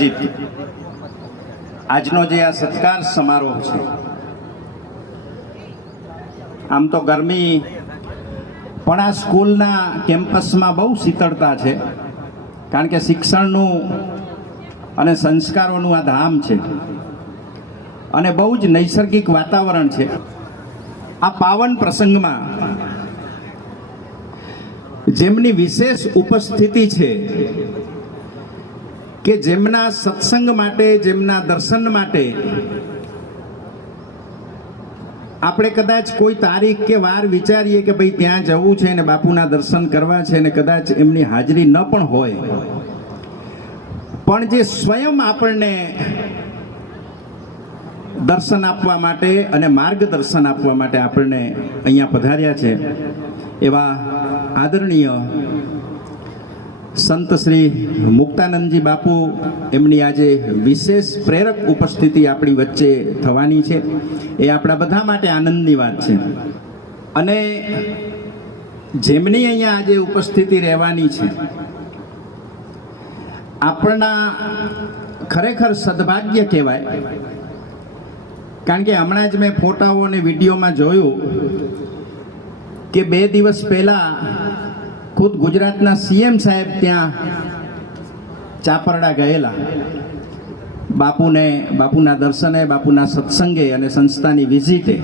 આયોજિત આજનો જે આ સત્કાર સમારોહ છે, આમ તો ગરમી પણ આ સ્કૂલના કેમ્પસમાં બહુ શીતળતા છે, કારણ કે શિક્ષણનું અને સંસ્કારોનું આ ધામ છે અને બહુ જ નૈસર્ગિક વાતાવરણ છે. આ પાવન પ્રસંગમાં જેમની વિશેષ ઉપસ્થિતિ છે, કે જેમના સત્સંગ માટે, જેમના દર્શન માટે આપણે કદાચ કોઈ તારીખ કે વાર વિચારીએ કે ભાઈ ત્યાં જવું છે ને બાપુના દર્શન કરવા છે ને કદાચ એમની હાજરી ન પણ હોય, પણ જે સ્વયં આપણને દર્શન આપવા માટે અને માર્ગદર્શન આપવા માટે આપણને અહીંયા પધાર્યા છે, એવા આદરણીય સંત શ્રી મુક્તાનંદજી બાપુ, એમની આજે વિશેષ પ્રેરક ઉપસ્થિતિ આપણી વચ્ચે થવાની છે, એ આપણા બધા માટે આનંદની વાત છે. અને જેમની અહીંયા આજે ઉપસ્થિતિ રહેવાની છે, આપણા ખરેખર સદભાગ્ય કહેવાય. કારણ કે હમણાં જ મેં ફોટાઓ અને વિડીયોમાં જોયું કે 2 દિવસ પહેલા ખુદ ગુજરાતના સીએમ સાહેબ ત્યાં ચાપરડા ગયેલા, બાપુના દર્શને, બાપુના સત્સંગે અને સંસ્થાની વિઝિટે.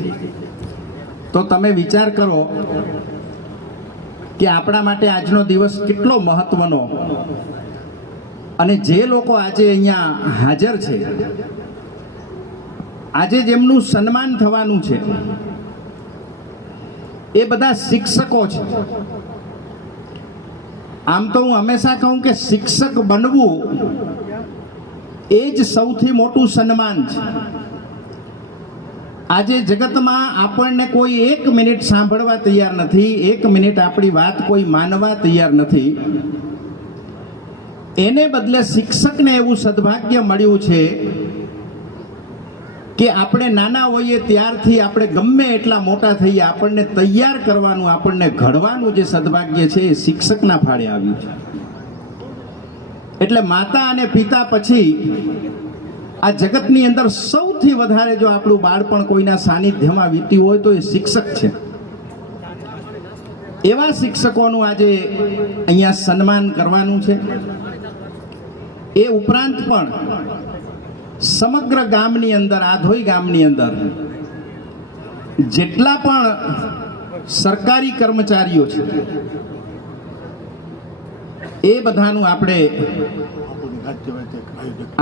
તો તમે વિચાર કરો કે આપણા માટે આજનો દિવસ કેટલો મહત્વનો, અને જે લોકો આજે અહીંયા હાજર છે, આજે જેમનું સન્માન થવાનું છે, એ બધા શિક્ષકો છે. આમ તો હું હંમેશા કહું કે શિક્ષક બનવું એ જ સૌથી મોટું સન્માન છે. આજે જગતમાં આપણને કોઈ 1 મિનિટ સાંભળવા તૈયાર નથી, 1 મિનિટ આપણી વાત કોઈ માનવા તૈયાર નથી. એને બદલે શિક્ષકને એવું સદભાગ્ય મળ્યું છે કે આપણે નાના હોઈએ ત્યારથી આપણે ગમે એટલા મોટા થઈએ, આપણને તૈયાર કરવાનું, આપણને ઘડવાનું જે સદભાગ્ય છે એ શિક્ષકના ફાળે આવ્યું છે. એટલે માતા અને પિતા પછી આ જગતની અંદર સૌથી વધારે જો આપણું બાળપણ કોઈના સાનિધ્યમાં વીત્યું હોય તો એ શિક્ષક છે. એવા શિક્ષકોનું આજે અહીંયા સન્માન કરવાનું છે. એ ઉપરાંત પણ સમગ્ર ગામની અંદર, આધોઈ ગામની અંદર જેટલા પણ સરકારી કર્મચારીઓ છે, એ બધાનું આપણે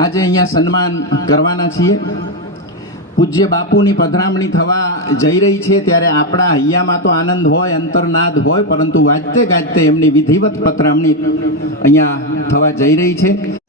આજે અહીંયા સન્માન કરવાના છીએ. પૂજ્ય બાપુની પધરામણી થવા જઈ રહી છે, ત્યારે આપણા હૈયામાં તો આનંદ હોય, અંતરનાદ હોય, પરંતુ વાજતે ગાજતે એમની વિધિવત પધરામણી અહીંયા થવા જઈ રહી છે.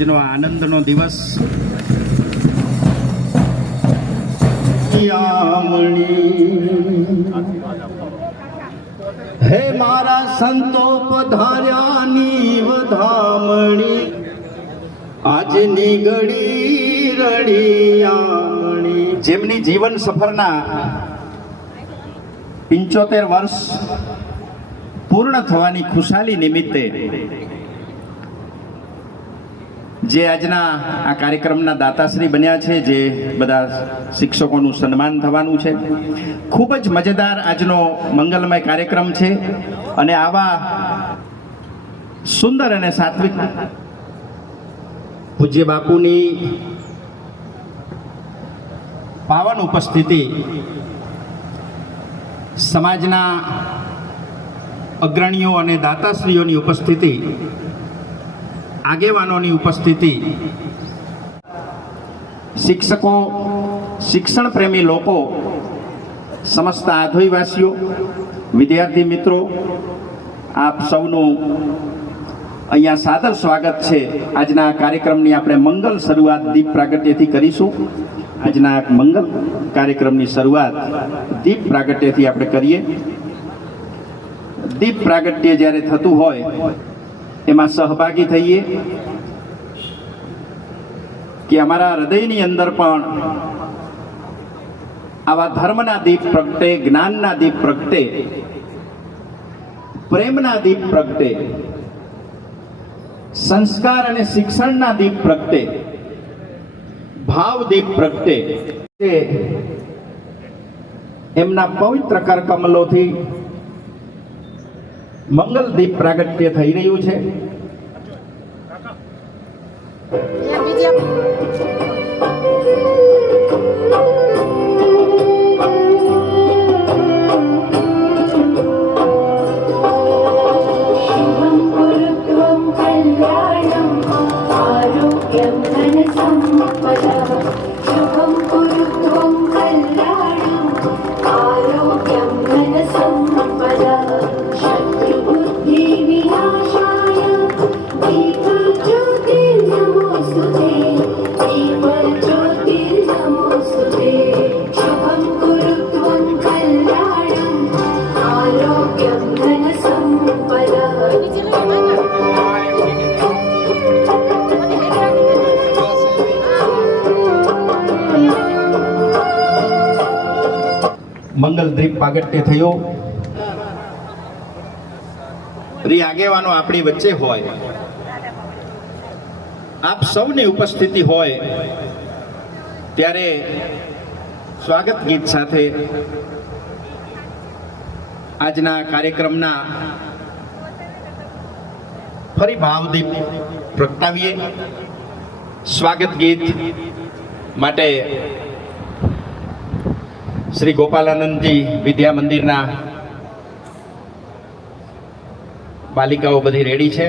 આજનો આ આનંદનો દિવસ હે મારા સંતો પધાર્યાની વધામણી આજની ઘડી રડિયામણી. જેમની જીવન સફરના 75 વર્ષ પૂર્ણ થવાની ખુશાલી નિમિત્તે જે આજના આ કાર્યક્રમના દાતાશ્રી બન્યા છે, જે બધા શિક્ષકોનું સન્માન થવાનું છે, ખૂબ જ મજેદાર આજનો મંગલમય કાર્યક્રમ છે. અને આવા સુંદર અને સાત્વિક પૂજ્ય બાપુની પાવન ઉપસ્થિતિ, સમાજના અગ્રણીઓ અને દાતાશ્રીઓની ઉપસ્થિતિ, આગેવાનોની ઉપસ્થિતિ, શિક્ષકો, શિક્ષણ પ્રેમી લોકો, સમસ્ત આધોઈવાસીઓ, વિદ્યાર્થી મિત્રો, આપ સૌનું અહીંયા સાદર સ્વાગત છે. આજના આ કાર્યક્રમની આપણે મંગલ શરૂઆત દીપ પ્રાગટ્યથી કરીશું. આજના મંગલ કાર્યક્રમની શરૂઆત દીપ પ્રાગટ્યથી આપણે કરીએ. દીપ પ્રાગટ્ય જ્યારે થતું હોય એમાં સહભાગી થઈએ કે અમારા હૃદયની અંદર પણ આવા ધર્મના દીપ પ્રગટે, જ્ઞાનના દીપ પ્રગટે, પ્રેમના દીપ પ્રગટે, સંસ્કાર અને શિક્ષણના દીપ પ્રગટે, ભાવ દીપ પ્રગટે. એમના પવિત્ર કરકમલોથી મંગલ દીપ પ્રાગટ્ય થઈ રહ્યું છે. મંગલ દીપ પ્રાગટ્ય થયો. આગેવાનો આપણી વચ્ચે હોય, આપ સૌની ઉપસ્થિતિ હોય ત્યારે સ્વાગત ગીત સાથે આજના કાર્યક્રમના ફરી ભાવદીપ પ્રગટાવીએ. સ્વાગત ગીત માટે શ્રી ગોપાલાનંદજી વિદ્યા મંદિરના બાલિકાઓ બધી રેડી છે.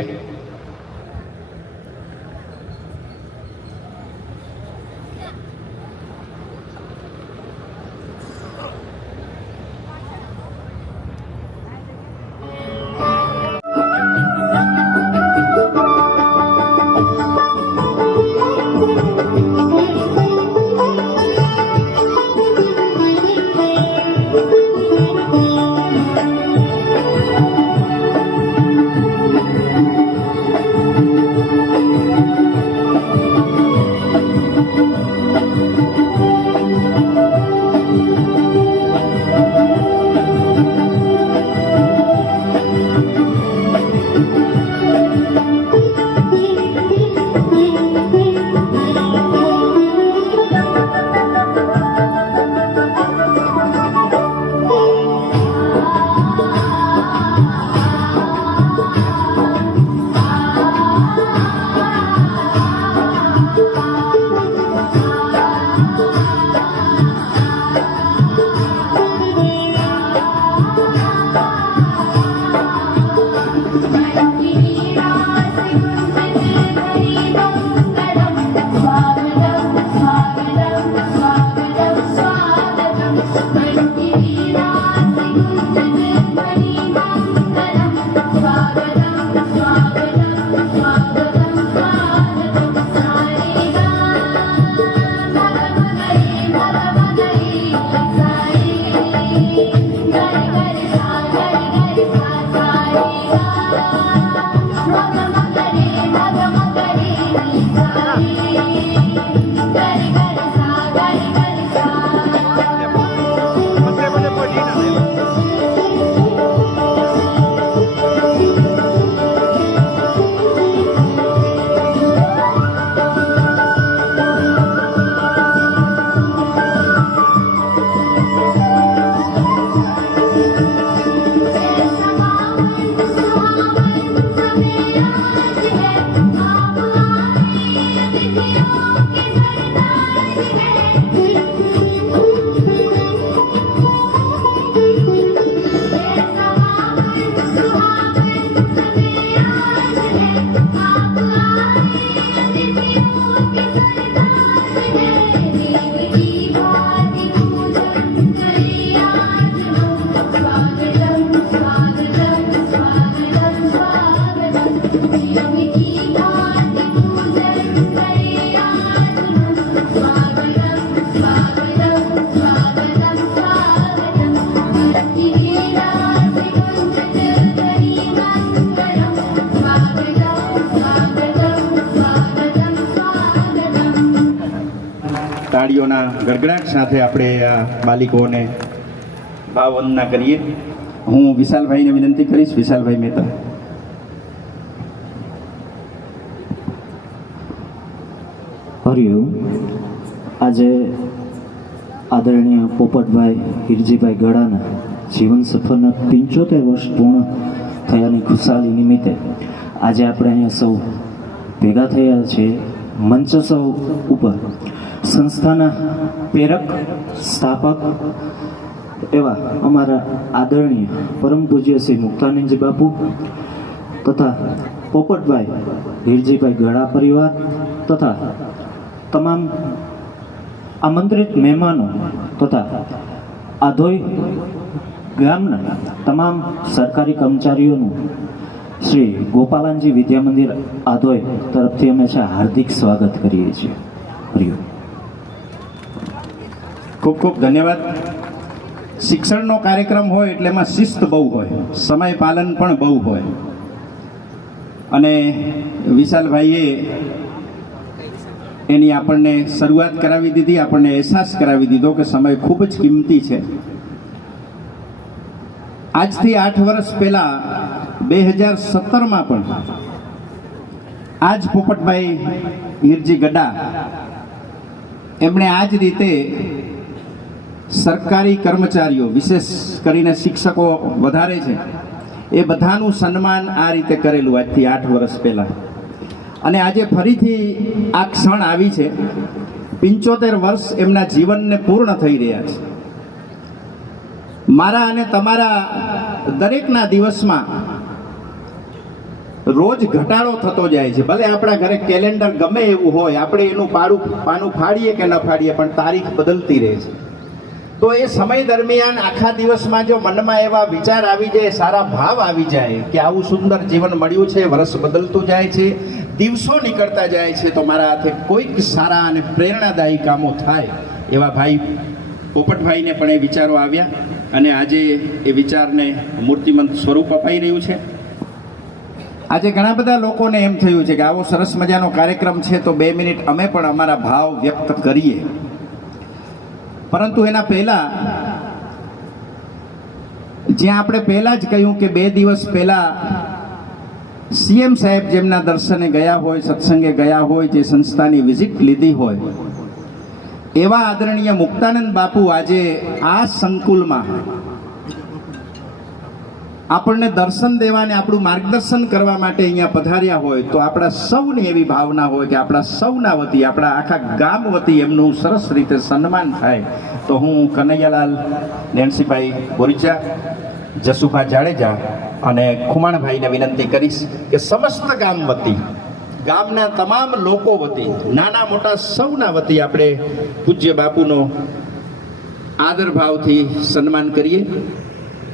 તાળીઓના ગડગડાટ સાથે આપણે આ બાલિકોને ભાવવંદના કરીએ. હું વિશાલભાઈને વિનંતી કરીશ. વિશાલભાઈ મહેતા. હરિઓમ. આજે આદરણીય પોપટભાઈ હિરજીભાઈ ગડાના જીવન સફરના 75 વર્ષ પૂર્ણ થયાની ખુશાલી નિમિત્તે આજે આપણે અહીંયા સૌ ભેગા થયા છીએ. મંચોત્સવ ઉપર સંસ્થાના પ્રેરક સ્થાપક એવા અમારા આદરણીય પરમ પૂજ્ય શ્રી મુક્તાનંદજી બાપુ તથા પોપટભાઈ હિરજીભાઈ ગડા પરિવાર તથા તમામ આમંત્રિત મહેમાનો તથા આધોઈ ગામના તમામ સરકારી કર્મચારીઓનું શ્રી ગોપાલનજી વિદ્યા મંદિર આધોઈ તરફથી અમે હાર્દિક સ્વાગત કરીએ છીએ. હરિઓમ. ખૂબ ખૂબ ધન્યવાદ. શિક્ષણનો કાર્યક્રમ હોય એટલે એમાં શિસ્ત બહુ હોય, સમય પાલન પણ બહુ હોય. અને વિશાલભાઈએ એની આપણને શરૂઆત કરાવી દીધી, આપણને અહેસાસ કરાવી દીધો કે સમય ખૂબ જ કિંમતી છે. આજથી 8 વર્ષ પહેલાં 2017માં પણ આ જ પોપટભાઈ હિરજી ગડા એમણે આ જ રીતે સરકારી કર્મચારીઓ, વિશેષ કરીને શિક્ષકો વધારે છે, એ બધાનું સન્માન આ રીતે કરેલું આજથી 8 વર્ષ પહેલાં. અને આજે ફરીથી આ ક્ષણ આવી છે. 75 વર્ષ એમના જીવનને પૂર્ણ થઈ રહ્યા છે. મારા અને તમારા દરેકના દિવસમાં રોજ ઘટાડો થતો જાય છે. ભલે આપણા ઘરે કેલેન્ડર ગમે એવું હોય, આપણે એનું પાનું ફાડીએ કે ન ફાડીએ, પણ તારીખ બદલતી રહે છે. તો એ સમય દરમિયાન આખા દિવસમાં જો મનમાં એવા વિચાર આવી જાય, સારા ભાવ આવી જાય કે આવું સુંદર જીવન મળ્યું છે, વર્ષ બદલતું જાય છે, દિવસો નીકળતા જાય છે, તો મારા હાથે કોઈક સારા અને પ્રેરણાદાયી કામો થાય, એવા ભાઈ પોપટભાઈને પણ એ વિચારો આવ્યા. અને આજે એ વિચારને મૂર્તિમંત સ્વરૂપ અપાઈ રહ્યું છે. આજે ઘણા બધા લોકોને એમ થયું છે કે આવો સરસ મજાનો કાર્યક્રમ છે તો 2 મિનિટ અમે પણ અમારા ભાવ વ્યક્ત કરીએ. પરંતુ એના પહેલા, જ્યાં આપણે પહેલા જ કહ્યું કે 2 દિવસ પહેલા સીએમ સાહેબ જેમના દર્શને ગયા હોય, સત્સંગે ગયા હોય, જે સંસ્થાની વિઝિટ લીધી હોય, એવા આદરણીય મુક્તાનંદ બાપુ આજે આ સંકુલમાં આપણને દર્શન દેવા અને આપણું માર્ગદર્શન કરવા માટે અહીંયા પધાર્યા હોય, તો આપણા સૌની એવી ભાવના હોય કે આપણા સૌના વતી, આપણા આખા ગામ વતી એમનું સરસ રીતે સન્માન થાય. તો હું કનૈયાલાલ નેન્સીભાઈ બોરીચા, જસુભા જાડેજા અને ખુમાણભાઈને વિનંતી કરીશ કે સમસ્ત ગામ વતી, ગામના તમામ લોકો વતી, નાના મોટા સૌના વતી આપણે પૂજ્ય બાપુનો આદર ભાવથી સન્માન કરીએ.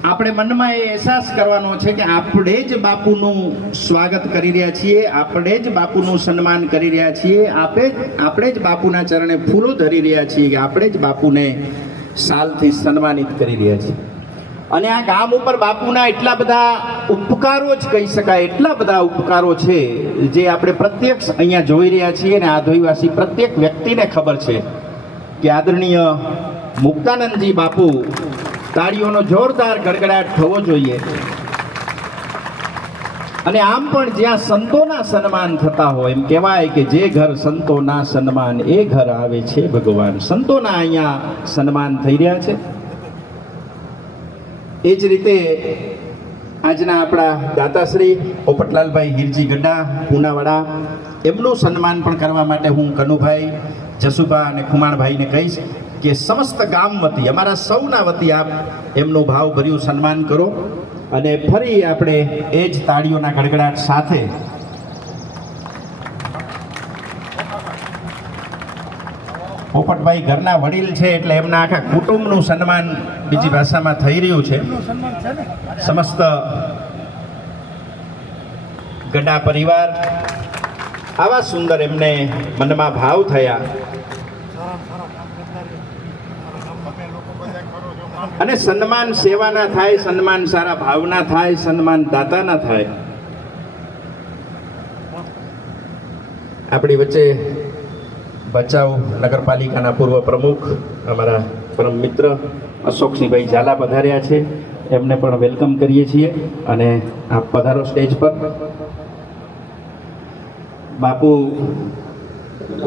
આપણે મનમાં એ અહેસાસ કરવાનો છે કે આપણે જ બાપુનું સ્વાગત કરી રહ્યા છીએ, આપણે જ બાપુનું સન્માન કરી રહ્યા છીએ, આપણે જ બાપુના ચરણે ફૂલો ધરી રહ્યા છીએ, કે આપણે જ બાપુને શાલથી સન્માનિત કરી રહ્યા છીએ. અને આ ગામ ઉપર બાપુના એટલા બધા ઉપકારો જ કહી શકાય, એટલા બધા ઉપકારો છે જે આપણે પ્રત્યક્ષ અહીંયા જોઈ રહ્યા છીએ. અને આધોઈવાસી પ્રત્યેક વ્યક્તિને ખબર છે કે આદરણીય મુક્તાનંદજી બાપુ, તાળીઓનો જોરદાર ગડગડાટ થવો જોઈએ. અને આમ પણ જ્યાં સંતોના સન્માન થતા હોય, એમ કહેવાય કે જે ઘર સંતોના સન્માન એ ઘર આવે છે ભગવાન. સંતોના અહીંયા સન્માન થઈ રહ્યા છે. એ જ રીતે આજના આપણા દાતાશ્રી પોપટલાલભાઈ હિરજી ગડા પૂનાવાડા, એમનું સન્માન પણ કરવા માટે હું કનુભાઈ, જસુભા અને ખુમાણભાઈને કહીશ કે સમસ્ત ગામ વતી, અમારા સૌના વતી આપ એમનું ભાવભર્યું સન્માન કરો. અને ફરી આપણે એ જ તાળીઓના ગડગડાટ સાથે પોપટભાઈ ઘરના વડીલ છે એટલે એમના આખા કુટુંબનું સન્માન બીજી ભાષામાં થઈ રહ્યું છે. સમસ્ત ગઢા પરિવાર આવા સુંદર એમને મનમાં ભાવ થયા અને સન્માન સેવાના થાય, સન્માન સારા ભાવના થાય, સન્માન દાતાના થાય. આપણી વચ્ચે ભચાઉ નગરપાલિકાના પૂર્વ પ્રમુખ અમારા પરમ મિત્ર અશોકસિંહભાઈ ઝાલા પધાર્યા છે. એમને પણ વેલકમ કરીએ છીએ અને આપ પધારો સ્ટેજ પર. બાપુ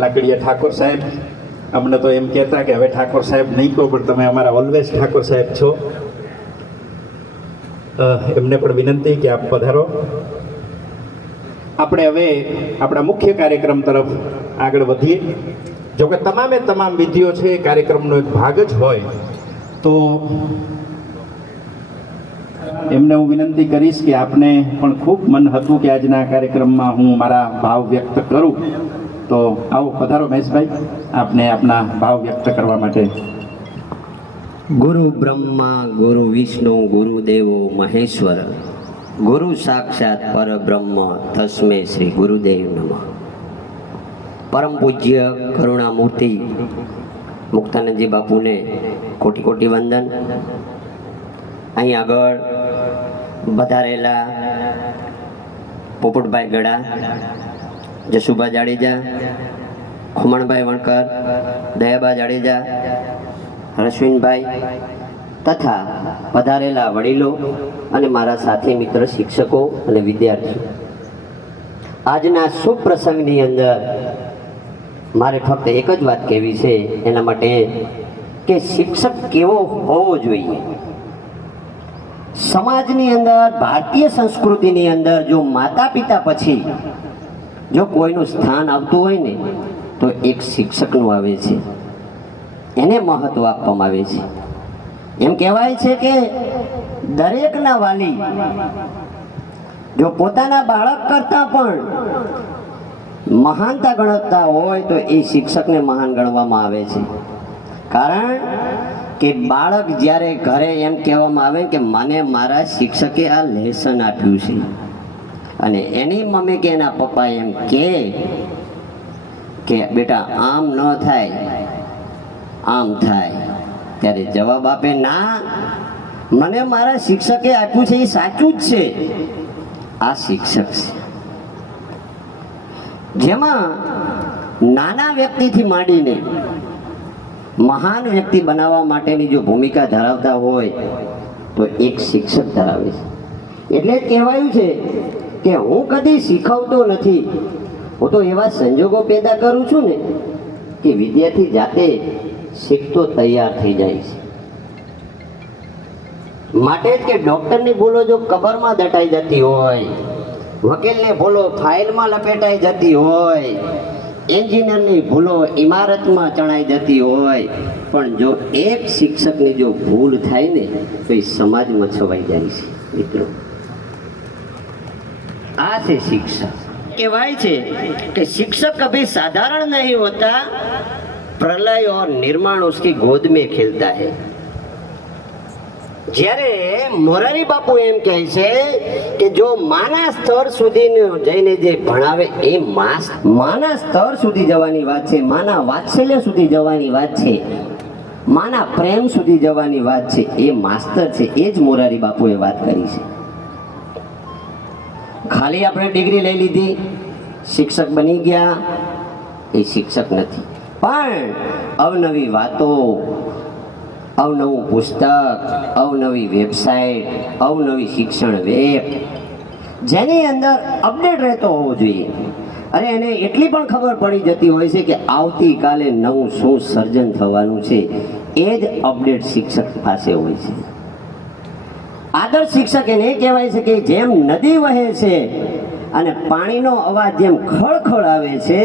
લાકડીયા ઠાકોર સાહેબ અમને તો એમ કહેતા કે હવે ઠાકોર સાહેબ નહીં કહો, પણ તમે અમારા ઓલવેઝ ઠાકોર સાહેબ છો. એમને પણ વિનંતી કે આપ પધારો. આપણે હવે આપણા મુખ્ય કાર્યક્રમ તરફ આગળ વધીએ. જોકે તમામે તમામ વિધિઓ છે એ કાર્યક્રમનો એક ભાગ જ હોય, તો એમને હું વિનંતી કરીશ કે આપને પણ ખૂબ મન હતું કે આજના કાર્યક્રમમાં હું મારા ભાવ વ્યક્ત કરું. તો આવો પધારો મહેશભાઈ, આપને આપના ભાવ વ્યક્ત કરવા માટે. ગુરુ બ્રહ્મા ગુરુ વિષ્ણુ ગુરુદેવો મહેશ્વર ગુરુ સાક્ષાત પરબ્રહ્મ તસ્મે શ્રી ગુરુદેવ નમઃ. પરમ પૂજ્ય કરુણામૂર્તિ મુક્તાનંદજી બાપુને કોટી કોટી વંદન. અહીં આગળ વધારેલા પોપટભાઈ ગડા, જશુભા જાડેજા, ખુમણભાઈ વણકર, દયાબા જાડેજા, રશ્વિનભાઈ તથા પધારેલા વડીલો અને મારા સાથી મિત્ર શિક્ષકો અને વિદ્યાર્થીઓ, આજના શુભ પ્રસંગની અંદર મારે ફક્ત એક જ વાત કહેવી છે. એના માટે કે શિક્ષક કેવો હોવો જોઈએ. સમાજની અંદર, ભારતીય સંસ્કૃતિની અંદર જો માતા પિતા પછી જો કોઈનું સ્થાન આવતું હોય ને તો એક શિક્ષકનું આવે છે. એને મહત્વ આપવામાં આવે છે. એમ કહેવાય છે કે દરેકના વાલી જો પોતાના બાળક કરતા પણ મહાનતા ગણતા હોય તો એ શિક્ષકને મહાન ગણવામાં આવે છે. કારણ કે બાળક જ્યારે ઘરે એમ કહેવામાં આવે કે મને મારા શિક્ષકે આ લેસન આપ્યું છે, અને એની મમ્મી કે એના પપ્પા એમ કે બેટા આમ ન થાય આમ થાય, ત્યારે જવાબ આપે ના, મને મારા શિક્ષકે આપ્યું છે એ સાચું જ છે. આ શિક્ષક છે. જેમાં નાના વ્યક્તિથી માંડીને મહાન વ્યક્તિ બનાવવા માટેની જો ભૂમિકા ધરાવતા હોય તો એક શિક્ષક ધરાવે છે. એટલે જ કહેવાયું છે કે હું કદી શીખવતો નથી, હું તો એવા સંજોગો પેદા કરું છું ને કે વિદ્યાર્થી જાતે શીખતો તૈયાર થઈ જાય છે. માટે જ કે ડૉક્ટરની ભૂલો જો કબરમાં દટાઈ જતી હોય, વકીલની ભૂલો ફાઇલમાં લપેટાઈ જતી હોય, એન્જિનિયરની ભૂલો ઇમારતમાં ચણાઈ જતી હોય, પણ જો એક શિક્ષકની જો ભૂલ થાય ને તો એ સમાજમાં છવાઈ જાય છે. મિત્રો, આ છે શિક્ષક. કહેવાય છે કે શિક્ષક કભી સાધારણ નહીં હોતા, પ્રલય और निर्माण उसकी गोद में खेलता है. જ્યારે મોરારી બાપુ એમ કહે છે કે જો માના સ્તર સુધી જઈને જે ભણાવે એ માના સ્તર સુધી જવાની વાત છે, માના વાત્સલ્ય સુધી જવાની વાત છે, માના પ્રેમ સુધી જવાની વાત છે. એ માસ્તર છે. એ જ મોરારી બાપુએ વાત કરી છે. ખાલી આપણે ડિગ્રી લઈ લીધી, શિક્ષક બની ગયા, એ શિક્ષક નથી. પણ અવનવી વાતો, અવનવું પુસ્તક, અવનવી વેબસાઇટ, અવનવી શિક્ષણ વેબ, જેની અંદર અપડેટ રહેતો હોવો જોઈએ. અને એને એટલી પણ ખબર પડી જતી હોય છે કે આવતીકાલે નવું શું સર્જન થવાનું છે, એ જ અપડેટ શિક્ષક પાસે હોય છે. આદર્શ શિક્ષક એને કહેવાય છે કે જેમ નદી વહે છે અને પાણીનો અવાજ જેમ ખળખળ આવે છે,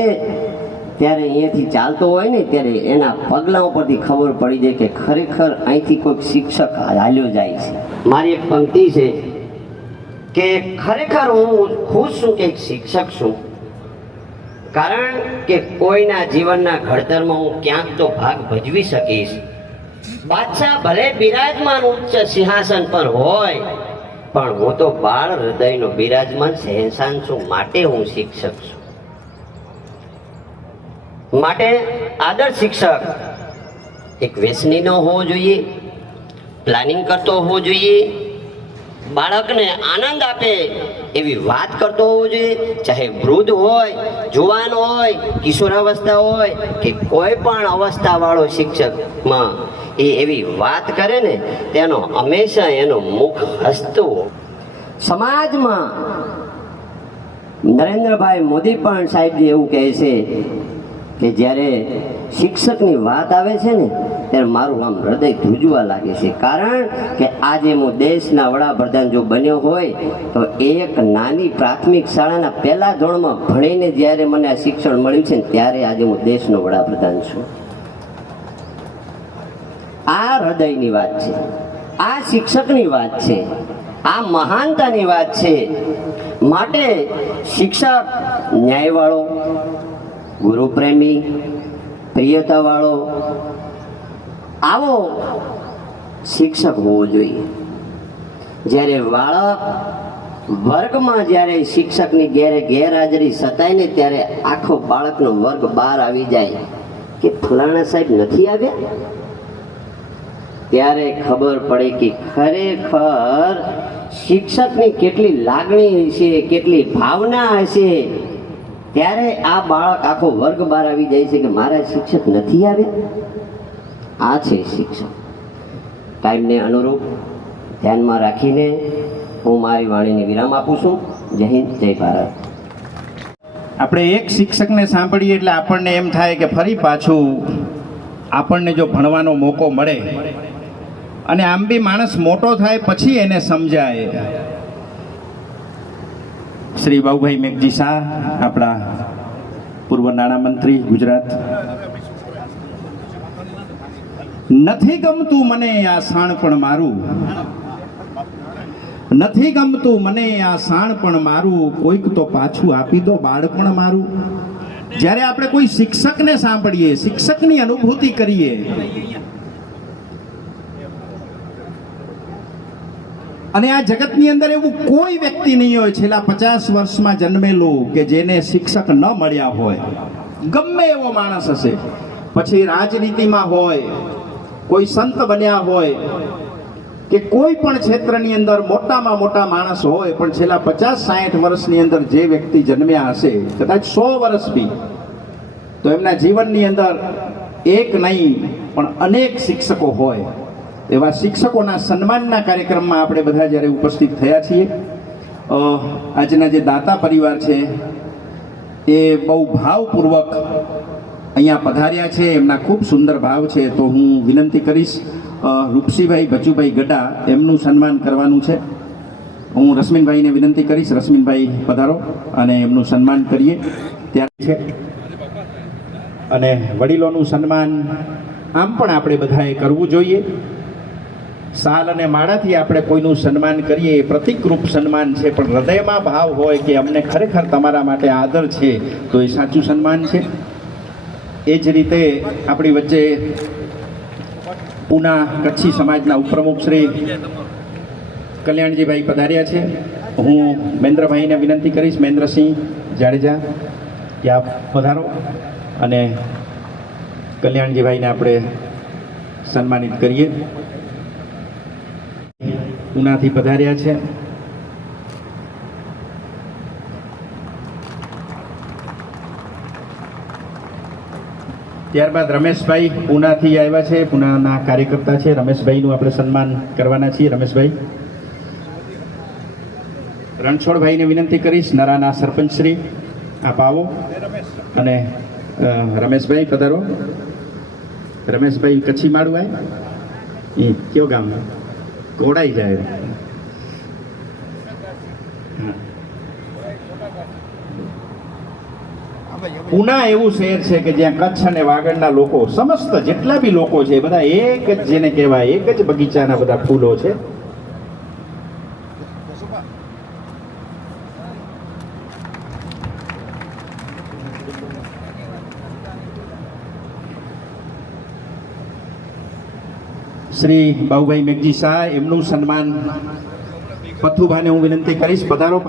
ત્યારે અહીંયાથી ચાલતો હોય ને ત્યારે એના પગલા ઉપરથી ખબર પડી જાય કે ખરેખર અહીંથી કોઈક શિક્ષક હાલ્યો જાય છે. મારી એક પંક્તિ છે કે ખરેખર હું ખુશ છું કે એક શિક્ષક છું, કારણ કે કોઈના જીવનના ઘડતરમાં હું ક્યાંક તો ભાગ ભજવી શકીશ. બાદશાહ ભલે બિરાજમાન ઉચ્ચ સિંહાસન પર હોય, પણ હું તો બાળ હૃદયનો બિરાજમાન શહેનશાહ છું, માટે હું શિક્ષક છું. માટે આદર્શ શિક્ષક એક વ્યસની ન હોવો જોઈએ, પ્લાનિંગ કરતો હોવો જોઈએ, બાળકને આનંદ આપે એવી વાત કરતો હોવો જોઈએ. ચાહે વૃદ્ધ હોય, જુવાન હોય, કિશોરાવસ્થા હોય કે કોઈ પણ અવસ્થાવાળો શિક્ષકમાં એ એવી વાત કરે ને તેનો હંમેશા એનો મુખ હસતું. સમાજમાં નરેન્દ્રભાઈ મોદી પણ સાહેબજી એવું કહે છે કે જ્યારે શિક્ષકની વાત આવે છે ને ત્યારે મારું આમ હૃદય ધ્રુજવા લાગે છે. કારણ કે આજે હું દેશના વડાપ્રધાન જો બન્યો હોય તો એક નાની પ્રાથમિક શાળાના પહેલા ધોરણમાં ભણીને જ્યારે મને આ શિક્ષણ મળ્યું છે ને ત્યારે આજે હું દેશનો વડાપ્રધાન છું. આ હૃદયની વાત છે, આ શિક્ષકની વાત છે, આ મહાનતાની વાત છે. માટે શિક્ષક ન્યાયવાળો, ગુરુપ્રેમી, પ્રિયતાવાળો આવો શિક્ષક હોવો જોઈએ. જ્યારે બાળક વર્ગમાં જ્યારે શિક્ષકની ગેરહાજરી સતાય ને ત્યારે આખો બાળકનો વર્ગ બહાર આવી જાય કે ફલાણા સાહેબ નથી આવ્યા, ત્યારે ખબર પડે કે ખરેખર શિક્ષકની કેટલી લાગણી હશે, કેટલી ભાવના હશે. ત્યારે આ બાળક આખો વર્ગ બહાર આવી જાય છે કે મારા શિક્ષક નથી આવ્યા. આ છે શિક્ષક. ટાઈમને અનુરૂપ ધ્યાનમાં રાખીને હું મારી વાણીને વિરામ આપું છું. જય હિન્દ, જય ભારત. આપણે એક શિક્ષકને સાંભળીએ એટલે આપણને એમ થાય કે ફરી પાછું આપણને જો ભણવાનો મોકો મળે, અને આમ બી માણસ મોટો થાય પછી એને સમજાય. શ્રી બાબુભાઈ મેઘજી શાહ, આપણા પૂર્વ નાણામંત્રી ગુજરાત. નથી ગમતું મને આ શાણપણ મારું, નથી ગમતું મને આ શાણપણ મારું, કોઈક તો પાછું આપી દો બાળપણ મારું. જ્યારે આપણે કોઈ શિક્ષકને સાંભળીએ, શિક્ષકની અનુભૂતિ કરીએ, અને આ જગતની અંદર એવું કોઈ વ્યક્તિ નહીં હોય છેલ્લા 50 વર્ષમાં જન્મેલું કે જેને શિક્ષક ન મળ્યા હોય. ગમે એવો માણસ હશે, પછી રાજનીતિમાં હોય, કોઈ સંત બન્યા હોય કે કોઈ પણ ક્ષેત્રની અંદર મોટામાં મોટા માણસ હોય, પણ છેલ્લા 50-60 વર્ષની અંદર જે વ્યક્તિ જન્મ્યા હશે, કદાચ 100 વર્ષ બી, તો એમના જીવનની અંદર એક નહીં પણ અનેક શિક્ષકો હોય. એવા શિક્ષકોના સન્માનના કાર્યક્રમમાં આપણે બધા જ્યારે ઉપસ્થિત થયા છીએ, આજના જે દાતા પરિવાર છે એ બહુ ભાવપૂર્વક અહીંયા પધાર્યા છે. એમના ખૂબ સુંદર ભાવ છે. તો હું વિનંતી કરીશ, રૂપસીભાઈ બચુભાઈ ગડા, એમનું સન્માન કરવાનું છે. હું રશ્મિનભાઈને વિનંતી કરીશ, રશ્મિનભાઈ પધારો અને એમનું સન્માન કરીએ. ત્યારે છે અને વડીલોનું સન્માન આમ પણ આપણે બધાએ કરવું જોઈએ. સાલ અને માળાથી આપણે કોઈનું સન્માન કરીએ એ પ્રતિકરૂપ સન્માન છે, પણ હૃદયમાં ભાવ હોય કે અમને ખરેખર તમારા માટે આદર છે, તો એ સાચું સન્માન છે. એ જ રીતે આપણી વચ્ચે પૂના કચ્છી સમાજના ઉપપ્રમુખ શ્રી કલ્યાણજીભાઈ પધાર્યા છે. હું મહેન્દ્રભાઈને વિનંતી કરીશ, મહેન્દ્રસિંહ જાડેજા, કે આપ પધારો અને કલ્યાણજીભાઈને આપણે સન્માનિત કરીએ. પૂનાથી પધાર્યા છે. ત્યારબાદ રમેશભાઈ પૂનાથી આવ્યા છે, પૂનાના કાર્યકર્તા છે. રમેશભાઈનું આપણે સન્માન કરવાના છીએ. રમેશભાઈ. રણછોડભાઈને વિનંતી કરીશ, નરાના સરપંચશ્રી, આપ આવો અને રમેશભાઈ પધારો. રમેશભાઈ કચ્છી માળું આય, એ કયો ગામ? ઘોડાઈ જાય. પૂના એવું શહેર છે કે જ્યાં કચ્છ અને વાગડના લોકો, સમસ્ત જેટલા બી લોકો છે, બધા એક જ, જેને કહેવાય એક જ બગીચાના બધા ફૂલો છે. શ્રી બાબુભાઈ મેઘજી શાહ, એમનું સન્માન પથ્થુભાઈને હું વિનંતી કરીશ, પધારો.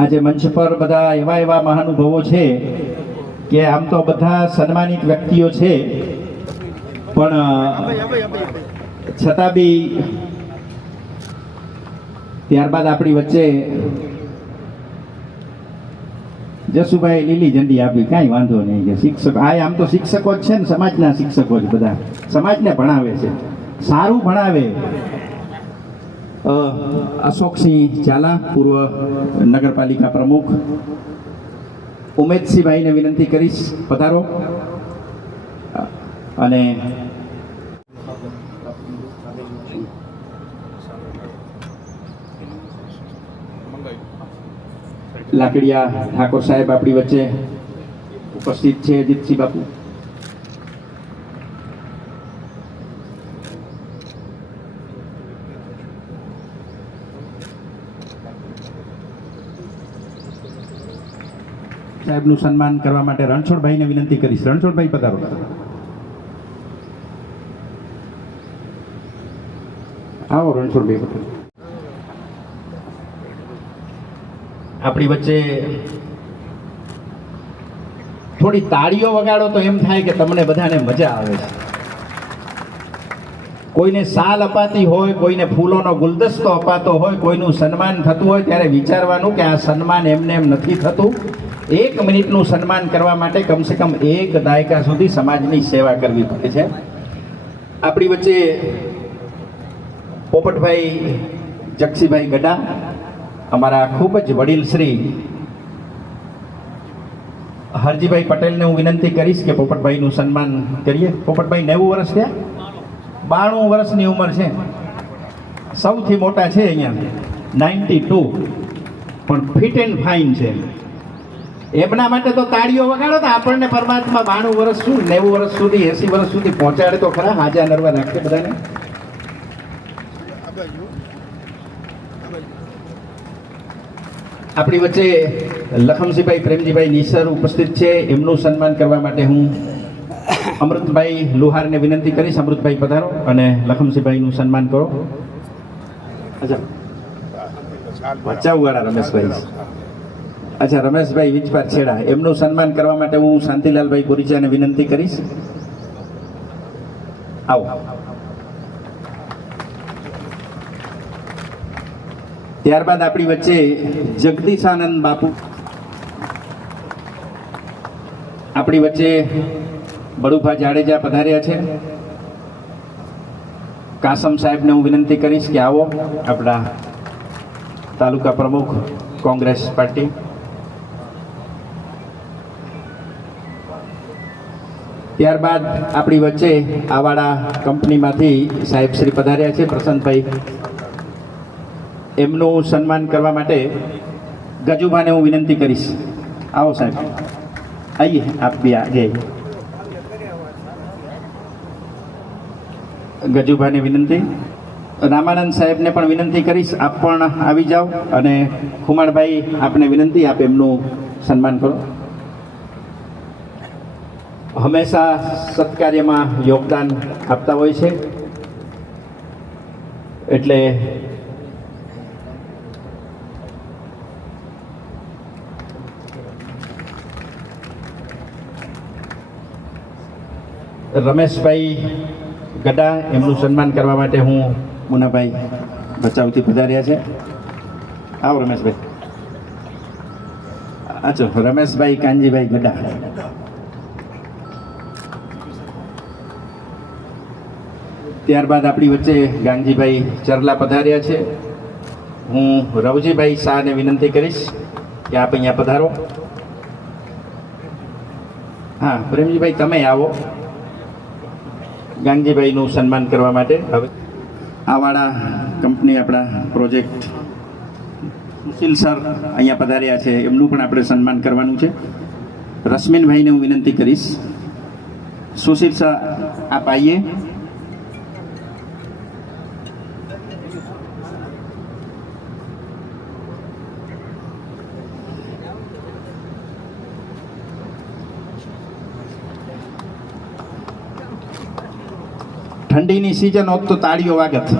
આજે મંચ પર બધા એવા એવા મહાનુભાવો છે કે આમ તો બધા સન્માનિત વ્યક્તિઓ છે, પણ છતાં બી ત્યારબાદ આપણી વચ્ચે જસુભાઈ લીલી ઝંડી આપી, કાંઈ વાંધો નહીં. કે શિક્ષક આમ તો શિક્ષકો જ છે ને, સમાજના શિક્ષકો જ બધા સમાજને ભણાવે છે, સારું ભણાવે. અશોકસિંહ ઝાલા, પૂર્વ નગરપાલિકા પ્રમુખ, ઉમેદસિંહભાઈને વિનંતી કરીશ, પધારો. અને લાકડિયા ઠાકોર સાહેબ આપણી વચ્ચે ઉપસ્થિત છે, અજીતસિંહ બાપુ. સાહેબનું સન્માન કરવા માટે રણછોડભાઈને વિનંતી કરીશ. રણછોડભાઈ પધારો. આવો રણછોડભાઈ પધારો. આપણી વચ્ચે થોડી તાળીઓ વગાડો તો એમ થાય કે તમને બધાને મજા આવે છે. કોઈને શાલ અપાતી હોય, કોઈને ફૂલોનો ગુલદસ્તો અપાતો હોય, કોઈનું સન્માન થતું હોય, ત્યારે વિચારવાનું કે આ સન્માન એમને એમ નથી થતું. 1 મિનિટનું સન્માન કરવા માટે કમસે કમ 1 દાયકા સુધી સમાજની સેવા કરવી પડે છે. આપણી વચ્ચે પોપટભાઈ જક્ષીભાઈ ગડા, અમારા ખૂબ જ વડીલ શ્રી હરજીભાઈ પટેલને હું વિનંતી કરીશ કે પોપટભાઈનું સન્માન કરીએ. પોપટભાઈ 90 વર્ષ થયા, 92 વર્ષની ઉંમર છે, સૌથી મોટા છે અહીંયા, 92, પણ ફિટ એન્ડ ફાઇન છે. એમના માટે તો તાળીઓ વગાડો તો આપણને પરમાત્મા 92 વર્ષ શું 90 વર્ષ સુધી 80 વર્ષ સુધી પહોંચાડે તો ખરા. હાજા નરવા રાખે બધાને. આપણી વચ્ચે લખમસિંહભાઈ પ્રેમજીભાઈ નિસર ઉપસ્થિત છે, એમનું સન્માન કરવા માટે હું અમૃતભાઈ લુહારને વિનંતી કરીશ. અમૃતભાઈ પધારો અને લખમસિંહભાઈનું સન્માન કરો. અચ્છા, ભચાઉવાળા રમેશભાઈ. અચ્છા, રમેશભાઈ વિજપાર છેડા, એમનું સન્માન કરવા માટે હું શાંતિલાલભાઈ બોરીચાને વિનંતી કરીશ. આવો. ત્યારબાદ આપણી વચ્ચે જગદીશાનંદ બાપુ, આપણી વચ્ચે બળુભા જાડેજા પધાર્યા છે. કાસમ સાહેબને હું વિનંતી કરીશ કે આવો, આપણા તાલુકા પ્રમુખ કોંગ્રેસ પાર્ટી. ત્યારબાદ આપણી વચ્ચે આવાડા કંપનીમાંથી સાહેબ શ્રી પધાર્યા છે, પ્રશાંતભાઈ. એમનું સન્માન કરવા માટે ગજુભાને હું વિનંતી કરીશ. આવો સાહેબ, આઈએ આપ બી આગે. ગજુભાઈને વિનંતી. રામાનંદ સાહેબને પણ વિનંતી કરીશ, આપ પણ આવી જાઓ. અને ખુમાણભાઈ, આપને વિનંતી, આપ એમનું સન્માન કરો. હંમેશા સત્કાર્યમાં યોગદાન આપતા હોય છે, એટલે રમેશભાઈ ગડા, એમનું સન્માન કરવા માટે હું મુનાભાઈ ભચાઉથી પધાર્યા છે. આવો રમેશભાઈ. અચ્છા, રમેશભાઈ કાનજીભાઈ ગડા. ત્યારબાદ આપણી વચ્ચે ગાંગજીભાઈ ચરલા પધાર્યા છે. હું રવજીભાઈ શાહને વિનંતી કરીશ કે આપ અહીંયા પધારો. હા, પ્રેમજીભાઈ તમે આવો ગાંગજીભાઈનું સન્માન કરવા માટે. હવે આવાડા કંપની આપણા પ્રોજેક્ટ સુશીલ સર અહીંયા પધાર્યા છે, એમનું પણ આપણે સન્માન કરવાનું છે. રશ્મિનભાઈને હું વિનંતી કરીશ. સુશીલ સર આપ આવીએ. ઠંડીની સિઝન હોત તો તાળીઓ વાગત.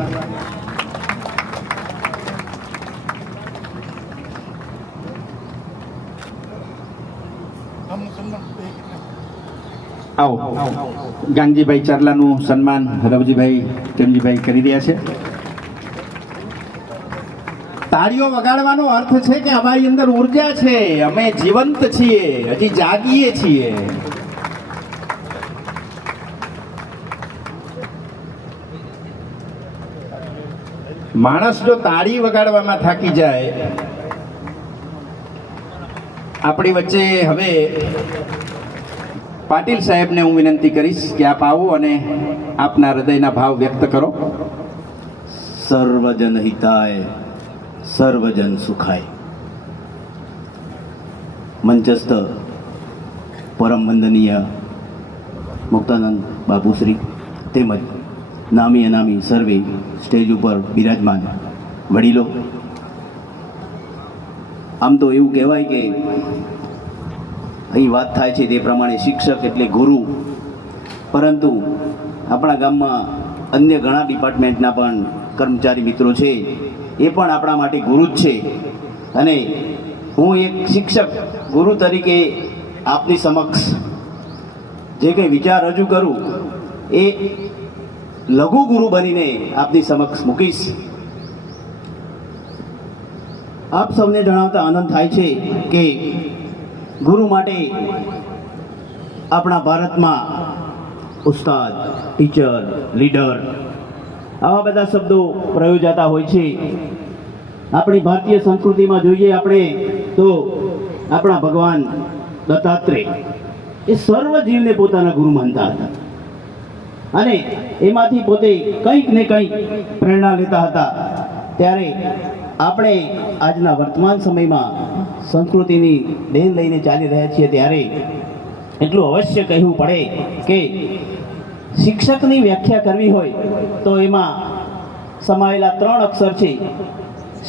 આવો ગાંગજીભાઈ ચારલાનું સન્માન રવજીભાઈ ટેમજીભાઈ કરી રહ્યા છે. તાળીઓ વગાડવાનો અર્થ છે કે અમારી અંદર ઉર્જા છે, અમે જીવંત છીએ, હજી જાગીએ છીએ. માણસ જો તાળી વગાડવામાં થાકી જાય. આપણી વચ્ચે હવે પાટીલ સાહેબને હું વિનંતી કરીશ કે આપ આવો અને આપના હૃદયના ભાવ વ્યક્ત કરો. સર્વજન હિતાય સર્વજન સુખાય. મંચસ્થ પરમ વંદનીય મુક્તાનંદ બાપુશ્રી તેમજ નામી અનામી સર્વે સ્ટેજ ઉપર બિરાજમાન વડીલો, આમ તો એવું કહેવાય કે અહીં વાત થાય છે તે પ્રમાણે શિક્ષક એટલે ગુરુ, પરંતુ આપણા ગામમાં અન્ય ઘણા ડિપાર્ટમેન્ટના પણ કર્મચારી મિત્રો છે, એ પણ આપણા માટે ગુરુ જ છે. અને હું એક શિક્ષક ગુરુ તરીકે આપની સમક્ષ જે કંઈ વિચાર રજૂ કરું એ લઘુ ગુરુ બનીને આપની સમક્ષ મૂકીશ. આપ સૌને જણાવતા આનંદ થાય છે કે ગુરુ માટે આપણા ભારતમાં ઉસ્તાદ, ટીચર, લીડર આવા બધા શબ્દો પ્રયોજાતા હોય છે. આપણી ભારતીય સંસ્કૃતિમાં જોઈએ આપણે તો આપણા ભગવાન દત્તાત્રેય એ સર્વ જીવને પોતાના ગુરુ માનતા હતા અને એમાંથી પોતે કંઈક ને કંઈક પ્રેરણા લેતા હતા. ત્યારે આપણે આજના વર્તમાન સમયમાં સંસ્કૃતિની દેન લઈને ચાલી રહ્યા છીએ, ત્યારે એટલું અવશ્ય કહેવું પડે કે શિક્ષકની વ્યાખ્યા કરવી હોય તો એમાં સમાયેલા 3 અક્ષર છે: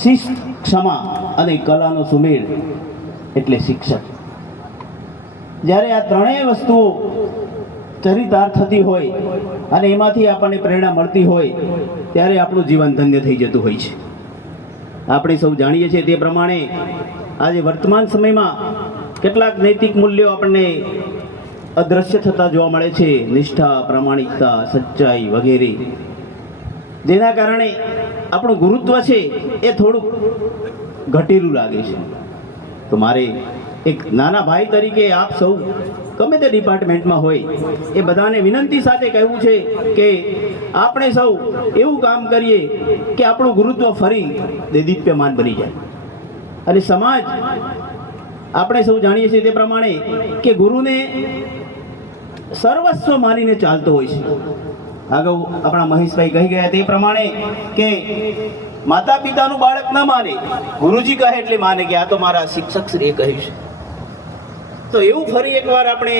શિસ્ત, ક્ષમા અને કલાનો સુમેળ એટલે શિક્ષક. જ્યારે આ ત્રણેય વસ્તુઓ ચરિતાર્થ થતી હોય અને એમાંથી આપણને પ્રેરણા મળતી હોય ત્યારે આપણું જીવન ધન્ય થઈ જતું હોય છે. આપણે સૌ જાણીએ છીએ તે પ્રમાણે આજે વર્તમાન સમયમાં કેટલાક નૈતિક મૂલ્યો આપણને અદ્રશ્ય થતા જોવા મળે છે: નિષ્ઠા, પ્રામાણિકતા, સચ્ચાઈ વગેરે. જેના કારણે આપણું ગુરુત્વ છે એ થોડુંક ઘટેલું લાગે છે. તો મારે એક નાના ભાઈ તરીકે આપ સૌ ગમે તે ડિપાર્ટમેન્ટમાં હોય એ બધાને વિનંતી સાથે કહેવું છે કે આપણે સૌ એવું કામ કરીએ કે આપણું ગુરુત્વ ફરી દેદીપ્યમાન બની જાય. અને સમાજ આપણે સૌ જાણીએ છીએ તે પ્રમાણે કે ગુરુને સર્વસ્વ માનીને ચાલતો હોય છે. અગાઉ આપણા મહેશભાઈ કહી ગયા તે પ્રમાણે કે માતા પિતાનું બાળક ન માને, ગુરુજી કહે એટલે માને કે આ તો મારા શિક્ષક શ્રીએ કહ્યું છે. તો એવું ફરી એકવાર આપણે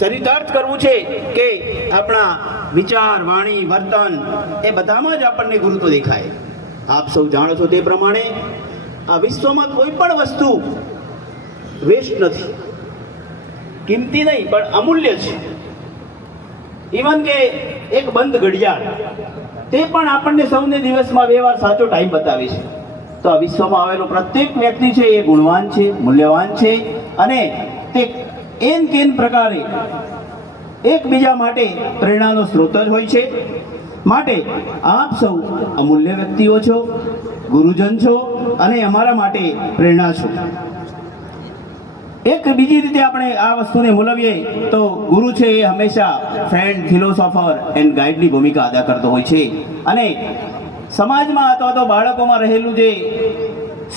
ચરિતાર્થ કરવું છે કે આપણા વિચાર, વાણી, વર્તન એ બધામાં જ આપણને ગુરુત્વ દેખાય. આપ સૌ જાણો છો તે પ્રમાણે આ વિશ્વમાં કોઈ પણ વસ્તુ વેસ્ટ નથી, કિંમતી નહીં પણ અમૂલ્ય છે. ઇવન કે એક બંધ ઘડિયાળ તે પણ આપણને સૌને દિવસમાં 2 વાર સાચો ટાઈમ બતાવે છે. તો આ વિશ્વમાં આવેલો પ્રત્યેક વ્યક્તિ છે એ ગુણવાન છે, મૂલ્યવાન છે અને તે એન કેન પ્રકારે એકબીજા માટે પ્રેરણાનો સ્ત્રોત જ હોય છે. માટે આપ સૌ અમૂલ્ય વ્યક્તિઓ છો, ગુરુજન છો અને અમારા માટે પ્રેરણા છો. એક બીજી રીતે આપણે આ વસ્તુને મૂલવીએ તો ગુરુ છે એ હંમેશા ફ્રેન્ડ, ફિલોસોફર એન્ડ ગાઈડની ભૂમિકા અદા કરતો હોય છે. અને સમાજમાં અથવા તો બાળકોમાં રહેલું જે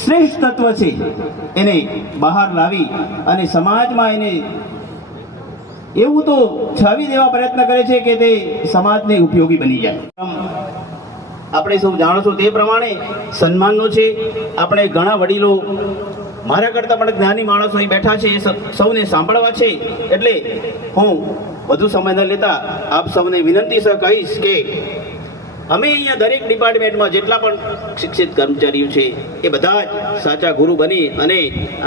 શ્રેષ્ઠ તત્વ છે એને બહાર લાવી અને સમાજમાં એને એવું તો છાવી દેવા પ્રયત્ન કરે છે કે તે સમાજને ઉપયોગી બની જાય. આપણે સૌ જાણો છો તે પ્રમાણે સન્માનનો છે. આપણે ઘણા વડીલો, મારા કરતાં પણ જ્ઞાની માણસો અહીં બેઠા છે, એ સૌને સાંભળવા છે. એટલે હું વધુ સમય ન લેતા આપ સૌને વિનંતી સહ કહીશ કે અમે અહીંયા દરેક ડિપાર્ટમેન્ટમાં જેટલા પણ શિક્ષિત કર્મચારીઓ છે એ બધા જ સાચા ગુરુ બની અને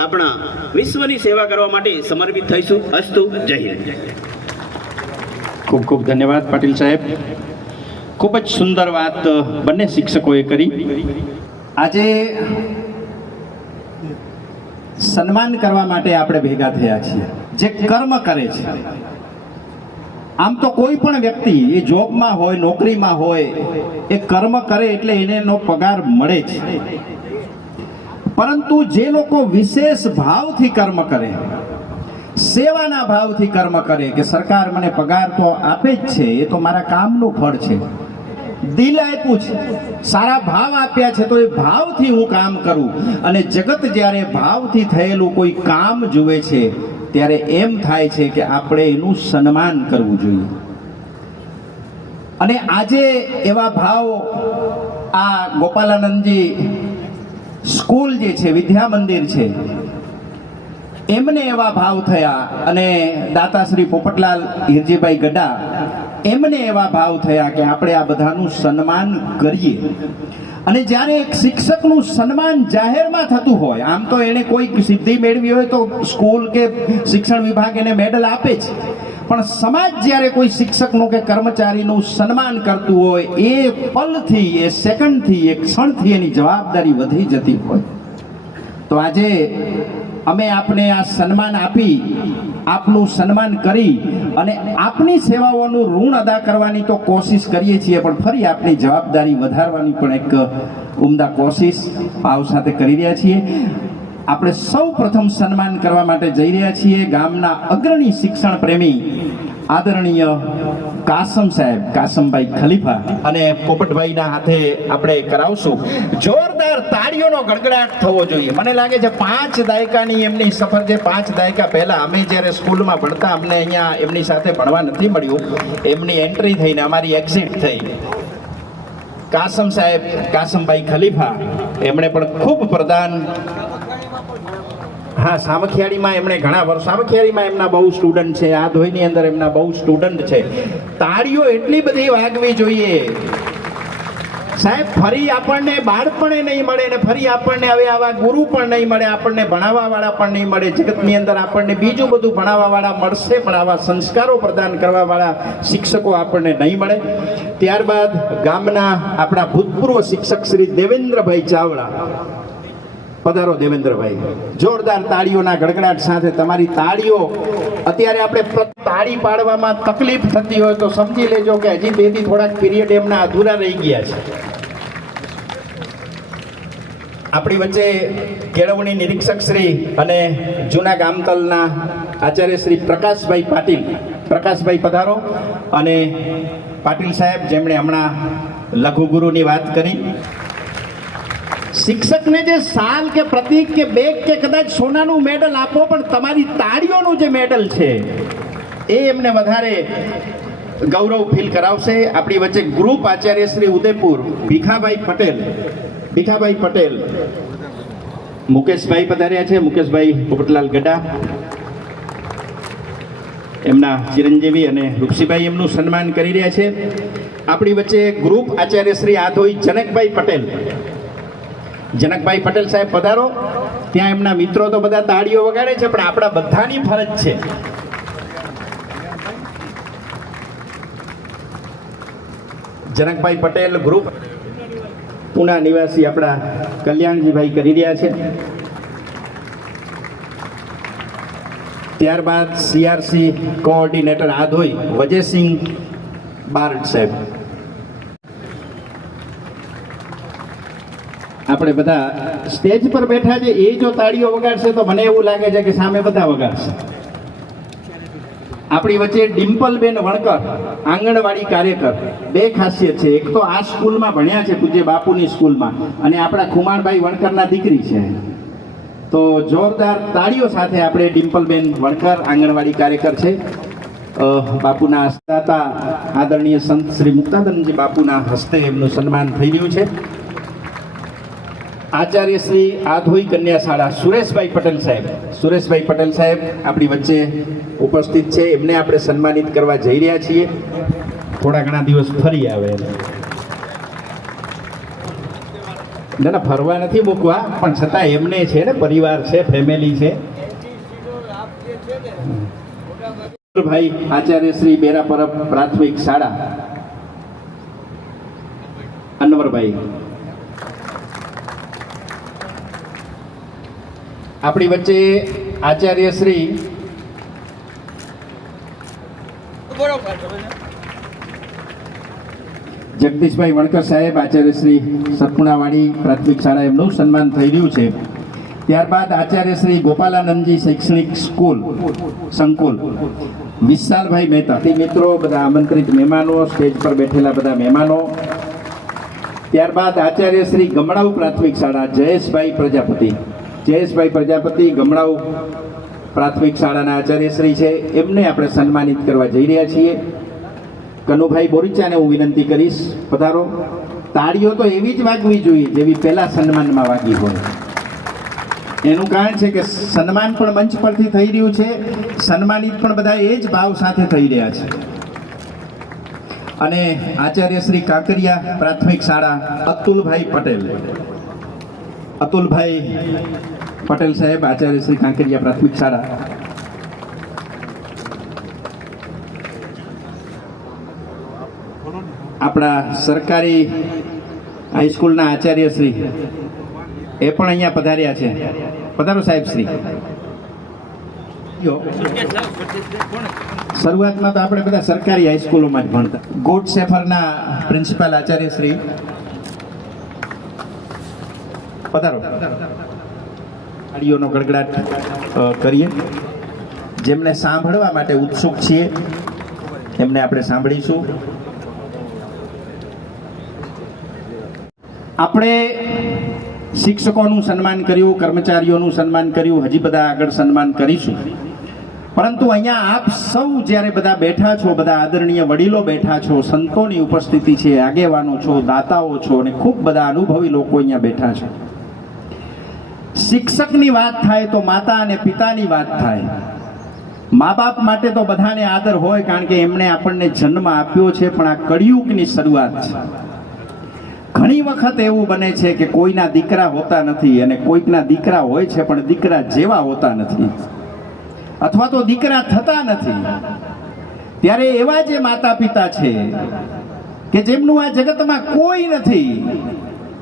આપણા વિશ્વની સેવા કરવા માટે સમર્પિત થઈશું. અસ્તુ. જય હિન્દ. ખૂબ ખૂબ ધન્યવાદ પાટીલ સાહેબ. ખૂબ જ સુંદર વાત બંને શિક્ષકોએ કરી. આજે સન્માન કરવા માટે આપણે ભેગા થયા છીએ, જે કર્મ કરે છે. આમ તો કોઈ પણ વ્યક્તિ એ જોબમાં હોય, નોકરીમાં હોય, એ કર્મ કરે એટલે એને એનો પગાર મળે જ. પરંતુ જે લોકો વિશેષ ભાવથી કર્મ કરે, સેવાના ભાવથી કર્મ કરે કે સરકાર મને પગાર તો આપે જ છે, એ તો મારા કામનું ફળ છે, દિલ આપ્યું છે, સારા ભાવ આપ્યા છે, તો એ ભાવથી હું કામ કરું. અને જગત જ્યારે ભાવથી થયેલું કોઈ કામ જુએ છે ત્યારે એમ થાય છે કે આપણે એનું સન્માન કરવું જોઈએ. અને આજે એવા ભાવ આ ગોપાલાનંદજી સ્કૂલ જે છે, વિદ્યા મંદિર છે, એમને એવા ભાવ થયા. અને દાતાશ્રી પોપટલાલ હિરજીભાઈ ગડા, એમને એવા ભાવ થયા કે આપણે આ બધાનું સન્માન કરીએ. અને જ્યારે એક શિક્ષકનું સન્માન જાહેરમાં થતું હોય, આમ તો એને કોઈ સિદ્ધિ મેળવી હોય તો સ્કૂલ કે શિક્ષણ વિભાગ એને મેડલ આપે જ, પણ સમાજ જ્યારે કોઈ શિક્ષકનું કે કર્મચારીનું સન્માન કરતું હોય, એ પલથી, એ સેકન્ડથી, એ ક્ષણથી એની જવાબદારી વધી જતી હોય. તો આજે અમે આપને આ સન્માન આપી, આપનું સન્માન કરી અને આપની સેવાઓનું ઋણ અદા કરવાની તો કોશિશ કરીએ છીએ, પણ ફરી આપની જવાબદારી વધારવાની પણ એક ઉમદા કોશિશ ભાવ સાથે કરી રહ્યા છીએ. આપણે સૌ પ્રથમ સન્માન કરવા માટે જઈ રહ્યા છીએ ગામના અગ્રણી શિક્ષણ પ્રેમી આદરણીય કાસમ સાહેબ, કાસમભાઈ ખલીફા, અને પોપટભાઈના હાથે આપણે કરાવશું. જોરદાર તાળીઓનો ગડગડાટ થવો જોઈએ. મને લાગે છે 5 દાયકાની એમની સફર છે. 5 દાયકા પહેલા અમે જ્યારે સ્કૂલમાં ભણતા, અમને અહીંયા એમની સાથે ભણવા નથી મળ્યું. એમની એન્ટ્રી થઈને અમારી એક્ઝિટ થઈ. કાસમ સાહેબ, કાસમભાઈ ખલીફા, એમણે પણ ખૂબ પ્રદાન. હા, સામખિયાળીમાં એમણે ઘણા વર્ષ, સામખિયાળીમાં એમના બહુ સ્ટુડન્ટ છે, આ ધોઈની અંદર એમના બહુ સ્ટુડન્ટ છે. તાળીઓ એટલી બધી વાગવી જોઈએ સાહેબ. ફરી આપણને બાળપણે નહીં મળે ને ફરી આપણને હવે આવા ગુરુ પણ નહીં મળે, આપણને ભણાવવા વાળા પણ નહીં મળે. જગતની અંદર આપણને બીજું બધું ભણાવવા વાળા મળશે, પણ આવા સંસ્કારો પ્રદાન કરવા વાળા શિક્ષકો આપણને નહીં મળે. ત્યારબાદ ગામના આપણા ભૂતપૂર્વ શિક્ષક શ્રી દેવેન્દ્રભાઈ ચાવડા. પધારો દેવેન્દ્રભાઈ. જોરદાર તાળીઓના ગડગડાટ સાથે. તમારી તાળીઓ, અત્યારે આપણે તાળી પાડવામાં તકલીફ થતી હોય તો સમજી લેજો કે હજી તેથી થોડાક પીરિયડ એમના અધૂરા રહી ગયા છે. આપણી વચ્ચે કેળવણી નિરીક્ષક શ્રી અને જૂના ગામતલના આચાર્ય શ્રી પ્રકાશભાઈ પાટીલ. પ્રકાશભાઈ પધારો. અને પાટીલ સાહેબ, જેમણે હમણાં લઘુગુરુની વાત કરી. શિક્ષકને જે સાલ કે પ્રતીક કે બેગ કે કદાચ સોનાનું મેડલ આપો, પણ તમારી તાળીઓનું જે મેડલ છે એ એમને વધારે ગૌરવ ફીલ કરાવશે. આપણી વચ્ચે ગ્રુપ આચાર્ય શ્રી ઉદયપુર ભીખાભાઈ પટેલ. ભીખાભાઈ પટેલ. મુકેશભાઈ પધાર્યા છે. મુકેશભાઈ પોપટલાલ ગડા, એમના ચિરંજીવી અને રૂપસીભાઈ એમનું સન્માન કરી રહ્યા છે. આપણી વચ્ચે ગ્રુપ આચાર્ય શ્રી આધોઈ જનકભાઈ પટેલ. જનકભાઈ પટેલ સાહેબ પધારો. ત્યાં એમના મિત્રો તો બધા તાળીઓ વગાડે છે, પણ આપણા બધાની ફરજ છે. જનકભાઈ પટેલ ગ્રુપ પુના નિવાસી આપણા કલ્યાણજીભાઈ કરી રહ્યા છે. ત્યારબાદ સીઆરસી કોઓર્ડિનેટર આધોઈ વજયસિંહ બારડ સાહેબ. આપણે બધા સ્ટેજ પર બેઠા છે, એ જો તાળીઓ વગાડશે તો મને એવું લાગે છે કે સામે બધા વગાડશે. આપણી વચ્ચે ડિમ્પલબેન વણકર, આંગણવાડી કાર્યકર. 2 ખાસિયત છે. એક તો આ સ્કૂલમાં ભણ્યા છે, પૂજ્ય બાપુની સ્કૂલમાં, અને આપણા ખુમાણભાઈ વણકરના દીકરી છે. તો જોરદાર તાળીઓ સાથે આપણે ડિમ્પલબેન વણકર, આંગણવાડી કાર્યકર છે. બાપુના દાતા આદરણીય સંત શ્રી મુક્તાનંદજી બાપુના હસ્તે એમનું સન્માન થઈ રહ્યું છે. આચાર્ય શ્રી આધોઈ કન્યા શાળા સુરેશભાઈ પટેલ સાહેબ. સુરેશભાઈ પટેલ સાહેબ આપણી વચ્ચે ઉપસ્થિત છે. એમને આપણે સન્માનિત કરવા જઈ રહ્યા છીએ. થોડા ઘણા દિવસ ફરી આવે. ના, ફરવા નથી મૂકવા, પણ છતાં એમને છે ને, પરિવાર છે, ફેમિલી છે. ભાઈ આચાર્ય શ્રી બેરા પરબ પ્રાથમિક શાળા અનવરભાઈ. આપણી વચ્ચે આચાર્ય શ્રી જગદીશભાઈ વણકર સાહેબ, આચાર્ય શ્રી સતપુણાવાડી પ્રાથમિક શાળા, એમનું સન્માન થઈ રહ્યું છે. ત્યારબાદ આચાર્ય શ્રી ગોપાલાનંદજી શૈક્ષણિક સ્કૂલ સંકુલ, વિશાલભાઈ મહેતા, મિત્રો, બધા આમંત્રિત મહેમાનો, સ્ટેજ પર બેઠેલા બધા મહેમાનો. ત્યારબાદ આચાર્ય શ્રી ગમડાઉ પ્રાથમિક શાળા, જયેશભાઈ પ્રજાપતિ ગમડાઉ પ્રાથમિક શાળાના આચાર્ય શ્રી છે, એમને આપણે સન્માનિત કરવા જઈ રહ્યા છીએ. કનુભાઈ બોરીચાને હું વિનંતી કરીશ, પધારો. તાળીઓ તો એવી જ વાગવી જોઈએ જેવી પહેલા સન્માનમાં વાગી હોય. એનું કારણ છે કે સન્માન પણ મંચ પરથી થઈ રહ્યું છે, સન્માનિત પણ બધા એ જ ભાવ સાથે થઈ રહ્યા છે. અને આચાર્ય શ્રી કાંકરિયા પ્રાથમિક શાળા, અતુલભાઈ પટેલ સાહેબ, આચાર્ય શ્રી કાંકરિયા પ્રાથમિક શાળા. આપણા સરકારી હાઈસ્કૂલના આચાર્ય શ્રી એ પણ અહીંયા પધાર્યા છે. પધારો સાહેબ શ્રી. શરૂઆતમાં તો આપણે બધા સરકારી હાઈસ્કૂલોમાં જ ભણતા. ગોડ સેફરના પ્રિન્સિપાલ આચાર્ય શ્રી, પધારો. તાળીઓનો ગડગડાટ કરીએ. જેમને સાંભળવા માટે ઉત્સુક છીએ એમને આપણે સાંભળીશું. આપણે શિક્ષકોનું સન્માન કર્યું, કર્મચારીઓનું સન્માન કર્યું, હજી બધા આગળ સન્માન કરીશું. પરંતુ અહીંયા આપ સૌ જ્યારે બધા બેઠા છો, બધા આદરણીય વડીલો બેઠા છો, સંતોની ઉપસ્થિતિ છે, આગેવાનો છો, દાતાઓ છો, અને ખૂબ બધા અનુભવી લોકો અહીંયા બેઠા છે. શિક્ષકની વાત થાય તો માતા અને પિતાની વાત થાય. મા બાપ માટે તો બધાને આદર હોય, કારણ કે એમણે આપણને જન્મ આપ્યો છે, પણ આ કળિયુગની શરૂઆત છે. ઘણી વખત એવું બને છે કે કોઈના દીકરા હોતા નથી, અને કોઈકના દીકરા હોય છે પણ દીકરા જેવા હોતા નથી, અથવા તો દીકરા થતા નથી. ત્યારે એવા જે માતા પિતા છે કે જેમનું આ જગતમાં કોઈ નથી,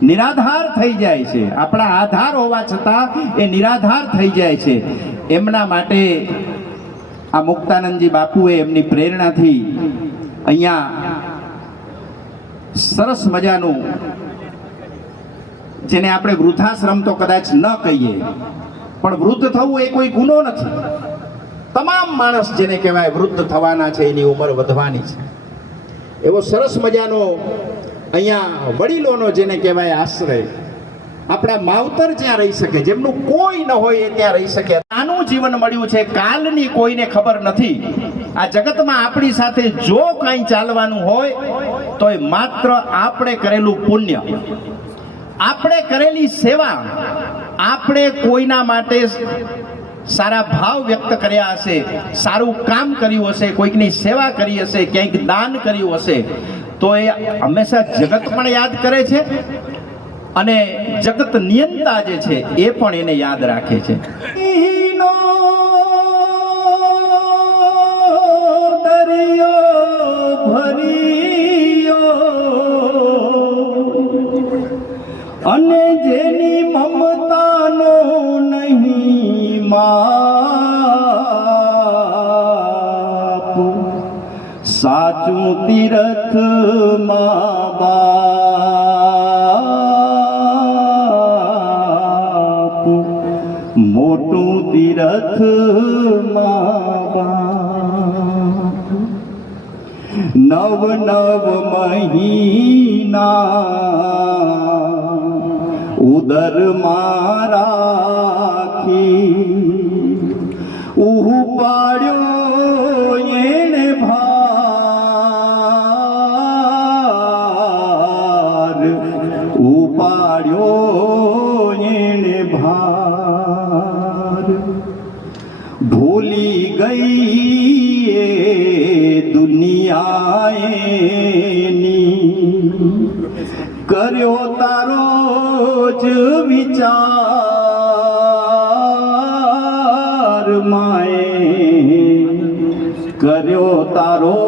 નિરાધાર થઈ જાય છે, આપણા આધાર હોવા છતાં એ નિરાધાર થઈ જાય છે, એમના માટે આ મુક્તાનંદજી બાપુએ એમની પ્રેરણાથી અહીંયા સરસ મજાનું, જેને આપણે વૃદ્ધાશ્રમ તો કદાચ ન કહીએ, પણ વૃદ્ધ થવું એ કોઈ ગુનો નથી. તમામ માણસ જેને કહેવાય વૃદ્ધ થવાના છે, એની ઉંમર વધવાની છે. એવો સરસ મજાનો અહીંયા વડીલોનો જેને કહેવાય આશ્રય, આપણા માવતર જ્યાં રહી શકે, જેમનું કોઈ ન હોય એ ત્યાં રહી શકે. આનું જીવન મળ્યું છે, કાલની કોઈને ખબર નથી. આ જગતમાં આપણી સાથે જો કંઈ ચાલવાનું હોય તો એ માત્ર આપણે કરેલું પુણ્ય, આપણે કરેલી સેવા, આપણે કોઈના માટે સારા ભાવ વ્યક્ત કર્યા હશે, સારું કામ કર્યું હશે, કોઈકની સેવા કરી હશે, ક્યાંક દાન કર્યું હશે, તો એ હંમેશા જગત પણ યાદ કરે છે, અને જગત નિયંતા જે છે એ પણ એને યાદ રાખે છે. અને જેની મમતાનો નહીં માપ, સાચું તીરથ મા બાપ, મોટું તીરથ મા બાપ. નવ નવ મહિના ઉદર રાખી, ઉપાડ્યો એને ભાર, ઉપાડ્યો એને ભાર. ભૂલી ગઈ એ દુનિયાએની, કર્યો તારો જ વિચાર માએ, કર્યો તારો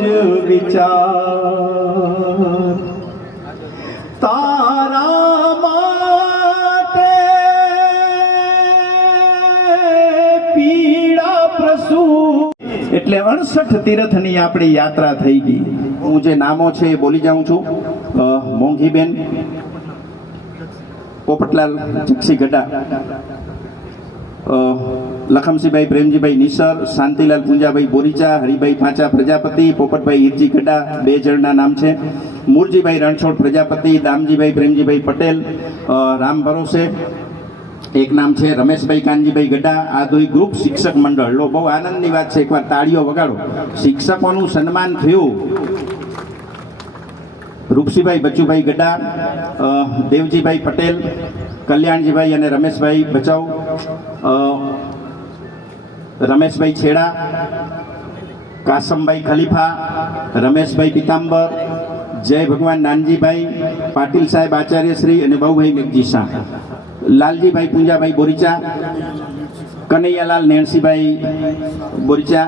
જ વિચાર. તારા માટે શું એટલે 68 તીર્થની આપણી યાત્રા થઈ ગઈ. હું જે નામો છે એ બોલી જાઉં છું. મોંઘીબેન, પોપટલાલ જક્ષી ગઢા, લખમસિંહભાઈ પ્રેમજીભાઈ નિસર, શાંતિલાલ પુંજાભાઈ બોરીચા, હરિભાઈ પાંચા પ્રજાપતિ, પોપટભાઈ હિરજી ગઢા, 2 જણના નામ છે. મૂરજીભાઈ રણછોડ પ્રજાપતિ, દામજીભાઈ પ્રેમજીભાઈ પટેલ, રામ ભરોસે એક નામ છે, રમેશભાઈ કાનજીભાઈ ગઢા. આ દોઈ ગ્રુપ શિક્ષક મંડળ. લો, બહુ આનંદની વાત છે, એકવાર તાળીઓ વગાડો. શિક્ષકોનું સન્માન થયું. રૂપસીભાઈ બચુભાઈ ગઢા, દેવજીભાઈ પટેલ, કલ્યાણજીભાઈ અને રમેશભાઈ બચાવ, રમેશભાઈ છેડા, કાસમભાઈ ખલીફા, રમેશભાઈ પિતાંબર, જય ભગવાન નાનજીભાઈ, પાટીલ સાહેબ આચાર્યશ્રી અને બહુભાઈ મેઘજી શાહ, લાલજીભાઈ પુંજાભાઈ બોરીચા, કનૈયાલાલ નેણસીભાઈ બોરીચા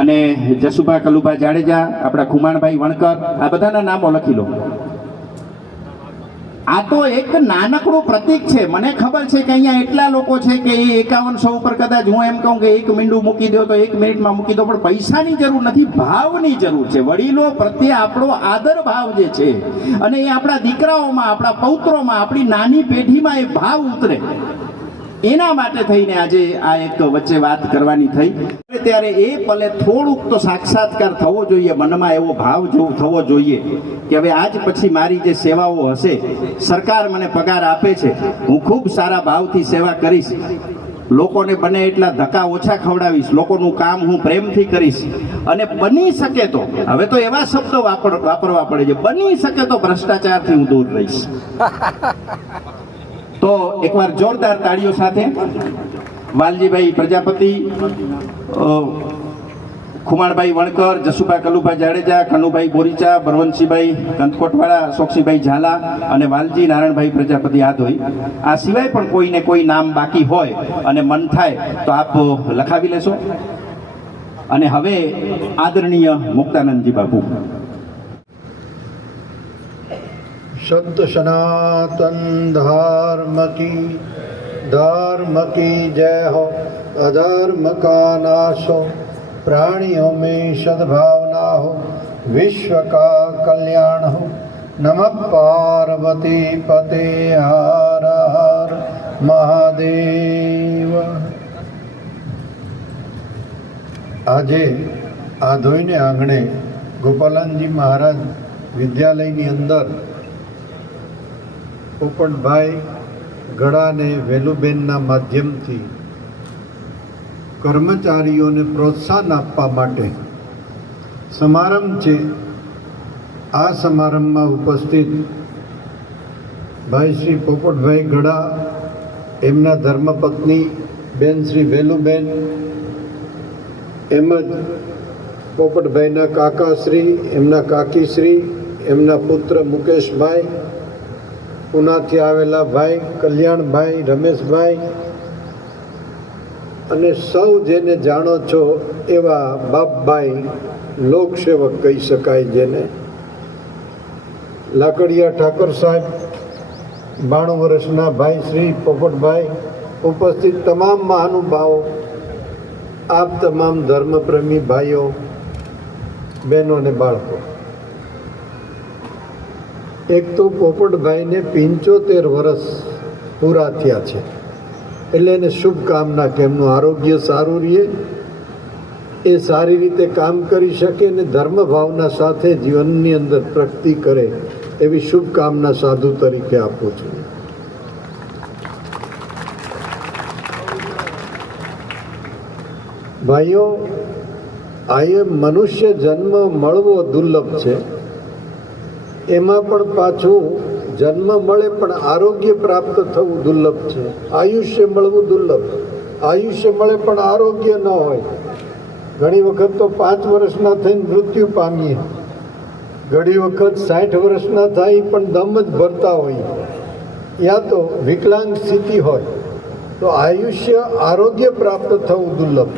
અને જસુભા કલુભા જાડેજા, આપણા ખુમાણભાઈ વણકર. આ બધાના નામો લખી લો. આ તો એક નાનકડું પ્રતીક છે. મને ખબર છે કે અહીંયા એટલા લોકો છે કે એ 5100 ઉપર કદાચ હું એમ કહું કે 1 મીંડું મૂકી દો તો 1 મિનિટમાં મૂકી દો, પણ પૈસાની જરૂર નથી, ભાવની જરૂર છે. વડીલો પ્રત્યે આપણો આદર ભાવ જે છે અને એ આપણા દીકરાઓમાં, આપણા પૌત્રોમાં, આપણી નાની પેઢીમાં એ ભાવ ઉતરે, એના માટે થઈને આજે આ એક વચ્ચે વાત કરવાની થઈ. ત્યારે એ પલે થોડુંક તો સાક્ષાત્કાર થવો જોઈએ, મનમાં એવો ભાવ થવો જોઈએ કે હવે આજ પછી મારી જે સેવાઓ હશે, સરકાર મને પગાર આપે છે, હું ખૂબ સારા ભાવથી સેવા કરીશ, લોકોને બને એટલા ધક્કા ઓછા ખવડાવીશ, લોકોનું કામ હું પ્રેમથી કરીશ, અને બની શકે તો, હવે તો એવા શબ્દો વાપરવા પડે છે, બની શકે તો ભ્રષ્ટાચારથી હું દૂર રહીશ. તો એકવાર જોરદાર તાળીઓ સાથે વાલજીભાઈ પ્રજાપતિ, ખુમાણભાઈ વણકર, જસુભા કલુભા જાડેજા, કનુભાઈ બોરીચા, બરવંતસિંહભાઈ કંથકોટવાળા, અશોકસિંહભાઈ ઝાલા અને વાલજી નારાયણભાઈ પ્રજાપતિ આ ધોઈ. આ સિવાય પણ કોઈને કોઈ નામ બાકી હોય અને મન થાય તો આપ લખાવી લેશો. અને હવે આદરણીય મુક્તાનંદજી બાપુ. शुद्ध सनातन धर्म की जय हो, अधर्म का नाश हो, प्राणियों में सद्भावना हो, विश्व का कल्याण हो. नमः पार्वती पते हर हर महादेव. આજે આ ધોઈને આંગણે ગોપાલનજી મહારાજ વિદ્યાલયની અંદર પોપટભાઈ ગળાને વેલુબેનના માધ્યમથી કર્મચારીઓને પ્રોત્સાહન આપવા માટે સમારંભ છે. આ સમારંભમાં ઉપસ્થિત ભાઈ શ્રી પોપટભાઈ ગળા, એમના ધર્મપત્ની બેન શ્રી વેલુબેન, એમજ પોપટભાઈના કાકાશ્રી, એમના કાકીશ્રી, એમના પુત્ર મુકેશભાઈ, પુનાથી આવેલા ભાઈ કલ્યાણભાઈ, રમેશભાઈ અને સૌ જેને જાણો છો એવા બાપભાઈ, લોકસેવક કહી શકાય જેને, લાકડિયા ઠાકોર સાહેબ, 92 વર્ષના ભાઈ શ્રી પોપટભાઈ, ઉપસ્થિત તમામ મહાનુભાવો, આપ તમામ ધર્મપ્રેમી ભાઈઓ, બહેનો અને બાળકો. એક તો પોપટભાઈને 75 વર્ષ પૂરા થયા છે, એટલે એને શુભકામના કે એમનું આરોગ્ય સારું રહે, એ સારી રીતે કામ કરી શકે અને ધર્મ ભાવના સાથે જીવનની અંદર પ્રગતિ કરે એવી શુભકામના સાધુ તરીકે આપું છું. ભાઈઓ, આ મનુષ્ય જન્મ મળવો દુર્લભ છે. એમાં પણ પાછું જન્મ મળે પણ આરોગ્ય પ્રાપ્ત થવું દુર્લભ છે. આયુષ્ય મળવું દુર્લભ, આયુષ્ય મળે પણ આરોગ્ય ન હોય. ઘણી વખત તો 5 વર્ષના થઈને મૃત્યુ પામીએ, ઘણી વખત 60 વર્ષના થાય પણ દમ જ ભરતા હોઈએ, યા તો વિકલાંગ સ્થિતિ હોય. તો આયુષ્ય, આરોગ્ય પ્રાપ્ત થવું દુર્લભ.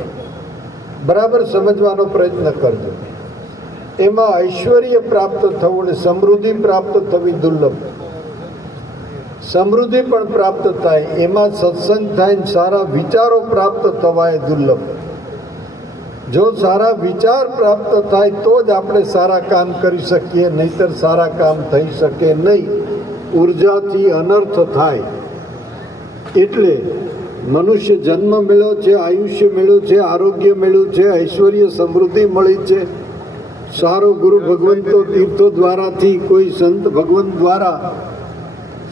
બરાબર સમજવાનો પ્રયત્ન કરજો. એમાં ઐશ્વર્ય પ્રાપ્ત થવું અને સમૃદ્ધિ પ્રાપ્ત થવી દુર્લભ. સમૃદ્ધિ પણ પ્રાપ્ત થાય, એમાં સત્સંગ થાય ને સારા વિચારો પ્રાપ્ત થવા એ દુર્લભ. જો સારા વિચાર પ્રાપ્ત થાય તો જ આપણે સારા કામ કરી શકીએ, નહીંતર સારા કામ થઈ શકે નહીં. ઉર્જાથી અનર્થ થાય. એટલે મનુષ્ય જન્મ મળ્યો છે, આયુષ્ય મળ્યું છે, આરોગ્ય મળ્યું છે, ઐશ્વર્ય સમૃદ્ધિ મળી છે, સારો ગુરુ ભગવંતો તીર્થો દ્વારાથી કોઈ સંત ભગવંત દ્વારા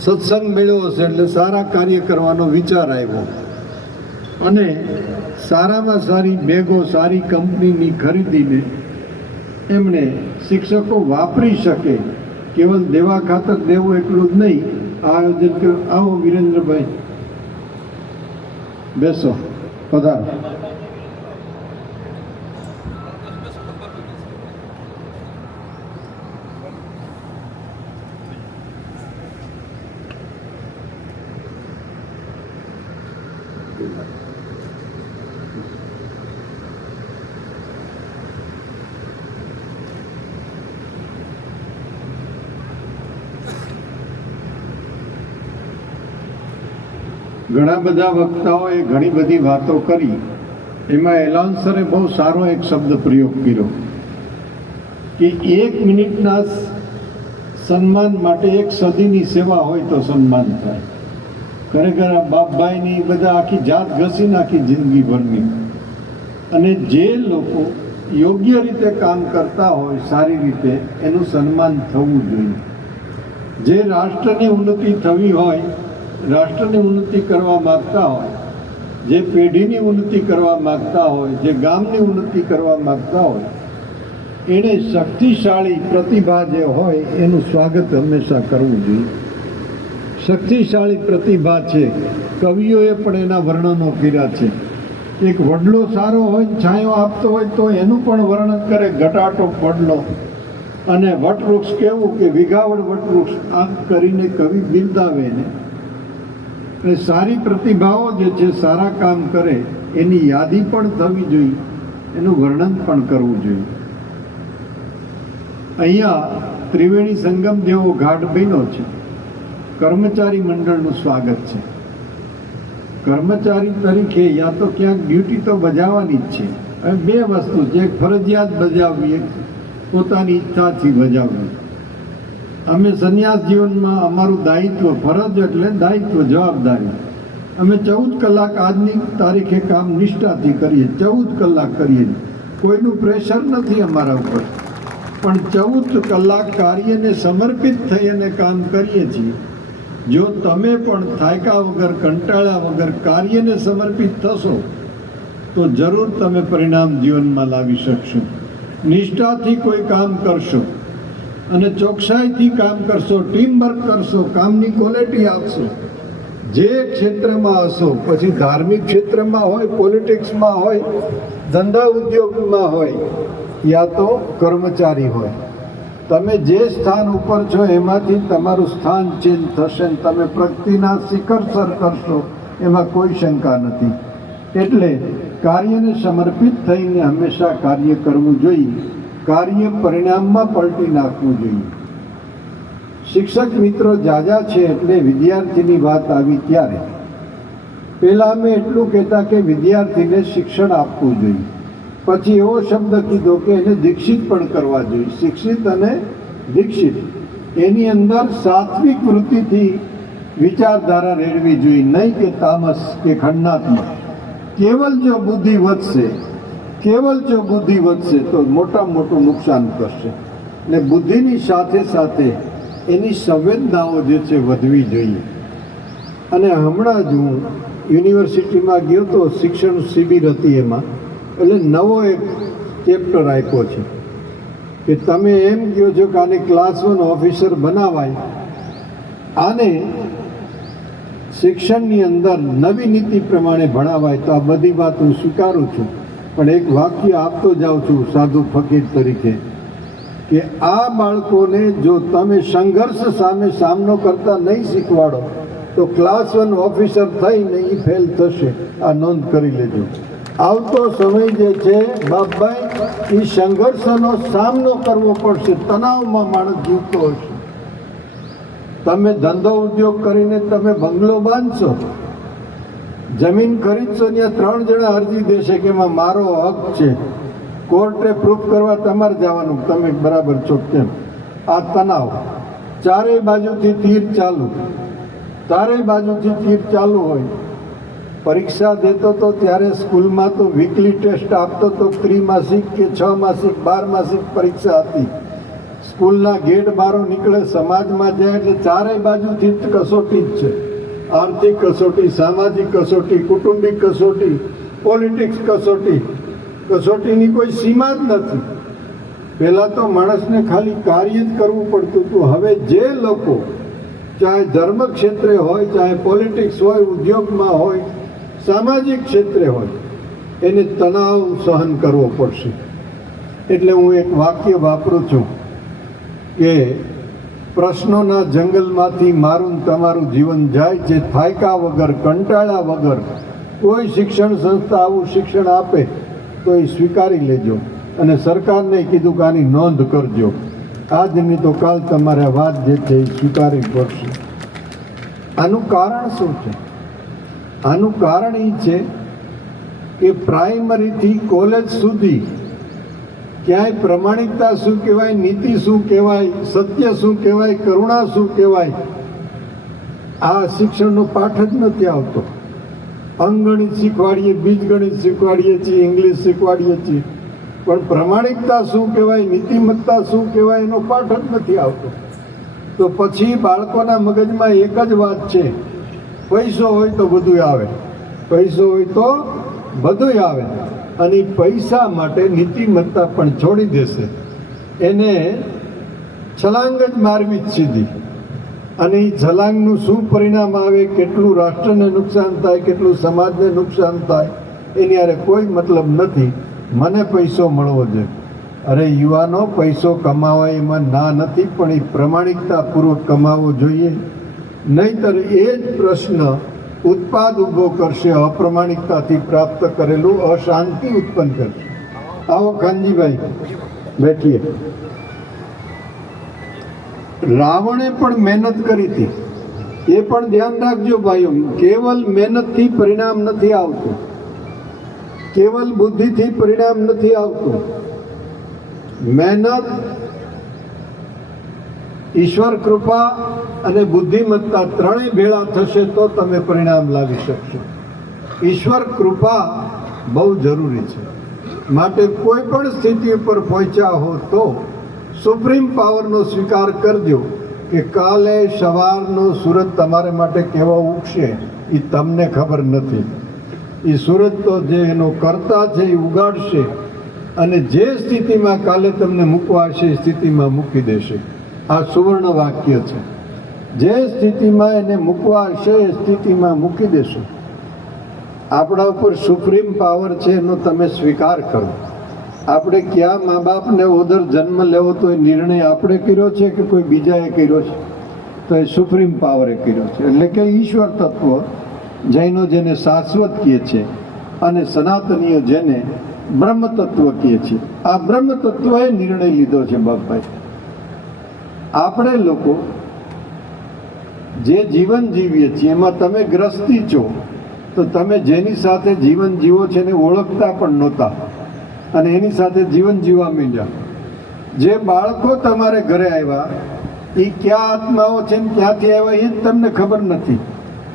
સત્સંગ મળ્યો હશે એટલે સારા કાર્ય કરવાનો વિચાર આવ્યો. અને સારામાં સારી બેગો સારી કંપનીની ખરીદીને એમણે શિક્ષકો વાપરી શકે. કેવલ દેવા ખાતર દેવું એટલું જ નહીં, આયોજન કર્યું. આવો વિરેન્દ્રભાઈ, બેસો, પધારો. ઘણા બધા વક્તાઓએ ઘણી બધી વાતો કરી. એમાં એલાઉન્સરે બહુ સારો એક શબ્દ પ્રયોગ કર્યો કે 1 મિનિટના સન્માન માટે 1 સદીની સેવા હોય તો સન્માન થાય. ખરેખર આ બાપભાઈની બધા આખી જાત ઘસી નાખી જિંદગી ભરની. અને જે લોકો યોગ્ય રીતે કામ કરતા હોય સારી રીતે, એનું સન્માન થવું જોઈએ. જે રાષ્ટ્રની ઉન્નતિ થવી હોય, રાષ્ટ્રની ઉન્નતિ કરવા માગતા હોય, જે પેઢીની ઉન્નતિ કરવા માગતા હોય, જે ગામની ઉન્નતિ કરવા માગતા હોય, એણે શક્તિશાળી પ્રતિભા જે હોય એનું સ્વાગત હંમેશા કરવું જોઈએ. શક્તિશાળી પ્રતિભા છે, કવિઓએ પણ એના વર્ણનો કર્યા છે. એક વડલો સારો હોય, છાંયો આપતો હોય તો એનું પણ વર્ણન કરે, ઘટાટો વડલો. અને વટવૃક્ષ કેવું કે વિઘાવડ વટવૃક્ષ, આમ કરીને કવિ બિરદાવે ને. અને સારી પ્રતિભાઓ જે છે સારા કામ કરે એની યાદી પણ થવી જોઈએ, એનું વર્ણન પણ કરવું જોઈએ. અહીંયા ત્રિવેણી સંગમ જેવો ઘાટ બન્યો છે. કર્મચારી મંડળનું સ્વાગત છે. કર્મચારી તરીકે યા તો ક્યાંક ડ્યુટી તો બજાવવાની જ છે. હવે 2 વસ્તુ છે, એક ફરજિયાત બજાવવી, એક પોતાની ઈચ્છાથી બજાવવી. અમે સંન્યાસ જીવનમાં અમારું દાયિત્વ, ફરજ એટલે દાયિત્વ, જવાબદારી. અમે 14 કલાક આજની તારીખે કામ નિષ્ઠાથી કરીએ, 14 કલાક કરીએ. કોઈનું પ્રેશર નથી અમારા ઉપર, પણ 14 કલાક કાર્યને સમર્પિત થઈ અને કામ કરીએ છીએ. જો તમે પણ થાક્યા વગર, કંટાળ્યા વગર કાર્યને સમર્પિત થશો તો જરૂર તમે પરિણામ જીવનમાં લાવી શકશો. નિષ્ઠાથી કોઈ કામ કરશો અને ચોકસાઈથી કામ કરશો, ટીમ વર્ક કરશો, કામની ક્વોલિટી આપશો. જે ક્ષેત્રમાં હશો, પછી ધાર્મિક ક્ષેત્રમાં હોય, પોલિટિક્સમાં હોય, ધંધા ઉદ્યોગમાં હોય, યા તો કર્મચારી હોય, તમે જે સ્થાન ઉપર છો એમાંથી તમારું સ્થાન ચેન્જ થશે ને તમે પ્રગતિના શિખર સર કરશો, એમાં કોઈ શંકા નથી. એટલે કાર્યને સમર્પિત થઈને હંમેશા કાર્ય કરવું જોઈએ. કાર્ય પરિણામમાં પલટી નાખવું જોઈએ. શિક્ષક મિત્રો જાજા છે એટલે વિદ્યાર્થીની વાત આવી ત્યારે પહેલાં અમે એટલું કહેતા કે વિદ્યાર્થીને શિક્ષણ આપવું જોઈએ. પછી એવો શબ્દ કીધો કે એને દીક્ષિત પણ કરવા જોઈએ. શિક્ષિત અને દીક્ષિત, એની અંદર સાત્વિક વૃત્તિથી વિચારધારા રેડવી જોઈએ, નહીં કે તામસ કે ખંડાત્મક. કેવલ જો બુદ્ધિ વધશે, કેવલ જો બુદ્ધિ વધશે તો મોટામાં મોટું નુકસાન કરશે. એટલે બુદ્ધિની સાથે સાથે એની સંવેદનાઓ જે છે વધવી જોઈએ. અને હમણાં જ હું યુનિવર્સિટીમાં ગયો તો, શિક્ષણ શિબિર હતી એમાં, એટલે નવો એક ચેપ્ટર આપ્યો છે કે તમે એમ કહો છો કે આને ક્લાસ 1 ઓફિસર બનાવાય, આને શિક્ષણની અંદર નવી નીતિ પ્રમાણે ભણાવાય. તો આ બધી વાત હું સ્વીકારું છું, પણ એક વાક્ય આપતો જાઉં છું સાધુ ફકીર તરીકે કે આ બાળકોને જો તમે સંઘર્ષ સામે સામનો કરતા નહીં શીખવાડો તો ક્લાસ 1 ઓફિસર થઈને એ ફેલ થશે. આ નોંધ કરી લેજો. આવતો સમય જે છે બાપભાઈ, એ સંઘર્ષનો સામનો કરવો પડશે. તણાવમાં માણસ જીવતો હશે. તમે ધંધો ઉદ્યોગ કરીને તમે બંગલો બાંધશો, જમીન ખરીદશો, ત્યાં 3 જણા અરજી દેશે કે એમાં મારો હક છે. કોર્ટે પ્રૂફ કરવા તમારે જવાનું તમે બરાબર છો કેમ. આ તણાવ, ચારેય બાજુથી તીર ચાલુ, ચારેય બાજુથી તીર ચાલુ હોય. પરીક્ષા દેતો તો ત્યારે સ્કૂલમાં તો વીકલી ટેસ્ટ આપતો તો, ત્રિમાસિક કે 6 માસિક 12 માસિક પરીક્ષા હતી. સ્કૂલના ગેટ બારો નીકળે, સમાજમાં જાય એટલે ચારેય બાજુથી જ કસોટી જ છે. આર્થિક કસોટી, સામાજિક કસોટી, કુટુંબિક કસોટી, પોલિટિક્સ કસોટી. કસોટીની કોઈ સીમા જ નથી. પહેલાં તો માણસને ખાલી કાર્ય જ કરવું પડતું હતું. હવે જે લોકો ચાહે ધર્મ ક્ષેત્રે હોય, ચાહે પોલિટિક્સ હોય, ઉદ્યોગમાં હોય, સામાજિક ક્ષેત્રે હોય, એને તણાવ સહન કરવો પડશે. એટલે હું એક વાક્ય વાપરું છું કે પ્રશ્નોના જંગલમાંથી મારું ને તમારું જીવન જાય છે, થાક્યા વગર, કંટાળ્યા વગર. કોઈ શિક્ષણ સંસ્થા આવું શિક્ષણ આપે તો એ સ્વીકારી લેજો, અને સરકારને કીધું કે આની નોંધ કરજો. આજ નહીં તો કાલ તમારે વાત જે છે એ સ્વીકારવી પડશે. આનું કારણ શું છે? આનું કારણ એ છે કે પ્રાઇમરીથી કોલેજ સુધી ક્યાંય પ્રમાણિકતા શું કહેવાય, નીતિ શું કહેવાય, સત્ય શું કહેવાય, કરુણા શું કહેવાય, આ શિક્ષણનો પાઠ જ નથી આવતો. અંકગણિત શીખવાડીએ, બીજગણિત શીખવાડીએ છીએ, ઇંગ્લિશ શીખવાડીએ છીએ, પણ પ્રમાણિકતા શું કહેવાય, નીતિમત્તા શું કહેવાય એનો પાઠ જ નથી આવતો. તો પછી બાળકોના મગજમાં એક જ વાત છે, પૈસો હોય તો બધું આવે, પૈસો હોય તો બધું આવે. અને પૈસા માટે નીતિમત્તા પણ છોડી દેશે. એને છલાંગ જ મારવી જ સીધી. અને એ છલાંગનું શું પરિણામ આવે, કેટલું રાષ્ટ્રને નુકસાન થાય, કેટલું સમાજને નુકસાન થાય, એની હારે કોઈ મતલબ નથી. મને પૈસો મળવો જોઈએ. અરે યુવાનો, પૈસો કમાવા એમાં ના નથી, પણ એ પ્રમાણિકતાપૂર્વક કમાવવો જોઈએ. નહીંતર એ જ પ્રશ્ન ઉત્પાદ ઊભો કરશે, અપ્રમાણિકતાથી પ્રાપ્ત કરેલું અશાંતિ ઉત્પન્ન કરશે. આવો ખાનજીભાઈ બેઠીએ. રાવણે પણ મહેનત કરી હતી, એ પણ ધ્યાન રાખજો ભાઈઓ. કેવલ મહેનતથી પરિણામ નથી આવતું, કેવલ બુદ્ધિથી પરિણામ નથી આવતું. મહેનત, ઈશ્વર કૃપા અને બુદ્ધિમત્તા ત્રણેય ભેળા થશે તો તમે પરિણામ લાવી શકશો. ઈશ્વર કૃપા બહુ જરૂરી છે. માટે કોઈ પણ સ્થિતિ ઉપર પહોંચ્યા હો તો સુપ્રીમ પાવરનો સ્વીકાર કરજો કે કાલે સવારનો સૂરજ તમારા માટે કેવો ઉગશે એ તમને ખબર નથી. એ સૂરજ તો જે એનો કર્તા છે એ ઉગાડશે, અને જે સ્થિતિમાં કાલે તમને મૂકવા હશે એ સ્થિતિમાં મૂકી દેશે. આ સુવર્ણ વાક્ય છે. જે સ્થિતિમાં એને મૂકવા હશે એ સ્થિતિમાં મૂકી દેશો. આપણા ઉપર સુપ્રીમ પાવર છે એનો તમે સ્વીકાર કરો. આપણે ક્યાં મા બાપને ઓદર જન્મ લેવો તો એ નિર્ણય આપણે કર્યો છે કે કોઈ બીજાએ કર્યો છે? તો એ સુપ્રીમ પાવરે કર્યો છે. એટલે કે ઈશ્વર તત્વ, જૈનો જેને શાશ્વત કહે છે અને સનાતનીય જેને બ્રહ્મ તત્વ કહે છે, આ બ્રહ્મ તત્વએ નિર્ણય લીધો છે. બાપભાઈ, આપણે લોકો જે જીવન જીવીએ છીએ એમાં તમે ગ્રસ્તી છો, તો તમે જેની સાથે જીવન જીવો છે એને ઓળખતા પણ નહોતા અને એની સાથે જીવન જીવવા માંડ્યા. જે બાળકો તમારે ઘરે આવ્યા એ ક્યાં આત્માઓ છે ને ક્યાંથી આવ્યા એ જ તમને ખબર નથી.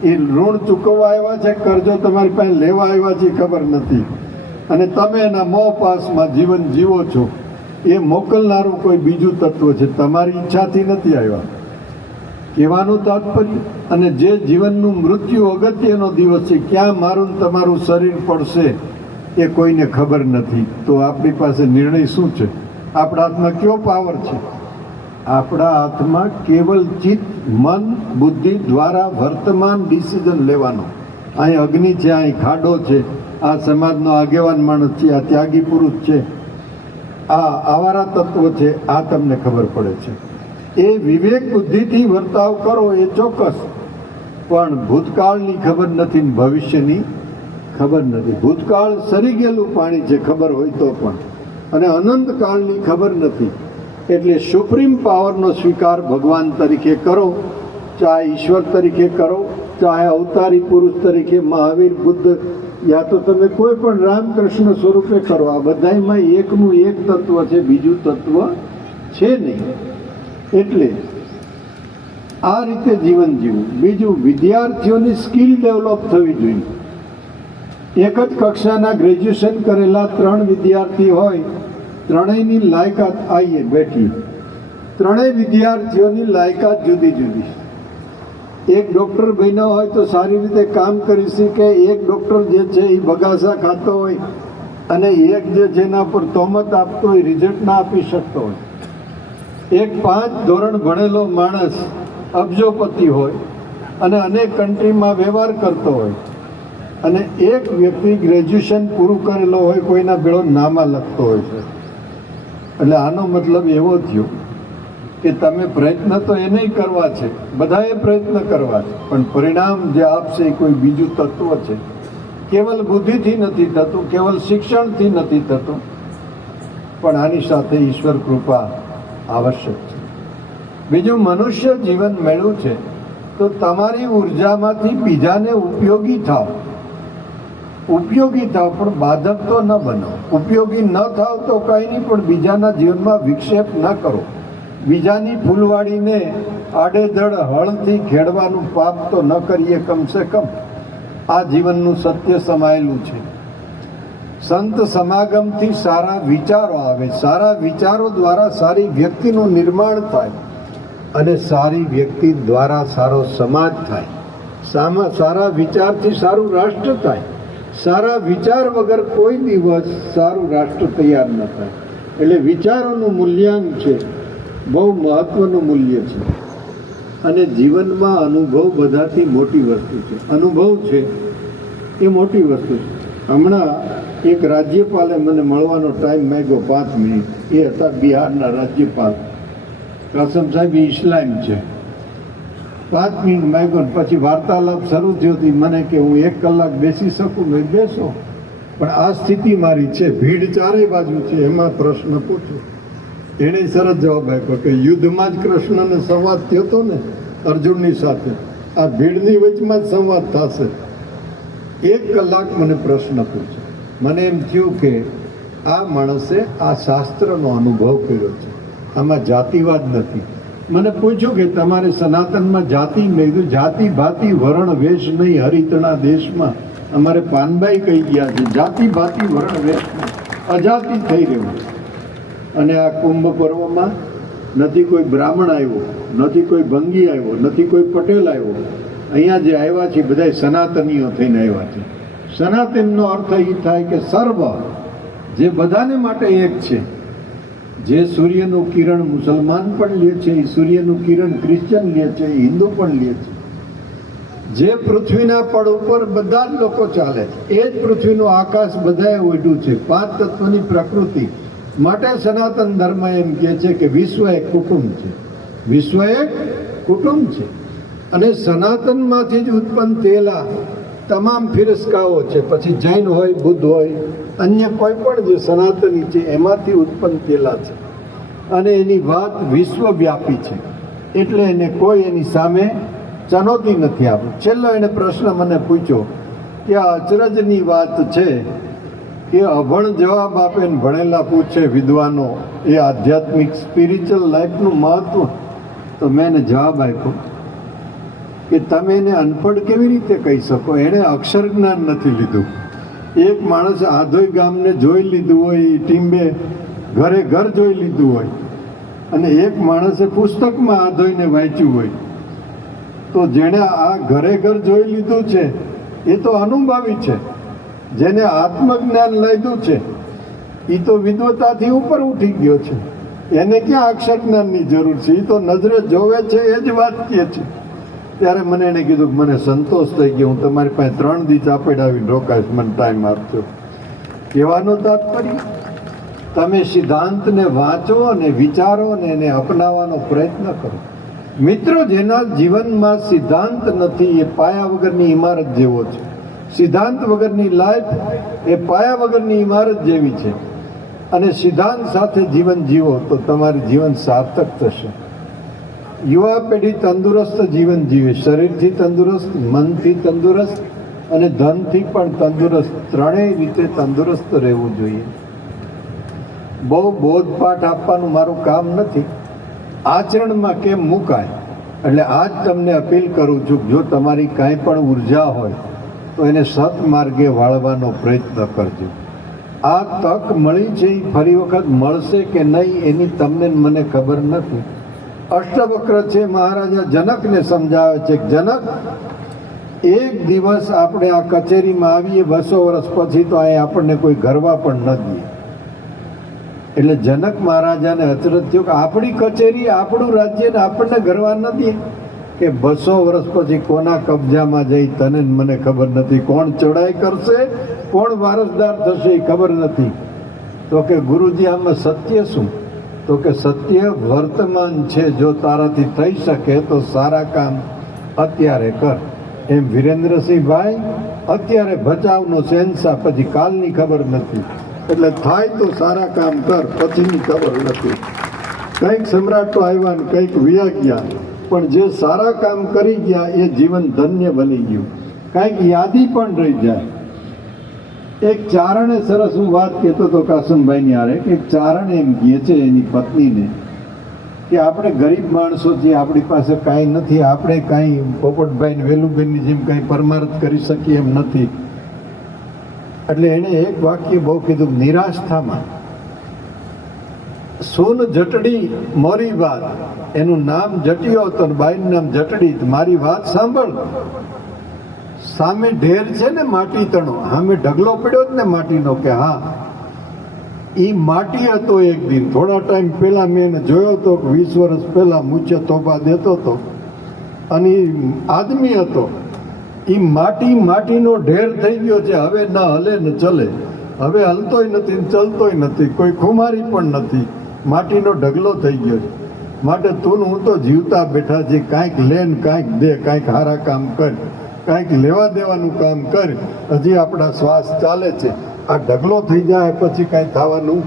એ ઋણ ચૂકવવા આવ્યા છે, કરજો તમારી પાસે લેવા આવ્યા છે ખબર નથી, અને તમે એના મોહ પાસમાં જીવન જીવો છો. એ મોકલનારું કોઈ બીજું તત્વ છે, તમારી ઈચ્છાથી નથી આવ્યા. કહેવાનું તાત્પર્ય, અને જે જીવનનું મૃત્યુ અગત્યનો દિવસ છે, ક્યાં મારું ને તમારું શરીર પડશે એ કોઈને ખબર નથી. તો આપણી પાસે નિર્ણય શું છે? આપણા હાથમાં કયો પાવર છે? આપણા હાથમાં કેવલ ચિત્ત, મન, બુદ્ધિ દ્વારા વર્તમાન ડિસિઝન લેવાનો. અહીં અગ્નિ છે, અહીં ખાડો છે, આ સમાજનો આગેવાન માણસ છે, આ ત્યાગી પુરુષ છે, આ આવારા તત્વ છે, આ તમને ખબર પડે છે. એ વિવેક બુદ્ધિથી વર્તાવ કરો એ ચોક્કસ, પણ ભૂતકાળની ખબર નથી, ભવિષ્યની ખબર નથી. ભૂતકાળ સરી ગયેલું પાણી છે ખબર હોય તો પણ, અને અનંતકાળની ખબર નથી. એટલે સુપ્રીમ પાવરનો સ્વીકાર ભગવાન તરીકે કરો ચાહે ઈશ્વર તરીકે કરો, ચાહે અવતારી પુરુષ તરીકે મહાવીર, બુદ્ધ, યા તો તમે કોઈ પણ રામકૃષ્ણ સ્વરૂપે કરો, આ બધામાં એકનું એક તત્વ છે, બીજું તત્વ છે નહીં. એટલે આ રીતે જીવન જીવવું. બીજું, વિદ્યાર્થીઓની સ્કિલ ડેવલપ થવી જોઈએ. એક જ કક્ષાના ગ્રેજ્યુએશન કરેલા 3 વિદ્યાર્થી હોય, ત્રણેયની લાયકાત આવીએ બેઠી, ત્રણેય વિદ્યાર્થીઓની લાયકાત જુદી જુદી. એક ડૉક્ટર બન્યો હોય તો સારી રીતે કામ કરી શકે, એક ડૉક્ટર જે છે એ બગાસા ખાતો હોય, અને એક જે જેના પર તોમત આપતો હોય રિઝલ્ટ ના આપી શકતો હોય. એક 5 ધોરણ ભણેલો માણસ અબજોપતિ હોય અને અનેક કન્ટ્રીમાં વ્યવહાર કરતો હોય, અને એક વ્યક્તિ ગ્રેજ્યુએશન પૂરું કરેલો હોય, કોઈના ભેળો નામા લખતો હોય છે. એટલે આનો મતલબ એવો થયો કે તમે પ્રયત્ન તો એને કરવા છે, બધાએ પ્રયત્ન કરવા છે, પણ પરિણામ જે આપશે એ કોઈ બીજું તત્વ છે. કેવલ બુદ્ધિથી નથી થતું, કેવલ શિક્ષણથી નથી થતું, પણ આની સાથે ઈશ્વર કૃપા આવશ્યક છે. બીજું, મનુષ્ય જીવન મેળવ્યું છે તો તમારી ઉર્જામાંથી બીજાને ઉપયોગી થાવ, પણ બાધક તો ન બનો. ઉપયોગી ન થાવ તો કંઈ નહીં, પણ બીજાના જીવનમાં વિક્ષેપ ન કરો. બીજાની ફૂલવાડીને આડેધડ હળથી ખેડવાનું પાપ તો ન કરીએ કમસે કમ. આ જીવનનું સત્ય સમાયેલું છે. સંત સમાગમથી સારા વિચારો આવે, સારા વિચારો દ્વારા સારી વ્યક્તિનું નિર્માણ થાય, અને સારી વ્યક્તિ દ્વારા સારો સમાજ થાય. સારા વિચારથી સારું રાષ્ટ્ર થાય. સારા વિચાર વગર કોઈ દિવસ સારું રાષ્ટ્ર તૈયાર ન થાય. એટલે વિચારોનું મૂલ્યાંક છે, બહુ મહત્વનું મૂલ્ય છે. અને જીવનમાં અનુભવ બધાથી મોટી વસ્તુ છે. અનુભવ છે એ મોટી વસ્તુ છે. હમણાં એક રાજ્યપાલે મને મળવાનો ટાઈમ માંગ્યો 5 મિનિટ. એ હતા બિહારના રાજ્યપાલ કાસમ સાહેબ, ઇસ્લામ છે. 5 મિનિટ માંગ્યો, પછી વાર્તાલાપ શરૂ થયો હતી. મને કે હું 1 કલાક બેસી શકું? મેં બેસો, પણ આ સ્થિતિ મારી છે, ભીડ ચારે બાજુ છે, એમાં પ્રશ્ન પૂછો. એણે સરસ જવાબ આપ્યો કે યુદ્ધમાં જ કૃષ્ણને સંવાદ થયો હતો ને અર્જુનની સાથે, આ ભીડની વચમાં જ સંવાદ થશે. 1 કલાક મને પ્રશ્ન પૂછ્યો. મને એમ થયું કે આ માણસે આ શાસ્ત્રનો અનુભવ કર્યો છે, આમાં જાતિવાદ નથી. મને પૂછ્યું કે તમારે સનાતનમાં જાતિ? મેં કીધું જાતિ ભાતિ વરણ વેશ નહીં, હરિતણા દેશમાં અમારે પાનબાઈ કહી ગયા છે, જાતિ ભાતિ વરણ વેશ અજાતિ થઈ રહ્યું. અને આ કુંભ પર્વમાં નથી કોઈ બ્રાહ્મણ આવ્યો, નથી કોઈ ભંગી આવ્યો, નથી કોઈ પટેલ આવ્યો. અહીંયા જે આવ્યા છે બધા સનાતનીઓ થઈને આવ્યા છે. સનાતનનો અર્થ એ થાય કે સર્વ, જે બધાને માટે એક છે. જે સૂર્યનું કિરણ મુસલમાન પણ લે છે, એ સૂર્યનું કિરણ ક્રિશ્ચન લે છે, એ હિન્દુ પણ લે છે. જે પૃથ્વીના પડ ઉપર બધા જ લોકો ચાલે છે, એ જ પૃથ્વીનું આકાશ બધાએ ઓઢ્યું છે. 5 તત્વની પ્રકૃતિ માટે સનાતન ધર્મ એમ કહે છે કે વિશ્વ એક કુટુંબ છે. વિશ્વ એક કુટુંબ છે. અને સનાતનમાંથી જ ઉત્પન્ન થયેલા તમામ ફિરસ્કાઓ છે, પછી જૈન હોય, બુદ્ધ હોય, અન્ય કોઈ પણ જે સનાતની છે એમાંથી ઉત્પન્ન થયેલા છે. અને એની વાત વિશ્વવ્યાપી છે, એટલે એને કોઈ એની સામે ચુનૌતી નથી આપી. છેલ્લો એને પ્રશ્ન મને પૂછ્યો કે આ અચરજની વાત છે કે અભણ જવાબ આપે ને ભણેલા પૂછે વિદ્વાનો, એ આધ્યાત્મિક સ્પિરિચ્યુઅલ લાઈફનું મહત્વ. તો મેં એને જવાબ આપ્યો કે તમે એને અનપઢ કેવી રીતે કહી શકો? એણે અક્ષર જ્ઞાન નથી લીધું. એક માણસ આધોઈ ગામને જોઈ લીધું હોય, ટીમ્બે ઘરે ઘર જોઈ લીધું હોય, અને એક માણસે પુસ્તકમાં આધોઈને વાંચ્યું હોય. તો જેણે આ ઘરે ઘર જોઈ લીધું છે એ તો અનુભવી છે. જેને આત્મજ્ઞાન લીધું છે એ તો વિદ્વતાથી ઉપર ઉઠી ગયો છે. એને ક્યાં અક્ષર જ્ઞાનની જરૂર છે? એ તો નજરે જોવે છે, એ જ વાત કહે છે. ત્યારે મને એને કીધું કે મને સંતોષ થઈ ગયો, હું તમારી પાસે 3 દિવસ આપેડાવીને રોકાઈશ, મને ટાઈમ આપજો. કહેવાનું તાત્પર્ય, તમે સિદ્ધાંતને વાંચો અને વિચારો અને એને અપનાવવાનો પ્રયત્ન કરો. મિત્રો, જેના જીવનમાં સિદ્ધાંત નથી એ પાયા વગરની ઇમારત જેવો છે. સિદ્ધાંત વગરની લાઈફ એ પાયા વગરની ઇમારત જેવી છે. અને સિદ્ધાંત સાથે જીવન જીવો તો તમારું જીવન સાર્થક થશે. યુવા પેઢી તંદુરસ્ત જીવન જીવે, શરીરથી તંદુરસ્ત, મનથી તંદુરસ્ત અને ધનથી પણ તંદુરસ્ત, ત્રણેય રીતે તંદુરસ્ત રહેવું જોઈએ. બહુ બોધપાઠ આપવાનું મારું કામ નથી, આચરણમાં કેમ મુકાય. એટલે આજ તમને અપીલ કરું છું કે જો તમારી કાંઈ પણ ઉર્જા હોય તો એને સત્માર્ગે વાળવાનો પ્રયત્ન કરજો. આ તક મળી છે એ ફરી વખત મળશે કે નહીં એની તમને ને મને ખબર નથી. અષ્ટવક્ર છે, મહારાજા જનકને સમજાવે છે કે જનક, એક દિવસ આપણે આ કચેરીમાં આવીએ 200 વર્ષ પછી તો અહીં આપણને કોઈ ગરવા પણ ન દે. એટલે જનક મહારાજાને અચરજ થયો કે આપણી કચેરી, આપણું રાજ્ય ને આપણને ગરવા ન દે, કે 200 વર્ષ પછી કોના કબજામાં જઈ તને ને મને ખબર નથી, કોણ ચડાઈ કરશે, કોણ વારસદાર થશે એ ખબર નથી. તો કે ગુરુજી આમાં સત્ય શું? તો કે સત્ય વર્તમાન છે, જો તારાથી થઈ શકે તો સારા કામ અત્યારે કર. એમ વિરેન્દ્રસિંહભાઈ અત્યારે ભચાઉનો શહેનશાહ, પછી કાલની ખબર નથી, એટલે થાય તો સારા કામ કર, પછીની ખબર નથી. કંઈક સમ્રાટો આવ્યા ને કંઈક વયા ગયા, પણ જે સારા કામ કરી ગયા એ જીવન ધન્ય બની ગયું, કંઈક યાદી પણ રહી જાય. એક ચારણે સરસ હું વાત કહેતો હતો કાસમભાઈની હારે, કે એક ચારણ એમ કહે છે એની પત્નીને કે આપણે ગરીબ માણસો છીએ, આપણી પાસે કાંઈ નથી, આપણે કાંઈ પોપટભાઈ ને વેલુભાઈની જેમ કાંઈ પરમાર્થ કરી શકીએ એમ નથી. એટલે એણે એક વાક્ય બહુ કીધું, નિરાશતામાં સોન જટડી મોરી વાત. એનું નામ જટિયો હતો ને બાઈનું નામ જટડી. મારી વાત સાંભળ, સામે ઢેર છે ને માટી તણો, સામે ઢગલો પડ્યો જ ને માટીનો, કે હા એ માટી હતો એક દિન. થોડા ટાઈમ પહેલા મેં એને જોયો હતો, 20 વર્ષ પહેલા મૂછે તોબા દેતો હતો, અને એ આદમી હતો. એ માટીનો ઢેર થઈ ગયો છે, હવે ન હલે ને ચલે, હવે હલતોય નથી ને ચલતોય નથી, કોઈ ખુમારી પણ નથી, માટીનો ઢગલો થઈ ગયો છે. માટે તું હું તો જીવતા બેઠા છે, કાંઈક લે ને કાંઈક દે, કાંઈક સારા કામ કર, કાંઈક લેવા દેવાનું કામ કર. હજી આપણા શ્વાસ ચાલે છે, આ ઢગલો થઈ જાય પછી કાંઈ થવાનું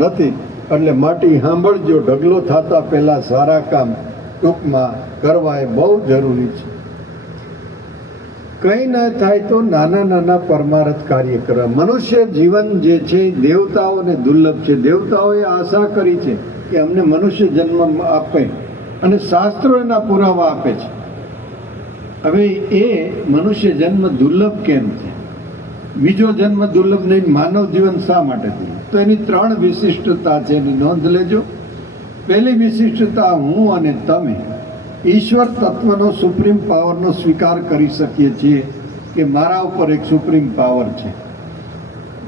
નથી. એટલે માટી સાંભળજો, ઢગલો થતા પહેલાં સારા કામ ટૂંકમાં કરવા એ બહુ જરૂરી છે. કંઈ ન થાય તો નાના નાના પરમાર્થ કાર્ય કરવા. મનુષ્ય જીવન જે છે દેવતાઓને દુર્લભ છે. દેવતાઓએ આશા કરી છે કે અમને મનુષ્ય જન્મ આપે, અને શાસ્ત્રો એના પુરાવા આપે છે. હવે એ મનુષ્ય જન્મ દુર્લભ કેમ છે? બીજો જન્મ દુર્લભ નહીં, માનવ જીવન શા માટે દુર્લભ? તો એની 3 વિશિષ્ટતા છે, એની નોંધ લેજો. પહેલી વિશિષ્ટતા, હું અને તમે ઈશ્વર તત્વનો સુપ્રીમ પાવરનો સ્વીકાર કરી શકીએ છીએ કે મારા ઉપર એક સુપ્રીમ પાવર છે.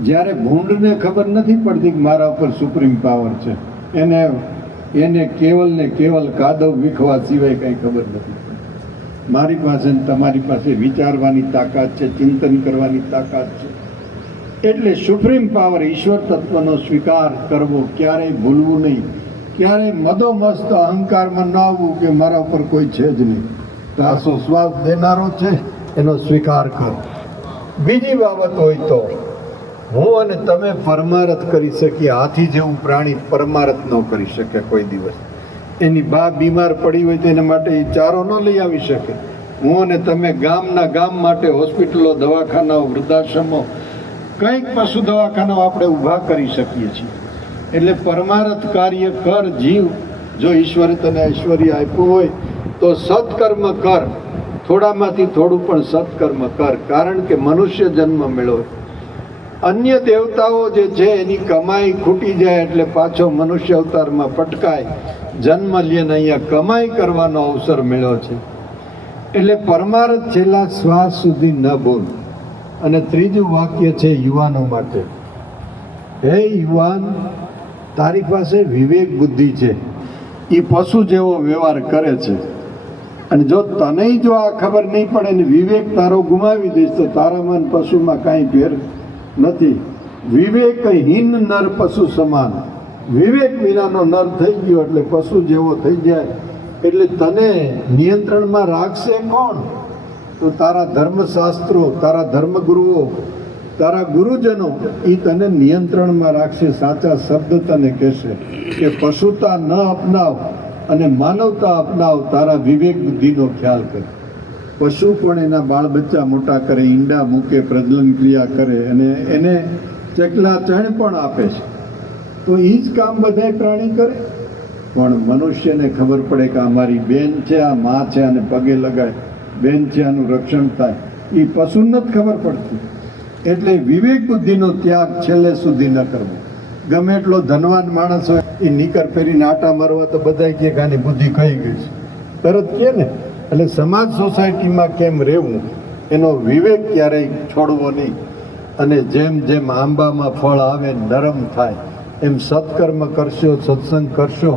જ્યારે ભૂંડને ખબર નથી પડતી કે મારા ઉપર સુપ્રીમ પાવર છે, એને કેવલ ને કેવલ કાદવ વીખવા સિવાય કંઈ ખબર નથી. મારી પાસે ને તમારી પાસે વિચારવાની તાકાત છે, ચિંતન કરવાની તાકાત છે. એટલે સુપ્રીમ પાવર ઈશ્વર તત્વનો સ્વીકાર કરવો, ક્યારેય ભૂલવું નહીં, ક્યારેય મદોમસ્ત અહંકારમાં ન આવવું કે મારા ઉપર કોઈ છે જ નહીં. તાસો શ્વાસ દેનારો છે, એનો સ્વીકાર કરો. બીજી બાબત હોય તો હું અને તમે પરમાર્થ કરી શકીએ. હાથી જેવું પ્રાણી પરમાર્થ ન કરી શકે કોઈ દિવસ. એની બા બીમાર પડી હોય તો એના માટે એ ચારો ન લઈ આવી શકે. હું અને તમે ગામના ગામ માટે હોસ્પિટલો, દવાખાનાઓ, વૃદ્ધાશ્રમો, કંઈક પશુ દવાખાનાઓ આપણે ઊભા કરી શકીએ છીએ. એટલે પરમાર્થ કાર્ય કર જીવ. જો ઈશ્વરે તને ઐશ્વર્ય આપ્યું હોય તો સત્કર્મ કર, થોડામાંથી થોડું પણ સત્કર્મ કર, કારણ કે મનુષ્ય જન્મ મળ્યો. અન્ય દેવતાઓ જે છે એની કમાઈ ખૂટી જાય એટલે પાછો મનુષ્ય અવતારમાં પટકાય, જન્મ લઈને અહીંયા કમાઈ કરવાનો અવસર મળ્યો છે. એટલે પરમાર્થ છેલ્લા શ્વાસ સુધી ન ભૂલ. અને ત્રીજું વાક્ય છે યુવાનો માટે, હે યુવાન, તારી પાસે વિવેક બુદ્ધિ છે, એ પશુ જેવો વ્યવહાર કરે છે. અને જો તને જો આ ખબર નહીં પડે ને વિવેક તારો ગુમાવી દઈશ તો તારામાં પશુમાં કાંઈ ફેર નથી. વિવેકહીન નર પશુ સમાન. વિવેક વિનાનો નર થઈ ગયો એટલે પશુ જેવો થઈ જાય. એટલે તને નિયંત્રણમાં રાખશે કોણ? તો તારા ધર્મશાસ્ત્રો, તારા ધર્મગુરુઓ, તારા ગુરુજનો એ તને નિયંત્રણમાં રાખશે. સાચા શબ્દ તને કહેશે કે પશુતા ન અપનાવ, અને માનવતા અપનાવ, તારા વિવેક બુદ્ધિનો ખ્યાલ કર. પશુ પણ એના બાળ બચ્ચા મોટા કરે, ઈંડા મૂકે, પ્રજનન ક્રિયા કરે અને એને ચકલા ચણ પણ આપે છે. તો એ જ કામ બધાય પ્રાણી કરે. પણ મનુષ્યને ખબર પડે કે આ મારી બેન છે, આ માં છે, આને પગે લગાય, બેન છે, આનું રક્ષણ થાય. એ પશુને જ ખબર પડતી. એટલે વિવેક બુદ્ધિનો ત્યાગ છેલ્લે સુધી ન કરવો. ગમે એટલો ધનવાન માણસ હોય, એ નીકર પહેરીને આટા મારવા તો બધા કહે કે આની બુદ્ધિ કહી ગઈ છે, તરત કહે ને. એટલે સમાજ સોસાયટીમાં કેમ રહેવું, એનો વિવેક ક્યારેય છોડવો નહીં. અને જેમ જેમ આંબામાં ફળ આવે, નરમ થાય, એમ સત્કર્મ કરશો, સત્સંગ કરશો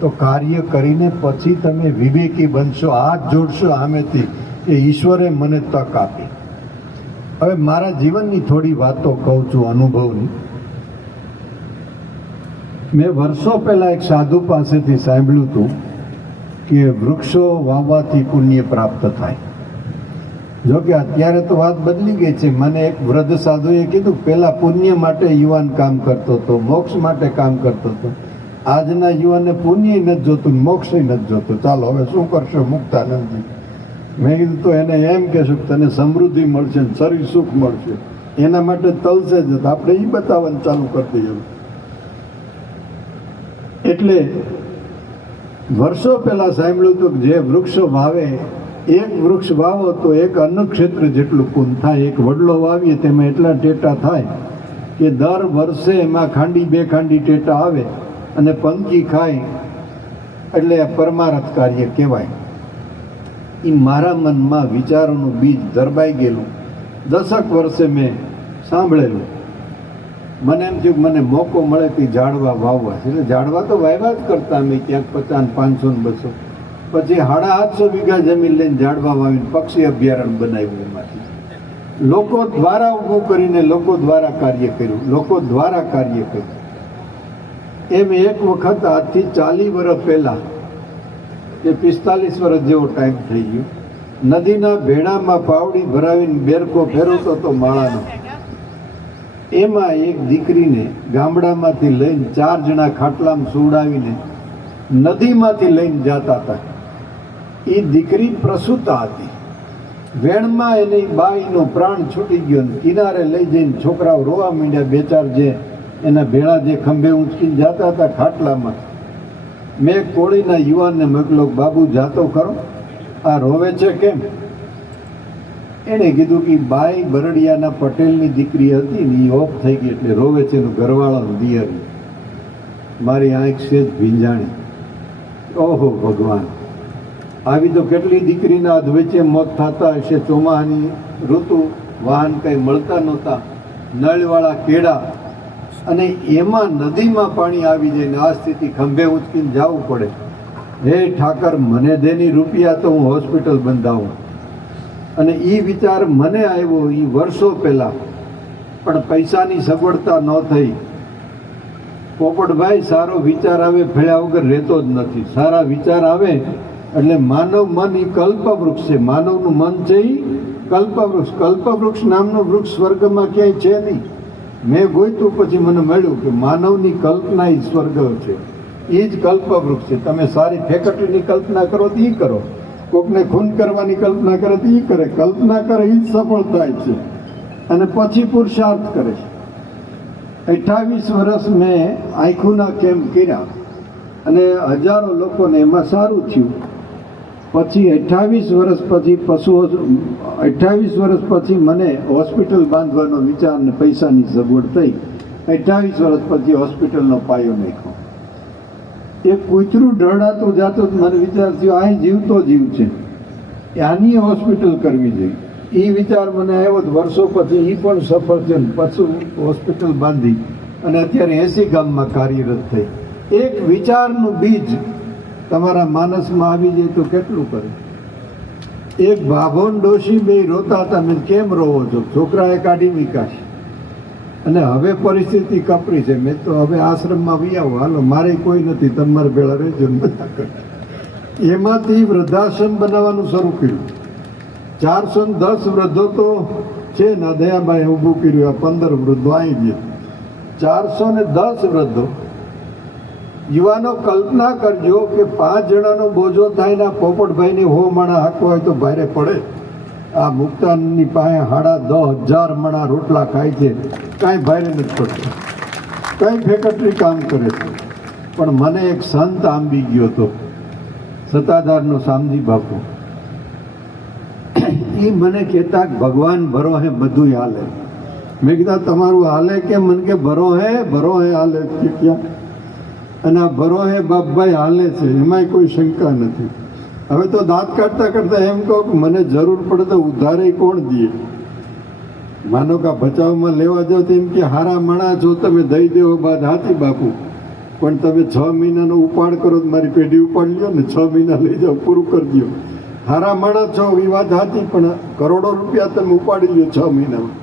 તો કાર્ય કરીને પછી તમે વિવેકી બનશો. હાથ જોડશો સામેથી કે ઈશ્વરે મને તક આપી. હવે મારા જીવનની થોડી વાતો કહું છું, અનુભવની. મેં વર્ષો પહેલા એક સાધુ પાસેથી સાંભળ્યું હતું કે વૃક્ષો વાવવાથી પુણ્ય પ્રાપ્ત થાય. જો કે અત્યારે તો વાત બદલી ગઈ છે. મને એક વૃદ્ધ સાધુએ કીધું, પહેલા પુણ્ય માટે યુવાન કામ કરતો હતો, મોક્ષ માટે કામ કરતો હતો. આજના યુવાનને પુણ્ય નથી જોતું, મોક્ષ નથી જોતું. ચાલો હવે શું કરશો મુક્તાનંદજી? મેં કીધું તો એને એમ કહેશું કે તને સમૃદ્ધિ મળશે, શરીર સુખ મળશે, એના માટે તલશે જ. આપણે એ બતાવવાનું ચાલુ કરી દઈએ. એટલે વર્ષો પહેલા સાંભળ્યું હતું કે જે વૃક્ષો વાવે, એક વૃક્ષ વાવો તો એક અન્નક્ષેત્ર જેટલું પૂન થાય. એક વડલો વાવીએ તેમાં એટલા ટેટા થાય કે દર વર્ષે એમાં ખાંડી બે ખાંડી ટેટા આવે અને પંખી ખાય, એટલે આ પરમાર્થ કાર્ય કહેવાય. એ મારા મનમાં વિચારોનું બીજ ધરબાઈ ગયેલું. 10 વર્ષે મેં સાંભળેલું. મને એમ થયું કે મને મોકો મળે કે ઝાડવા વાવવા છે. એટલે ઝાડવા તો વાવ્યા જ કરતા અમે, ક્યાંક 50, 500 ને 200. પછી 850 વીઘા જમીન લઈને ઝાડવા વાવીને પક્ષી અભયારણ્ય બનાવ્યું. એમાંથી લોકો દ્વારા ઊભું કરીને લોકો દ્વારા કાર્ય કર્યું, લોકો દ્વારા કાર્ય કર્યું. એમ એક વખત આજથી 40 વર્ષ પહેલાં કે 45 વર્ષ જેવો ટાઈમ થઈ ગયો, નદીના ભેડામાં પાવડી ભરાવીને બેરકો ફેરવતો હતો માળાનો. એમાં એક દીકરીને ગામડામાંથી લઈને 4 જણા ખાટલામાં સુવડાવીને નદીમાંથી લઈને જતા હતા. એ દીકરી પ્રસૂતા હતી. વેણમાં એની બાઈનો પ્રાણ છૂટી ગયો. કિનારે લઈ જઈને છોકરાઓ રોવા માંડ્યા. 2-4 જે એના ભેળા જે ખંભે ઊંચકીને જતા હતા ખાટલામાં. મેં કોળીના યુવાનને મોકલો, બાબુ જાતો ખરો, આ રોવે છે કેમ? એણે કીધું કે બાઈ બરડિયાના પટેલની દીકરી હતી ને, એ ઓફ થઈ ગઈ એટલે રોવે છે. એનું ઘરવાળાનું દિયર. મારી આંખ છે જ ભીંજાણી. ઓહો ભગવાન, આવી તો કેટલી દીકરીના અધવચ્ચે મોત થતા હશે. ચોમાસાની ઋતુ, વાહન કંઈ મળતા નહોતા, નળવાળા કેળા, અને એમાં નદીમાં પાણી આવી જાય ને આ સ્થિતિ, ખંભે ઉચકીને જવું પડે. હે ઠાકર, મને દેની રૂપિયા તો હું હોસ્પિટલ બંધાવું. અને એ વિચાર મને આવ્યો એ વર્ષો પહેલાં, પણ પૈસાની સગવડતા ન થઈ. પોપટભાઈ, સારો વિચાર આવે ફળ્યા વગર રહેતો જ નથી. સારા વિચાર આવે એટલે માનવ મન એ કલ્પવૃક્ષ છે. માનવનું મન છે એ કલ્પવૃક્ષ. કલ્પવૃક્ષ નામનું વૃક્ષ સ્વર્ગમાં ક્યાંય છે નહીં. મેં ગોઈતું પછી મને મળ્યું કે માનવની કલ્પના એ સ્વર્ગ છે, એ જ કલ્પવૃક્ષ છે. તમે સારી ફેકલ્ટીની કલ્પના કરો તો એ કરો, કોકને ખૂન કરવાની કલ્પના કરે તો એ કરે. કલ્પના કરે એ જ સફળ થાય છે અને પછી પુરુષાર્થ કરે છે. 28 વર્ષ મેં આંખોના કેમ્પ કર્યા અને હજારો લોકોને એમાં સારું થયું. પછી 28 વર્ષ પછી 28 વર્ષ પછી મને હોસ્પિટલ બાંધવાનો વિચાર ને પૈસાની સગવડ થઈ. 28 વર્ષ પછી હોસ્પિટલનો પાયો નાખ્યો. એક કૂતરું ઢળાતું જાતું મને વિચાર થયો, અહીં જીવતો જીવ છે, આની હોસ્પિટલ કરવી જોઈએ. એ વિચાર મને આવ્યો. વર્ષો પછી એ પણ સફળ છે. પછી હોસ્પિટલ બાંધી અને અત્યારે 80 ગામમાં કાર્યરત થઈ. એક વિચારનું બીજ તમારા માનસમાં આવી જાય તો કેટલું કરે. એક ભાભોન ડોશી બે રોતા હતા. મેં કેમ રોવો છો? છોકરાએ કાઢી મૂક્યા છે અને હવે પરિસ્થિતિ કપરી છે. મેં તો હવે આશ્રમમાં વી આવો, હાલો મારે કોઈ નથી, તમારે ભેળા રહેજો. બધા કરે. એમાંથી વૃદ્ધાશ્રમ બનાવવાનું શરૂ કર્યું. 410 વૃદ્ધો તો છે ને, દયાબાઈ ઊભું કર્યું. આ 15 વૃદ્ધો આવી ગયા. 410 વૃદ્ધો યુવાનો કલ્પના કરજો કે 5 જણાનો બોજો થાય ને પોપટભાઈને 100 મણા હાંકવા હોય તો ભારે પડે. આ મુક્તાનંદની પાસે 10,500 મણા રોટલા ખાય છે, કાંઈ ભારે નથી પડતું, કંઈ ફેકટરી કામ કરે છે. પણ મને એક સંત આંબી ગયો હતો, સત્તાધારનો શામજી બાપુ. એ મને કહેતા કે ભગવાન ભરો હે બધું હાલે. મેં કીધા તમારું હાલે કે? મને કે ભરો હે હાલે કે ક્યાં? અને આ ભરો હે બાપભાઈ હાલે છે, એમાંય કોઈ શંકા નથી. હવે તો દાંત કાઢતા કાઢતા એમ કહો કે મને જરૂર પડે તો ઉધારે કોણ દે? માનો કે બચાવમાં લેવા જાઓ તો એમ કે હારા મણા છો તમે, દઈ દેવો બાદ હાથી બાપુ, પણ તમે 6 મહિનાનો ઉપાડ કરો તો મારી પેઢી ઉપાડ લ્યો ને, 6 મહિના લઈ જાઓ, પૂરું કરી દો. હારા માણસ છો એ વાત હાથી, પણ કરોડો રૂપિયા તમે ઉપાડી લ્યો 6 મહિનામાં,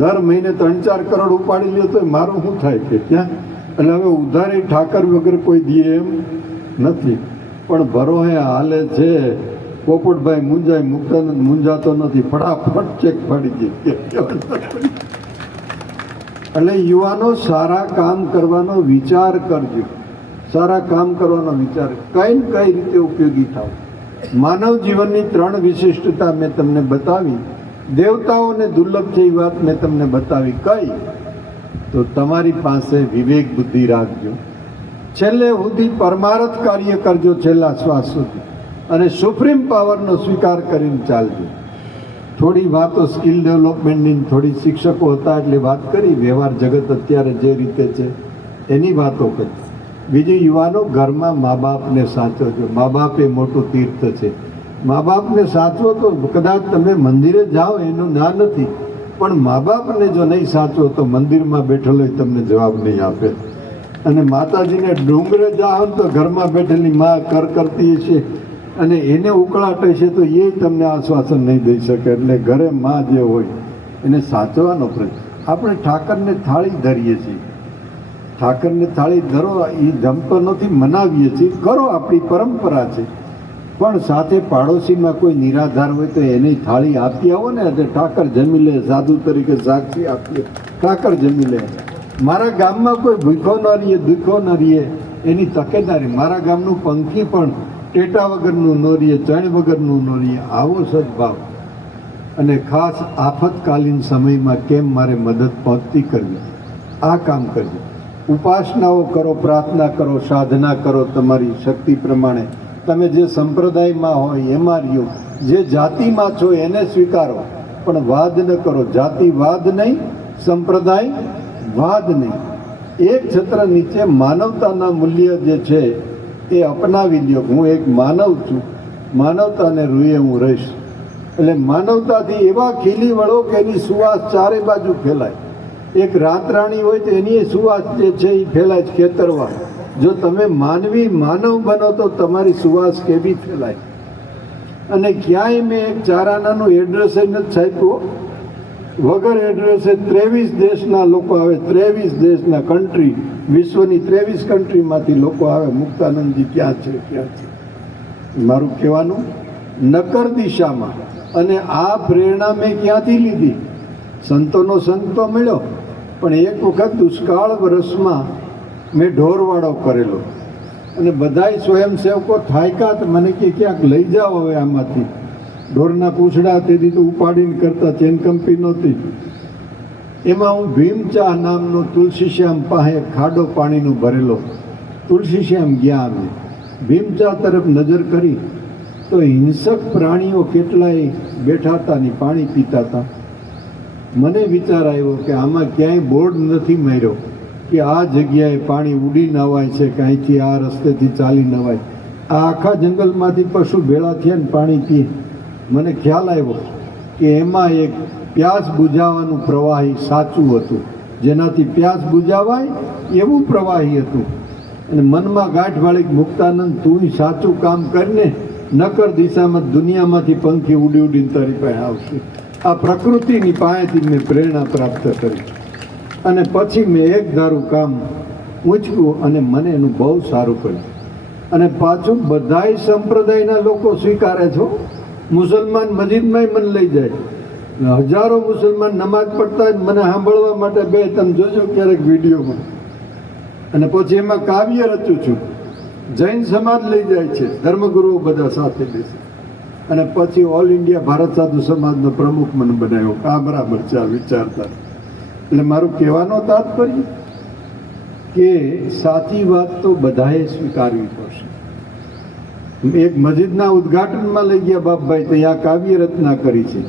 દર મહિને 3-4 કરોડ ઉપાડી લ્યો તો મારું શું થાય કે ક્યાં? એટલે હવે ઉધારી ઠાકર વગર કોઈ દે એમ નથી. પણ ભરોહે હાલે છે. પોપટભાઈ મુંજાય, મુક્તાનંદ મુંજાતો નથી, ફટાફટ ચેક પાડી દે. એટલે યુવાનો સારા કામ કરવાનો વિચાર કરજો, સારા કામ કરવાનો વિચાર, કઈ ને કઈ રીતે ઉપયોગી થાવ. માનવ જીવનની 3 વિશિષ્ટતા મેં તમને બતાવી, દેવતાઓને દુર્લભ છે એ વાત મેં તમને બતાવી. કઈ? તો તમારી પાસે વિવેક બુદ્ધિ રાખજો, છેલ્લે સુધી પરમાર્થ કાર્ય કરજો, છેલ્લા શ્વાસ સુધી, અને સુપ્રીમ પાવરનો સ્વીકાર કરીને ચાલજો. થોડી વાતો સ્કિલ ડેવલપમેન્ટની, થોડી શિક્ષકો હતા એટલે વાત કરી, વ્યવહાર જગત અત્યારે જે રીતે છે એની વાતો કરી. બીજી, યુવાનો ઘરમાં મા બાપને સાચવજો. મા બાપ એ મોટું તીર્થ છે. મા બાપને સાચવો તો કદાચ તમે મંદિરે જાઓ એનું ના નથી, પણ મા બાપને જો નહીં સાચવો તો મંદિરમાં બેઠેલો તમને જવાબ નહીં આપે. અને માતાજીને ડુંગરે જાઓ તો ઘરમાં બેઠેલી મા કરતી છે અને એને ઉકળાટે છે તો એ તમને આશ્વાસન નહીં દઈ શકે. એટલે ઘરે મા જે હોય એને સાચવાનો પ્રયત્ન. આપણે ઠાકરને થાળી ધરીએ છીએ, ઠાકરને થાળી ધરો એ જમતો નથી, મનાવીએ છીએ, કરો, આપણી પરંપરા છે. પણ સાથે પાડોશીમાં કોઈ નિરાધાર હોય તો એને થાળી આપી આવો ને, એટલે ઠાકર જમી લે, સાધુ તરીકે સાક્ષી આપીએ, ઠાકર જમી લે. મારા ગામમાં કોઈ ભૂખો ન રહીએ, દુઃખો ન રહીએ એની તકેદારી. મારા ગામનું પંખી પણ ટેટા વગરનું ન રહીએ, ચણ વગરનું ન રહીએ, આવો સદભાવ. અને ખાસ આફતકાલીન સમયમાં કેમ મારે મદદ પહોંચતી કરવી, આ કામ કરજો. ઉપાસનાઓ કરો, પ્રાર્થના કરો, સાધના કરો, તમારી શક્તિ પ્રમાણે. તમે જે સંપ્રદાયમાં હોય એમાં રહ્યો, જે જાતિમાં છો એને સ્વીકારો, પણ વાદ ન કરો. જાતિવાદ નહીં, સંપ્રદાય વાદ નહીં. એક છત્ર નીચે માનવતાના મૂલ્ય જે છે એ અપનાવી લ્યો. હું એક માનવ છું, માનવતાને રૂએ હું રહીશ. એટલે માનવતાથી એવા ખીલી વળો કે એની સુવાસ ચારે બાજુ ફેલાય. એક રાતરાણી હોય તો એની સુવાસ જે છે એ ફેલાય ખેતરવા. જો તમે માનવી માનવ બનો તો તમારી સુવાસ કેવી ફેલાય. અને ક્યાંય મેં એક ચારાનાનું એડ્રેસ નથી છાપ્યું, વગર એડ્રેસે 23 દેશના લોકો આવે, 23 દેશના કન્ટ્રી, વિશ્વની 23 કન્ટ્રીમાંથી લોકો આવે. મુક્તાનંદજી ક્યાં છે, ક્યાં છે? મારું કહેવાનું નકર દિશામાં. અને આ પ્રેરણા મેં ક્યાંથી લીધી? સંતોનો સંત તો મળ્યો, પણ એક વખત દુષ્કાળ વર્ષમાં મેં ઢોરવાડો કરેલો અને બધાય સ્વયંસેવકો થાક્યા તો મને કે ક્યાંક લઈ જાઓ હવે આમાંથી. ઢોરના પૂંછડા તેથી તો ઉપાડીને કરતા, ચેન કંપી નહોતી. એમાં હું ભીમચા નામનો તુલસીશ્યામ પાસે ખાડો પાણીનો ભરેલો. તુલસીશ્યામ ગયા અમે, ભીમચા તરફ નજર કરી તો હિંસક પ્રાણીઓ કેટલાય બેઠા હતા ને પાણી પીતા હતા. મને વિચાર આવ્યો કે આમાં ક્યાંય બોર્ડ નથી માર્યો કે આ જગ્યાએ પાણી ઉડી નવાય છે, કે અહીંથી આ રસ્તેથી ચાલી નવાય. આ આખા જંગલમાંથી પશુ ભેળા થયા ને પાણી પીએ. મને ખ્યાલ આવ્યો કે એમાં એક પ્યાસ બુઝાવવાનું પ્રવાહી સાચું હતું, જેનાથી પ્યાસ બુઝાવાય એવું પ્રવાહી હતું. અને મનમાં ગાંઠ વાળી મુક્તાનંદ, તું સાચું કામ કરીને નકર દિશામાં દુનિયામાંથી પંખી ઉડી ઉડીને તારી પાસે આવશે. આ પ્રકૃતિની પાસેથી મેં પ્રેરણા પ્રાપ્ત કરી અને પછી મેં એક ધારું કામ ઊંચક્યું અને મને એનું બહુ સારું કર્યું. અને પાછું બધાય સંપ્રદાયના લોકો સ્વીકારે છો. મુસલમાન મસ્જિદમાં મને લઈ જાય, હજારો મુસલમાન નમાઝ પડતા મને સાંભળવા માટે બે. તમે જોજો ક્યારેક વિડીયોમાં અને પછી એમાં કાવ્ય રચું છું. જૈન સમાજ લઈ જાય છે, ધર્મગુરુઓ બધા સાથે બેસે, અને પછી ઓલ ઇન્ડિયા ભારત સાધુ સમાજનો પ્રમુખ મને બનાવ્યો. આ બરાબર છે આ વિચારતા. એટલે મારું કહેવાનો તાત્પર્ય કે સાચી વાત તો બધાએ સ્વીકારવી પડશે. એક મસ્જિદના ઉદ્ઘાટનમાં લઈ ગયા બાપભાઈ, ત્યાં કાવ્ય રચના કરી છે.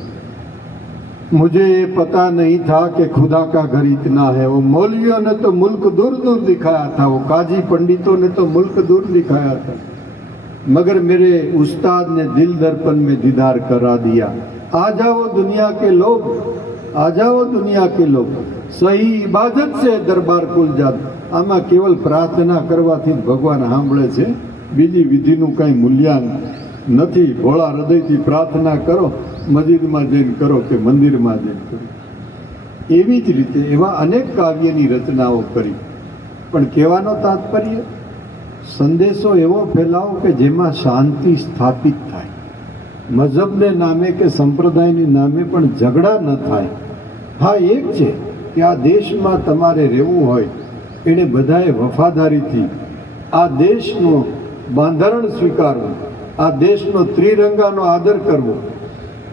मुझे ये पता नहीं था कि खुदा का घर इतना है. वो मौलवियों ने तो मुल्क दूर दूर दिखाया था, वो काजी पंडितों ने तो मुल्क दूर दिखाया था, मगर मेरे उस्ताद ने दिल दर्पण में दीदार करा दिया. आ जाओ दुनिया के लोग, आ जाओ दुनिया के लोग, सही इबादत से दरबार खुल जात. આમાં કેવલ પ્રાર્થના કરવાથી ભગવાન સાંભળે છે, બીજી વિધિનું કંઈ મૂલ્યાંક નથી. ભોળા હૃદયથી પ્રાર્થના કરો, મસ્જિદમાં જઈને કરો કે મંદિરમાં જઈને કરો. એવી જ રીતે એવા અનેક કાવ્યની રચનાઓ કરી. પણ કહેવાનો તાત્પર્ય, સંદેશો એવો ફેલાવો કે જેમાં શાંતિ સ્થાપિત થાય. મઝહબને નામે કે સંપ્રદાયને નામે પણ ઝઘડા ન થાય. હા, એક છે કે આ દેશમાં તમારે રહેવું હોય, એને બધાએ વફાદારીથી આ દેશનું બંધારણ સ્વીકારવું, આ દેશનો ત્રિરંગાનો આદર કરવો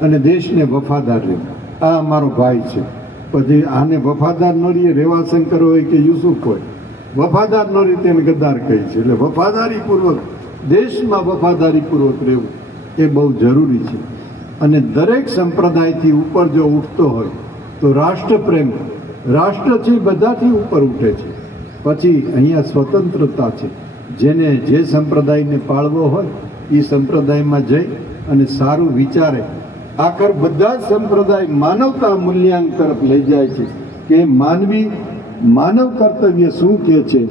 અને દેશને વફાદાર રહેવું. આ અમારો ભાઈ છે. પછી આને વફાદાર ન રહીએ, રેવાશંકર હોય કે યુસુફ હોય, વફાદાર ન રીતે એને ગદ્દાર કહી છે. એટલે વફાદારીપૂર્વક, દેશમાં વફાદારીપૂર્વક રહેવું એ બહુ જરૂરી છે. અને દરેક સંપ્રદાયથી ઉપર જો ઉઠતો હોય તો રાષ્ટ્રપ્રેમ, રાષ્ટ્ર છે એ બધાથી ઉપર ઉઠે છે. પછી અહીંયા સ્વતંત્રતા છે. જેને જે સંપ્રદાયને પાળવો હોય એ સંપ્રદાયમાં જઈ અને સારું વિચારે. આખર બધા જ સંપ્રદાય માનવતા મૂલ્યાંક તરફ લઈ જાય છે કે માનવી માનવ કર્તવ્ય શું કહે છે.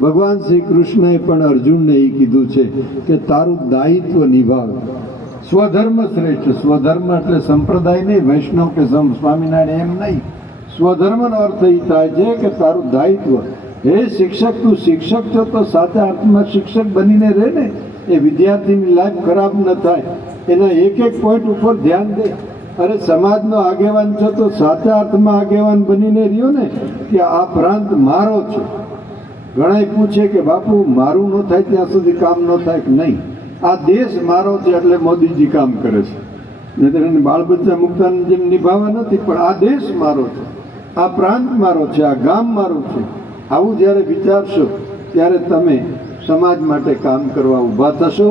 ભગવાન શ્રી કૃષ્ણએ પણ અર્જુનને એ કીધું છે કે તારું દાયિત્વ નિભાવ. સ્વધર્મ શ્રેષ્ઠ. સ્વધર્મ એટલે સંપ્રદાય નહીં, વૈષ્ણવ કે સ્વામિનારાયણ એમ નહીં. સ્વધર્મનો અર્થ એ થાય છે કે તારું દાયિત્વ. હે શિક્ષક, તું શિક્ષક છો તો સાચા અર્થમાં શિક્ષક બનીને રહે ને. એ વિદ્યાર્થીની લાઈફ ખરાબ ન થાય એના એક એક પોઈન્ટ ઉપર ધ્યાન દે. અરે સમાજનો આગેવાન છો તો સાચા અર્થમાં આગેવાન બનીને રહ્યો ને, કે આ પ્રાંત મારો છે. ઘણા પૂછે કે બાપુ મારું ન થાય ત્યાં સુધી કામ ન થાય. કે નહીં, આ દેશ મારો છે એટલે મોદીજી કામ કરે છે. નહીંતર એને બાળ બચ્ચા મુક્તાની જેમ નિભાવવા નથી. પણ આ દેશ મારો છે, આ પ્રાંત મારો છે, આ ગામ મારું છે. આવું જ્યારે વિચારશો ત્યારે તમે સમાજ માટે કામ કરવા ઊભા થશો.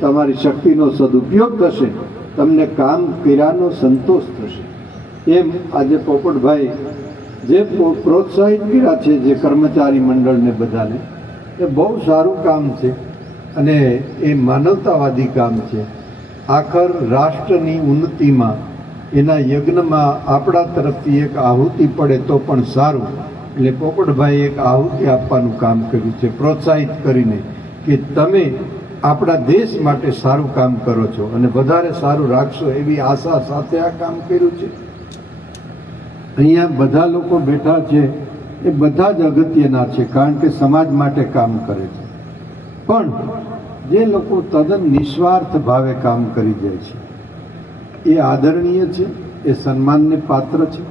તમારી શક્તિનો સદુપયોગ થશે, તમને કામ કર્યાનો સંતોષ થશે. એમ આજે પોપટભાઈ જે પ્રોત્સાહિત કર્યા છે, જે કર્મચારી મંડળને બધાને, એ બહુ સારું કામ છે અને એ માનવતાવાદી કામ છે. આખર રાષ્ટ્રની ઉન્નતિમાં, એના યજ્ઞમાં આપણા તરફથી એક આહુતિ પડે તો પણ સારું. એટલે પોપટભાઈ એક આહુતિ આપવાનું કામ કર્યું છે, પ્રોત્સાહિત કરીને કે તમે આપણા દેશ માટે સારું કામ કરો છો અને વધારે સારું રાખશો એવી આશા સાથે આ કામ કર્યું છે. અહીંયા બધા લોકો બેઠા છે એ બધા જ અગત્યના છે, કારણ કે સમાજ માટે કામ કરે છે. પણ જે લોકો તદ્દન નિસ્વાર્થ ભાવે કામ કરી જાય છે એ આદરણીય છે, એ સન્માનને પાત્ર છે.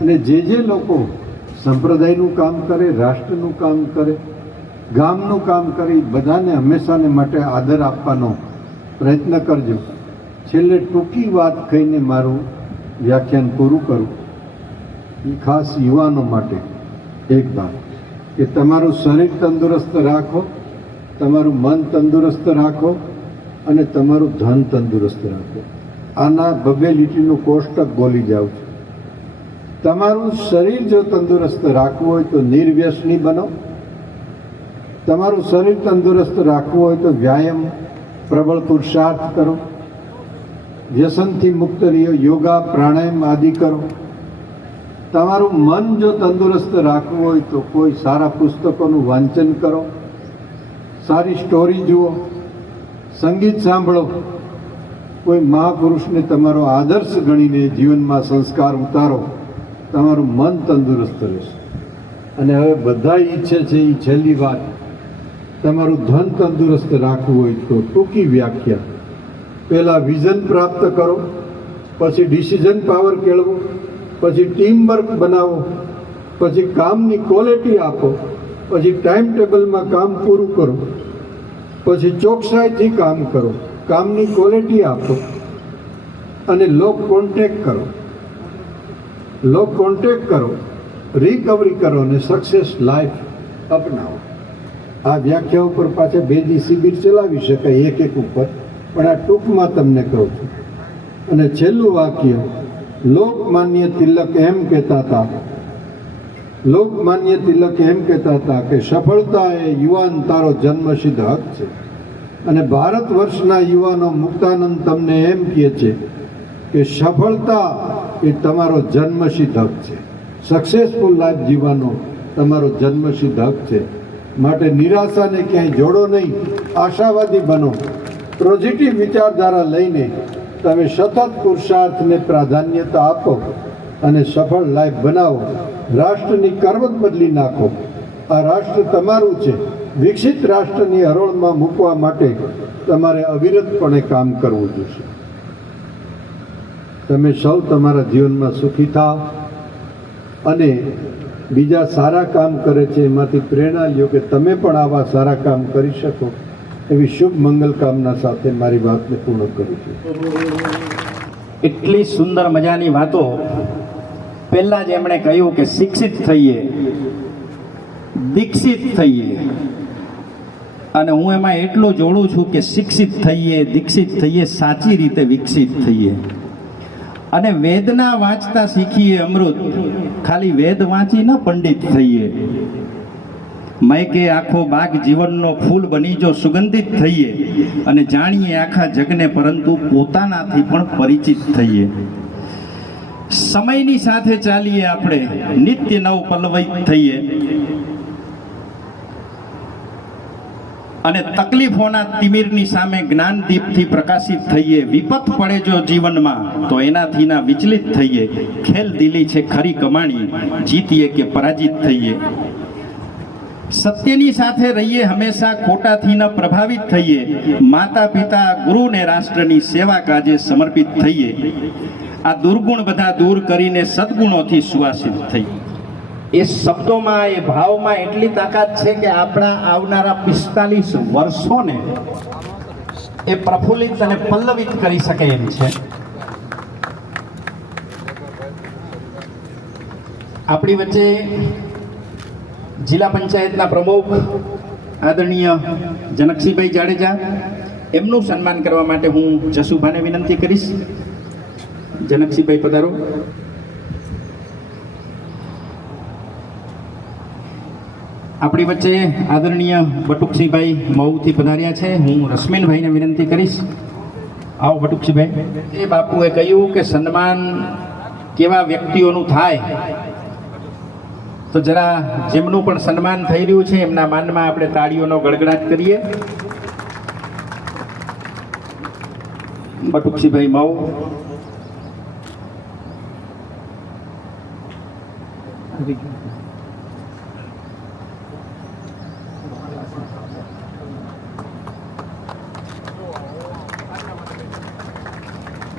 અને જે લોકો સંપ્રદાયનું કામ કરે, રાષ્ટ્રનું કામ કરે, ગામનું કામ કરે, બધાને હંમેશાને માટે આદર આપવાનો પ્રયત્ન કરજો. છેલ્લે ટૂંકી વાત કહીને મારું વ્યાખ્યાન પૂરું કરું. એ ખાસ યુવાનો માટે એક વાત કે તમારું શરીર તંદુરસ્ત રાખો, તમારું મન તંદુરસ્ત રાખો અને તમારું ધન તંદુરસ્ત રાખો. આના બબે લીટીનું કોષ્ટક બોલી જાઉં છું. તમારું શરીર જો તંદુરસ્ત રાખવું હોય તો નિર્વ્યસની બનો. તમારું શરીર તંદુરસ્ત રાખવું હોય તો વ્યાયામ, પ્રબળ પુરુષાર્થ કરો. વ્યસનથી મુક્ત રહ્યો, યોગા, પ્રાણાયામ આદિ કરો. તમારું મન જો તંદુરસ્ત રાખવું હોય તો કોઈ સારા પુસ્તકોનું વાંચન કરો, સારી સ્ટોરી જુઓ, સંગીત સાંભળો, કોઈ મહાપુરુષને તમારો આદર્શ ગણીને જીવનમાં સંસ્કાર ઉતારો. તમારું મન તંદુરસ્ત રહેશે. અને હવે બધા ઈચ્છે છે એ છેલ્લી વાત, તમારું ધન તંદુરસ્ત રાખવું હોય તો ટૂંકી વ્યાખ્યા. પહેલાં વિઝન પ્રાપ્ત કરો, પછી ડિસિઝન પાવર કેળવો, પછી ટીમ વર્ક બનાવો, પછી કામની ક્વોલિટી આપો, પછી ટાઈમ ટેબલમાં કામ પૂરું કરો, પછી ચોકસાઈથી કામ કરો, કામની ક્વોલિટી આપો અને લો કોન્ટેક્ટ કરો. લો કોન્ટેક્ટ કરો, રિકવરી કરો અને સક્સેસ લાઈફ અપનાવો. આ વ્યાખ્યા ઉપર પાછા 2 દી શિબિર ચલાવી શકાય એક ઉપર, પણ આ ટૂંકમાં તમને કહું છું. અને છેલ્લું વાક્ય, લોકમાન્ય તિલક એમ કહેતા હતા, લોકમાન્ય તિલક એમ કહેતા હતા કે સફળતા એ યુવાન તારો જન્મસિદ્ધ હક છે. અને ભારત વર્ષના યુવાનો મુક્તાનંદ તમને એમ કહે છે કે સફળતા એ તમારો જન્મસિદ્ધ હક છે. સક્સેસફુલ લાઈફ જીવવાનો તમારો જન્મસિદ્ધ હક છે. માટે નિરાશાને ક્યાંય જોડો નહીં, આશાવાદી બનો. પોઝિટિવ વિચારધારા લઈને તમે સતત પુરુષાર્થને પ્રાધાન્યતા આપો અને સફળ લાઈફ બનાવો. રાષ્ટ્રની કરવત બદલી નાખો. આ રાષ્ટ્ર તમારું છે. વિકસિત રાષ્ટ્રની હરોળમાં મૂકવા માટે તમારે અવિરતપણે કામ કરવું જોઈશે. તમે સૌ તમારા જીવનમાં સુખી થાઓ અને બીજા સારા કામ કરે છે એમાંથી પ્રેરણા લ્યો કે તમે પણ આવા સારા કામ કરી શકો. એવી શુભ મંગલ કામના સાથે મારી વાતને પૂર્ણ કરું છું. એટલી સુંદર મજાની વાતો. પહેલા જ એમણે કહ્યું કે શિક્ષિત થઈએ, દીક્ષિત થઈએ, અને હું એમાં એટલું જોડું છું કે શિક્ષિત થઈએ, દીક્ષિત થઈએ, સાચી રીતે વિકસિત થઈએ. અને વેદના વાંચતા શીખીએ અમૃત, ખાલી વેદ વાંચી ન પંડિત થઈએ. મેં કે આખો બાગ જીવનનો ફૂલ બની જો સુગંધિત થઈએ અને જાણીએ આખા જગને, પરંતુ પોતાનાથી પણ પરિચિત થઈએ. સમયની સાથે ચાલીએ આપણે, નિત્ય નવ પલ્લવિત થઈએ અને તકલીફોના તિમિરની સામે જ્ઞાન દીપથી પ્રકાશિત થઈએ. વિપત પડે જો જીવનમાં તો એનાથી ના વિચલિત થઈએ. ખેલ દિલી છે ખરી કમાણી, જીતીએ કે પરાજિત થઈએ. સત્યની સાથે રહીએ હંમેશા, ખોટાથી ન પ્રભાવિત થઈએ. માતા પિતા ગુરુ ને રાષ્ટ્રની સેવા કાજે સમર્પિત થઈએ. આ દુર્ગુણ બધા દૂર કરીને સદગુણોથી સુવાસિત થઈ. એ શબ્દોમાં, એ ભાવમાં એટલી તાકાત છે કે આપણા આવનારા 45 વર્ષોને એ પ્રફુલ્લિત અને પલ્લવિત કરી શકે એમ છે. આપણી વચ્ચે જિલ્લા પંચાયતના પ્રમુખ આદરણીય જનકસિંહભાઈ જાડેજા, એમનું સન્માન કરવા માટે હું જસુભાને વિનંતી કરીશ. જનકસિંહભાઈ પધારો. આપણી વચ્ચે આદરણીય બટુકસિંહભાઈ મહુથી પધાર્યા છે. હું રશ્મિનભાઈને વિનંતી કરીશ. આવો બટુકસિંહભાઈ. એ બાપુએ કહ્યું કે સન્માન કેવા વ્યક્તિઓનું થાય, તો જરા જેમનું પણ સન્માન થઈ રહ્યું છે એમના માનમાં આપણે તાળીઓનો ગડગડાટ કરીએ. બટુકસિંહભાઈ મહુ.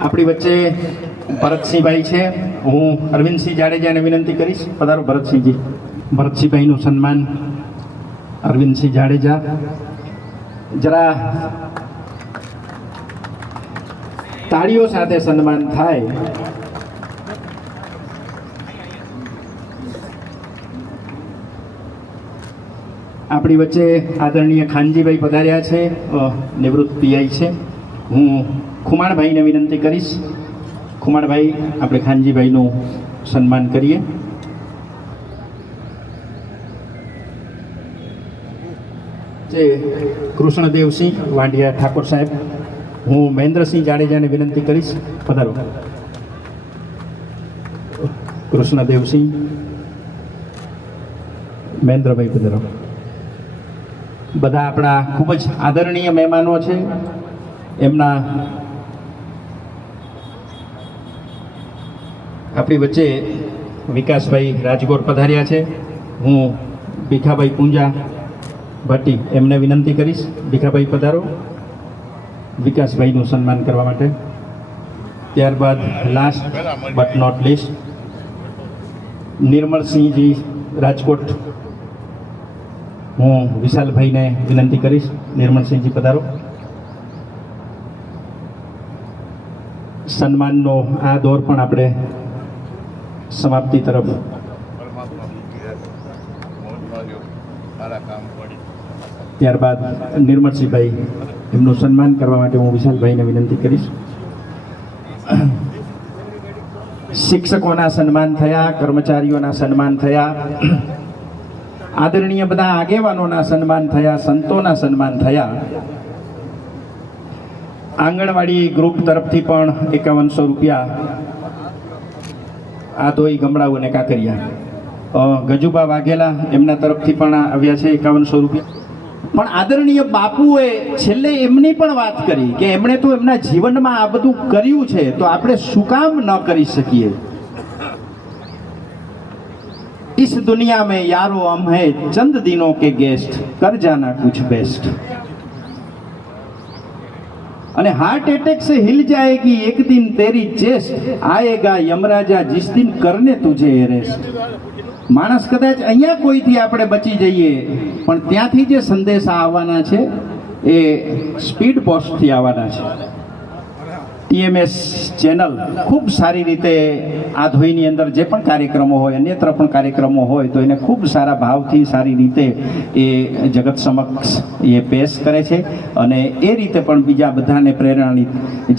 આપણી વચ્ચે ભરતસિંહભાઈ છે. હું અરવિંદસિંહ જાડેજાને વિનંતી કરીશ. પધારો ભરતસિંહજી. ભરતસિંહભાઈનું સન્માન અરવિંદસિંહ જાડેજા. જરા તાળીઓ સાથે સન્માન થાય. આપણી વચ્ચે આદરણીય ખાનજીભાઈ પધાર્યા છે, નિવૃત્ત પીઆઈ છે. હું ખુમાણભાઈને વિનંતી કરીશ. ખુમાણભાઈ, આપણે ખાનજીભાઈનું સન્માન કરીએ. જે કૃષ્ણદેવસિંહ વાંડિયા ઠાકોર સાહેબ. હું મહેન્દ્રસિંહ જાડેજાને વિનંતી કરીશ. પધારો. કૃષ્ણદેવસિંહ, મહેન્દ્રભાઈ પધારો. બધા આપણા ખૂબ જ આદરણીય મહેમાનો છે. એમના આપણી વચ્ચે વિકાસભાઈ રાજગોર પધાર્યા છે. હું ભીખાભાઈ પૂંજા ભટ્ટી એમને વિનંતી કરીશ. ભીખાભાઈ પધારો વિકાસભાઈનું સન્માન કરવા માટે. ત્યારબાદ લાસ્ટ બટ નોટ લિસ્ટ નિર્મળસિંહજી રાજકોટ હું વિશાલભાઈને વિનંતી કરીશ, નિર્મળસિંહજી પધારો. સન્માનનો આ દોર પણ આપણે સમાપ્તિ તરફ. ત્યારબાદ નિર્મળસિંહભાઈ એમનું સન્માન કરવા માટે હું વિશાલભાઈને વિનંતી કરીશ. શિક્ષકોના સન્માન થયા, કર્મચારીઓના સન્માન થયા, આદરણીય બધા આગેવાનોના સન્માન થયા, સંતોના સન્માન થયા. આંગણવાડી ગ્રુપ તરફથી પણ 5100 રૂપિયા આ તોય ગમડાઓને કાંકરિયા. ગજુબા વાઘેલા એમના તરફથી પણ આવ્યા છે 5100 રૂપિયા. પણ આદરણીય બાપુએ છેલ્લે એમની પણ વાત કરી કે એમણે તો એમના જીવનમાં આ બધું કર્યું છે, તો આપણે શું કામ ન કરી શકીએ. इस दुनिया में यारो हम है चंद दिनों के गेस्ट, कर जाना कुछ बेस्ट. અને हार्ट अटैक से हिल जाएगी एक दिन तेरी चेस्ट, आएगा यमराजा जिस दिन करने तुझे अरेस्ट. માણસ કદાચ અહીંયા કોઈથી આપણે બચી જઈએ, પણ ત્યાંથી જે સંદેશા આવવાના છે એ સ્પીડ પોસ્ટથી આવવાના છે. TMS ચેનલ ખૂબ સારી રીતે આ ધોઈની અંદર જે પણ કાર્યક્રમો હોય, અન્યત્ર પણ કાર્યક્રમો હોય, તો એને ખૂબ સારા ભાવથી સારી રીતે એ જગત સમક્ષ એ પેશ કરે છે. અને એ રીતે પણ બીજા બધાને પ્રેરણાની,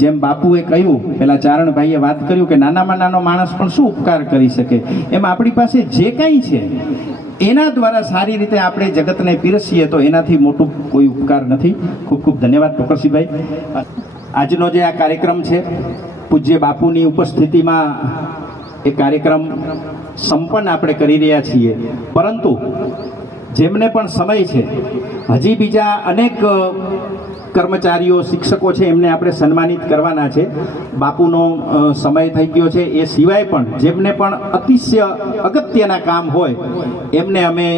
જેમ બાપુએ કહ્યું, પેલા ચારણભાઈએ વાત કર્યું કે નાનામાં નાનો માણસ પણ શું ઉપકાર કરી શકે, એમ આપણી પાસે જે કાંઈ છે એના દ્વારા સારી રીતે આપણે જગતને પીરસીએ તો એનાથી મોટું કોઈ ઉપકાર નથી. ખૂબ ખૂબ ધન્યવાદ ટોકરસિંહભાઈ. આજનો જે આ કાર્યક્રમ છે, પૂજ્ય બાપુની ઉપસ્થિતિમાં એ કાર્યક્રમ સંપન્ન આપણે કરી રહ્યા છીએ. પરંતુ જેમને પણ સમય છે, હજી બીજા અનેક કર્મચારીઓ, શિક્ષકો છે, એમને આપણે સન્માનિત કરવાના છે. બાપુનો સમય થઈ ગયો છે. એ સિવાય પણ જેમને પણ અતિશય અગત્યના કામ હોય એમને અમે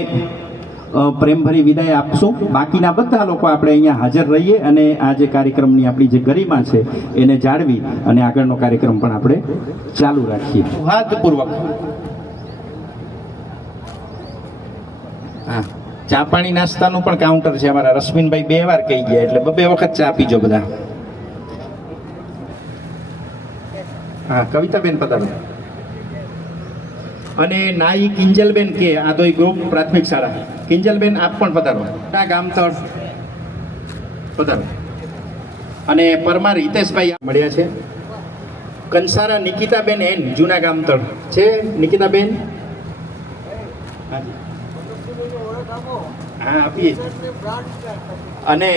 પ્રેમભરી વિદાય આપશું. બાકીના બધા લોકો આપણે અહીંયા હાજર રહીએ અને આ જે કાર્યક્રમની આપણી જે ગરિમા છે એને જાળવી અને આગળનો કાર્યક્રમ પણ આપણે ચાલુ રાખીએ. સૌહાર્દપૂર્વક હા, ચા પાણી નાસ્તાનું પણ કાઉન્ટર છે. અમારા રશ્મિનભાઈ 2 વાર કહી ગયા, એટલે 2 વખત ચા પીજો બધા. હા, કવિતાબેન પધારો. અને નાઈ કિંજલબેન કે આદોઈ ગ્રુપ પ્રાથમિક શાળા, કિંજલબેન આપ પણ પધારો. ગામતળ પધારો. અને પરમાર હિતેશભાઈ મળ્યા છે. કંસારા નિકિતાબેન એન, જૂના ગામતળ છે. નિકિતાબેન હા આપીએ. અને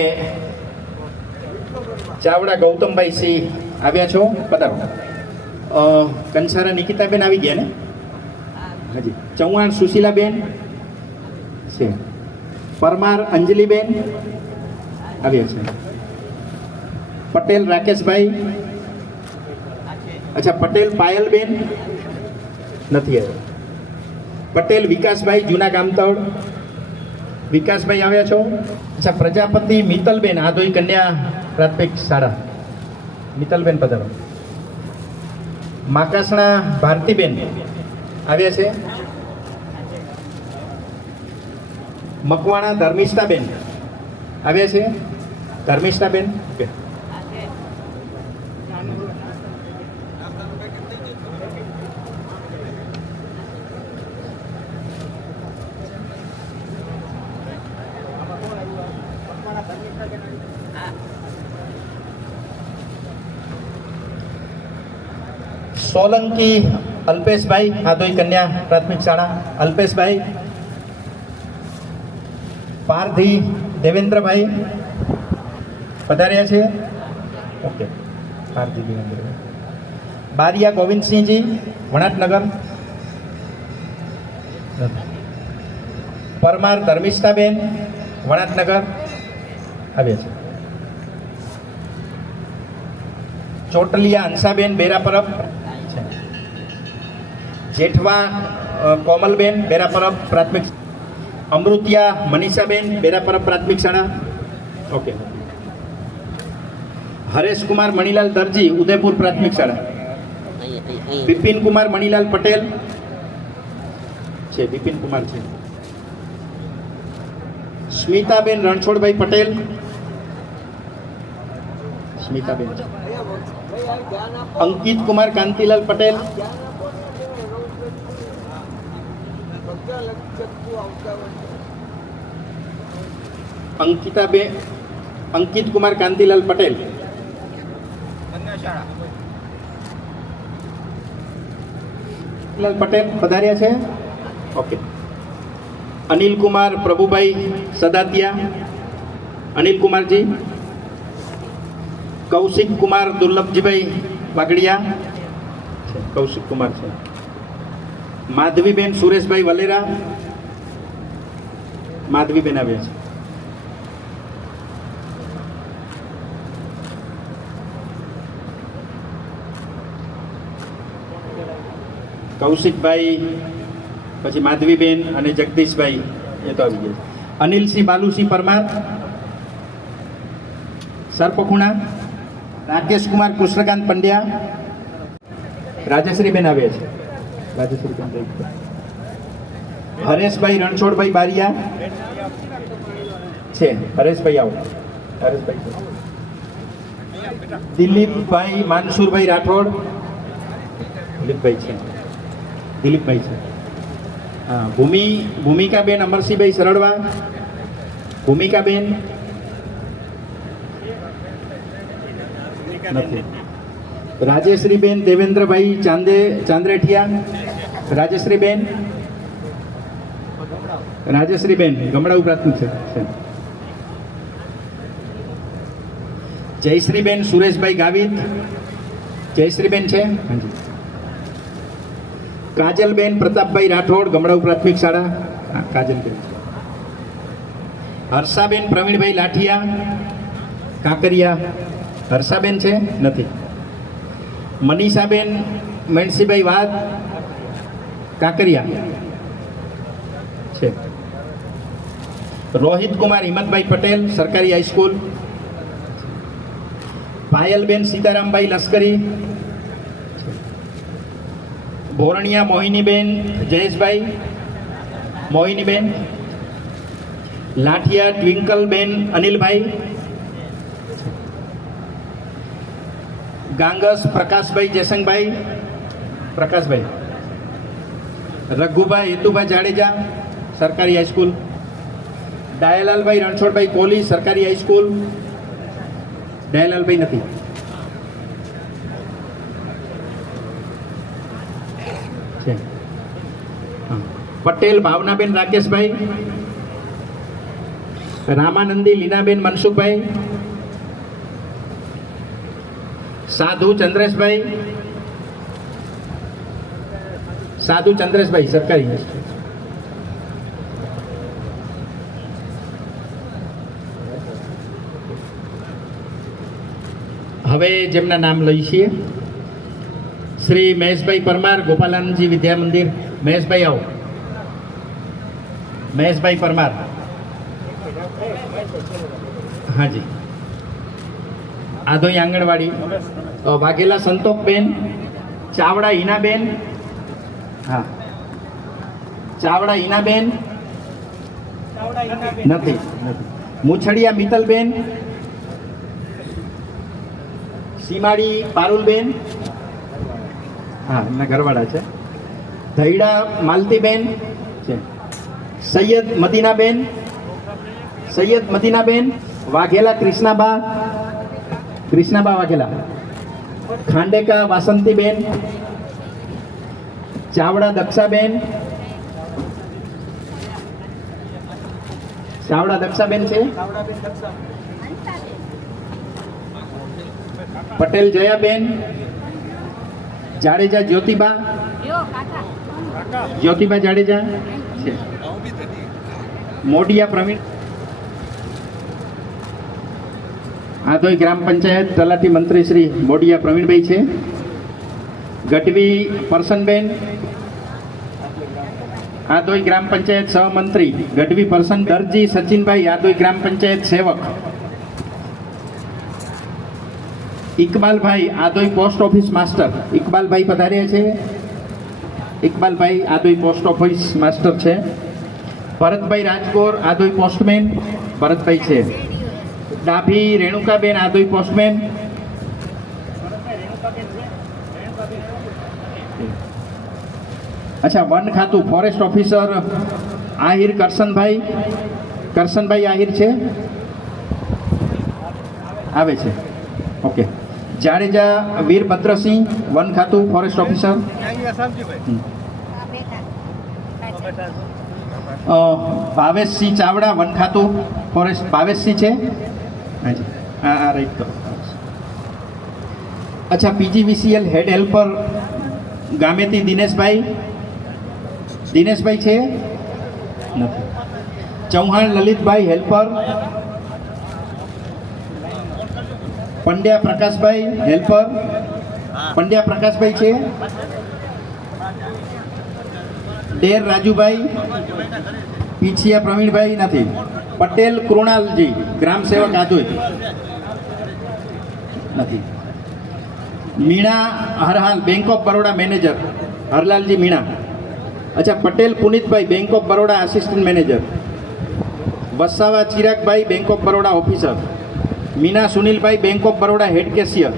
ચાવડા ગૌતમભાઈ સિંહ આવ્યા છો, પધારો. કંસારા નિકિતાબેન આવી ગયા ને? હાજી. ચૌહાણ સુશીલાબેન છે. પરમાર અંજલિબેન આવ્યા છે. પટેલ રાકેશભાઈ, અચ્છા પટેલ પાયલબેન નથી આવ્યા. પટેલ વિકાસભાઈ, જૂના ગામતળ, વિકાસભાઈ આવ્યા છો. અચ્છા પ્રજાપતિ મિત્તલબેન, આદોઈ કન્યા પ્રાથમિક શાળા, મિત્તલબેન પધારો. માકાસણા ભારતીબેન આવ્યા છે. મકવાણા ધર્મિષ્ઠાબેન આવ્યા છે. ધર્મિષ્ઠાબેન સોલંકી અલ્પેશભાઈ, આદોઈ કન્યા પ્રાથમિક શાળા, અલ્પેશભાઈ. પારધી દેવેન્દ્રભાઈ પધાર્યા છે. ઓકે, પારધી દેવેન્દ્રભાઈ. બારિયા ગોવિંદસિંહજી, વણાટનગર. પરમાર ધર્મિષ્ઠાબેન, વણાટનગર આવ્યા છે. ચોટલિયા હંસાબેન, બેરાપરબ. જેઠવા કોમલબેન, બેરાપરબ પ્રાથમિક. અમૃતિયા મનીષાબેન, બેરાપરબ પ્રાથમિક શાળા. ઓકે. હરેશકુમાર મણીલાલ દરજી, ઉદયપુર પ્રાથમિક શાળા. બિપિનકુમાર મણીલાલ પટેલ છે, બિપિનકુમાર છે. સ્મિતાબેન રણછોડભાઈ પટેલ. સ્મિતાબેન. અંકિત કુમાર કાંતિલાલ પટેલ. અંકિત કુમાર કાંતિલાલ પટેલ. પટેલ પધાર્યા છે. ઓકે. અનિલ કુમાર પ્રભુભાઈ સદાતિયા. અનિલ કુમારજી. કૌશિક કુમાર દુર્લભજીભાઈ વાગડિયા. કૌશિક કુમાર છે. માધવીબેન સુરેશભાઈ વલેરા. માધવીબેન આવ્યા છે. કૌશિકભાઈ, પછી માધવીબેન અને જગદીશભાઈ એ તો આવી ગયા. અનિલસિંહ બાલુસિંહ પરમાર. સરપખુણા. રાકેશકુમાર કૃષ્ણકાંત પંડ્યા. રાજશ્રીબેન આવ્યા છે. રાજશ્રીબેન. હરેશભાઈ રણછોડભાઈ બારિયા છે. હરેશભાઈ આવો. હરેશભાઈ. દિલીપભાઈ માનસુરભાઈ રાઠોડ. દિલીપભાઈ છે. દિલીપભાઈ છે. હા. ભૂમિકાબેન અમરસિંહભાઈ સરળવા. ભૂમિકાબેન નથી. રાજેશ્રીબેન દેવેન્દ્રભાઈ ચાંદ્રેઠિયા. રાજેશ્રીબેન. રાજેશ્રીબેન ગમડાઉ પ્રાથમિક છે. જયશ્રીબેન સુરેશભાઈ ગાવિત. જયશ્રીબેન છે. હાજી. કાજલબેન પ્રતાપભાઈ રાઠોડ ગમડાઉ પ્રાથમિક શાળા. હા, કાજલબેન. હર્ષાબેન પ્રવીણભાઈ લાઠિયા કાંકરિયા. હર્ષાબેન છે. નથી. મનીષાબેન મણસીભાઈ વાઘ કાંકરિયા છે. રોહિત કુમાર હિંમતભાઈ પટેલ સરકારી હાઈસ્કૂલ. પાયલબેન સીતારામભાઈ લશ્કરી. ભોરણિયા મોહિનીબેન જયેશભાઈ. મોહિનીબેન. લાઠિયા ટ્વિંકલબેન અનિલભાઈ. ગાંગસ પ્રકાશભાઈ જયસંગભાઈ. પ્રકાશભાઈ. રઘુભાઈ હેતુભાઈ જાડેજા સરકારી હાઈસ્કૂલ. દયાલાલભાઈ રણછોડભાઈ કોલી સરકારી હાઈસ્કૂલ. દયાલાલભાઈ નથી. છે. હા. પટેલ ભાવનાબેન રાકેશભાઈ. રામાનંદી લીનાબેન મનસુખભાઈ. સાધુ ચંદ્રેશભાઈ. સાધુ ચંદ્રેશભાઈ સરકારી. હવે જેમના નામ લઈ છીએ શ્રી મહેશભાઈ પરમાર ગોપાલાનંદજી વિદ્યા મંદિર. મહેશભાઈ આવો. મહેશભાઈ પરમાર. હાજી. આધોઈ આંગણવાડી. વાઘેલા સંતોકબેન. ચાવડા હિનાબેન. હા. ચાવડા હિનાબેન નથી. મુછડિયા મિત્તલબેન. સીમાડી પારુલબેન. હા, એમના ઘરવાળા છે. ધૈડા માલતીબેન છે. સૈયદ મદીનાબેન. સૈયદ મદીનાબેન. વાઘેલા કૃષ્ણાબા. કૃષ્ણાબા વાઘેલા. ખાંડેકા વાસંતીબેન. ચાવડા દક્ષાબેન. ચાવડા દક્ષાબેન છે. પટેલ જયાબેન. જાડેજા જ્યોતિબા. જ્યોતિબા જાડેજા છે. મોડિયા પ્રવીણ. આધોઈ ગ્રામ પંચાયત તલાટી મંત્રી શ્રી મોડિયા પ્રવીણભાઈ છે. ગઢવી પરસનબેન. આધોઈ ગ્રામ પંચાયત સહમંત્રી ગઢવી પરસન. દરજી સચિનભાઈ આધોઈ ગ્રામ પંચાયત સેવક. ઇકબાલભાઈ આધોઈ પોસ્ટ ઓફિસ માસ્ટર. ઇકબાલભાઈ પધાર્યા છે. ઇકબાલભાઈ આધોઈ પોસ્ટ ઓફિસ માસ્ટર છે. ભરતભાઈ રાજગોર આદોઈ પોસ્ટમેન, ભરતભાઈ છે. ડાભી રેણુકાબેન આદોઈ પોસ્ટમેન. અચ્છા, વન ખાતું ફોરેસ્ટ ઓફિસર આહિર કરશનભાઈ આહિર છે, આવે છે. ઓકે. જાડેજા વીરભદ્રસિંહ વન ખાતું forest officer. Bhaveshsinh Chavda one ખાતું ફોરેસ્ટ. ભાવેશસિંહ છે, હાજી, હા રાઈટ કરો. અચ્છા, પીજીવીસીએલ હેડ હેલ્પર ગામેતી દિનેશભાઈ છે, નથી. ચૌહાણ લલિતભાઈ હેલ્પર. પંડ્યા પ્રકાશભાઈ હેલ્પર. પંડ્યા પ્રકાશભાઈ છે. ડેર રાજુભાઈ. પીછિયા પ્રવીણભાઈ નથી. પટેલ કૃણાલજી ગ્રામ સેવક આદોઈ, નથી. મીણા હરહાલ બેંક ઓફ બરોડા મેનેજર હરલાલજી મીણા. અચ્છા, પટેલ પુનિતભાઈ bank of Baroda assistant manager. Vasava ચિરાગભાઈ bank of Baroda officer. Meena સુનિલભાઈ bank of Baroda head cashier.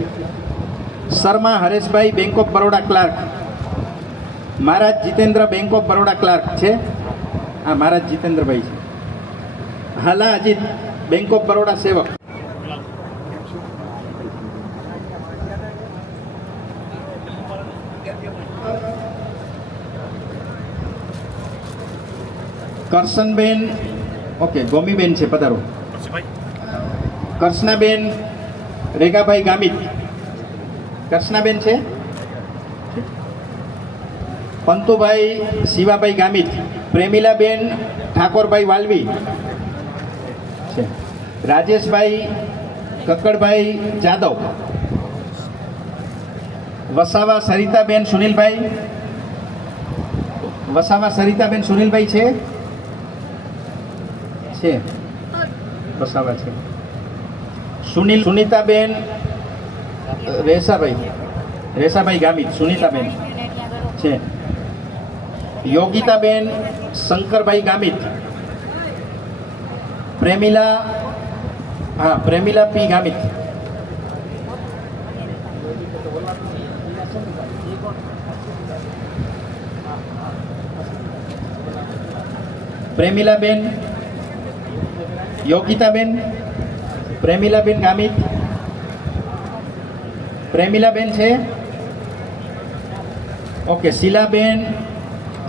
Sharma હરેશભાઈ bank of Baroda clerk. Maharaj Jitendra bank of Baroda clerk છે. હા, મહારાજ જીતેન્દ્રભાઈ છે. હાલા અજીત બેંક ઓફ બરોડા સેવક. કરશનબેન, ઓકે, ગોમીબેન છે, પધારો. કર્ષ્ણાબેન રેગાભાઈ ગામિત. કર્ષ્ણાબેન છે. પંતુભાઈ શિવાભાઈ ગામિત. પ્રેમિલાબેન ઠાકોરભાઈ વાલવી છે. રાજેશભાઈ કક્કડભાઈ જાદવ. વસાવા સરિતાબેન સુનિલભાઈ. વસાવા સરિતાબેન સુનિલભાઈ છે. વસાવા છે. સુનીતાબેન રેસાભાઈ ગામિત. સુનીતાબેન છે. યોગિતાબેન શંકરભાઈ ગામિત. પ્રેમિલા પી ગામિત. પ્રેમિલાબેન, યોગિતાબેન, પ્રેમિલાબેન ગામિત. પ્રેમિલાબેન છે. ઓકે. શીલાબેન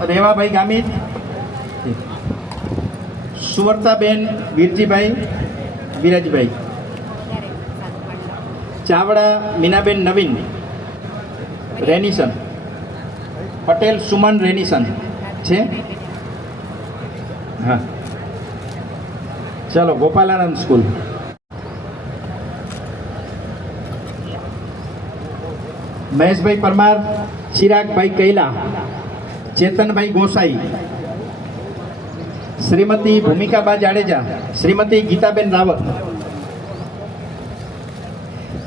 રેવાભાઈ ગામિત. સુવર્તાબેન વિરાજભાઈ. ચાવડા મીનાબેન નવીન રેનિસન. પટેલ સુમન રેનિસન છે. હા, ચલો. ગોપાલાનંદ સ્કૂલ. મહેશભાઈ પરમાર. ચિરાગભાઈ કૈલા. ચેતનભાઈ ગોસાઈ. શ્રીમતી ભૂમિકાબા જાડેજા. શ્રીમતી ગીતાબેન રાવત.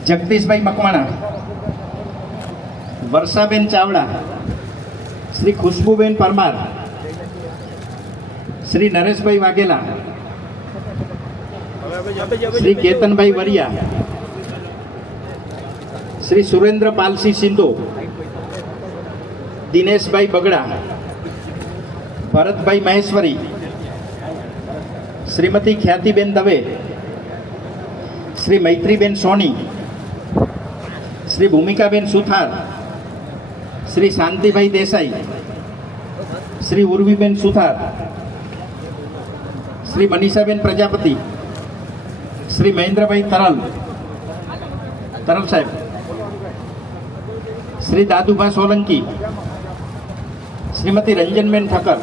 જગદીશભાઈ મકવાણા. વર્ષાબેન ચાવડા. શ્રી ખુશ્બુબેન પરમાર. શ્રી નરેશભાઈ વાઘેલા. શ્રી કેતનભાઈ વરિયા. શ્રી સુરેન્દ્ર પાલસિંહ સિંધુ. દિનેશભાઈ બગડા. ભરતભાઈ મહેશ્વરી. શ્રીમતી ખ્યાતિબેન દવે. શ્રી મૈત્રીબેન સોની. શ્રી ભૂમિકાબેન સુથાર. શ્રી શાંતિભાઈ દેસાઈ. શ્રી ઉર્વીબેન સુથાર. શ્રી મનીષાબેન પ્રજાપતિ. શ્રી મહેન્દ્રભાઈ તરલ સાહેબ. શ્રી દાદુભા સોલંકી. શ્રીમતી રંજનબેન ઠક્કર.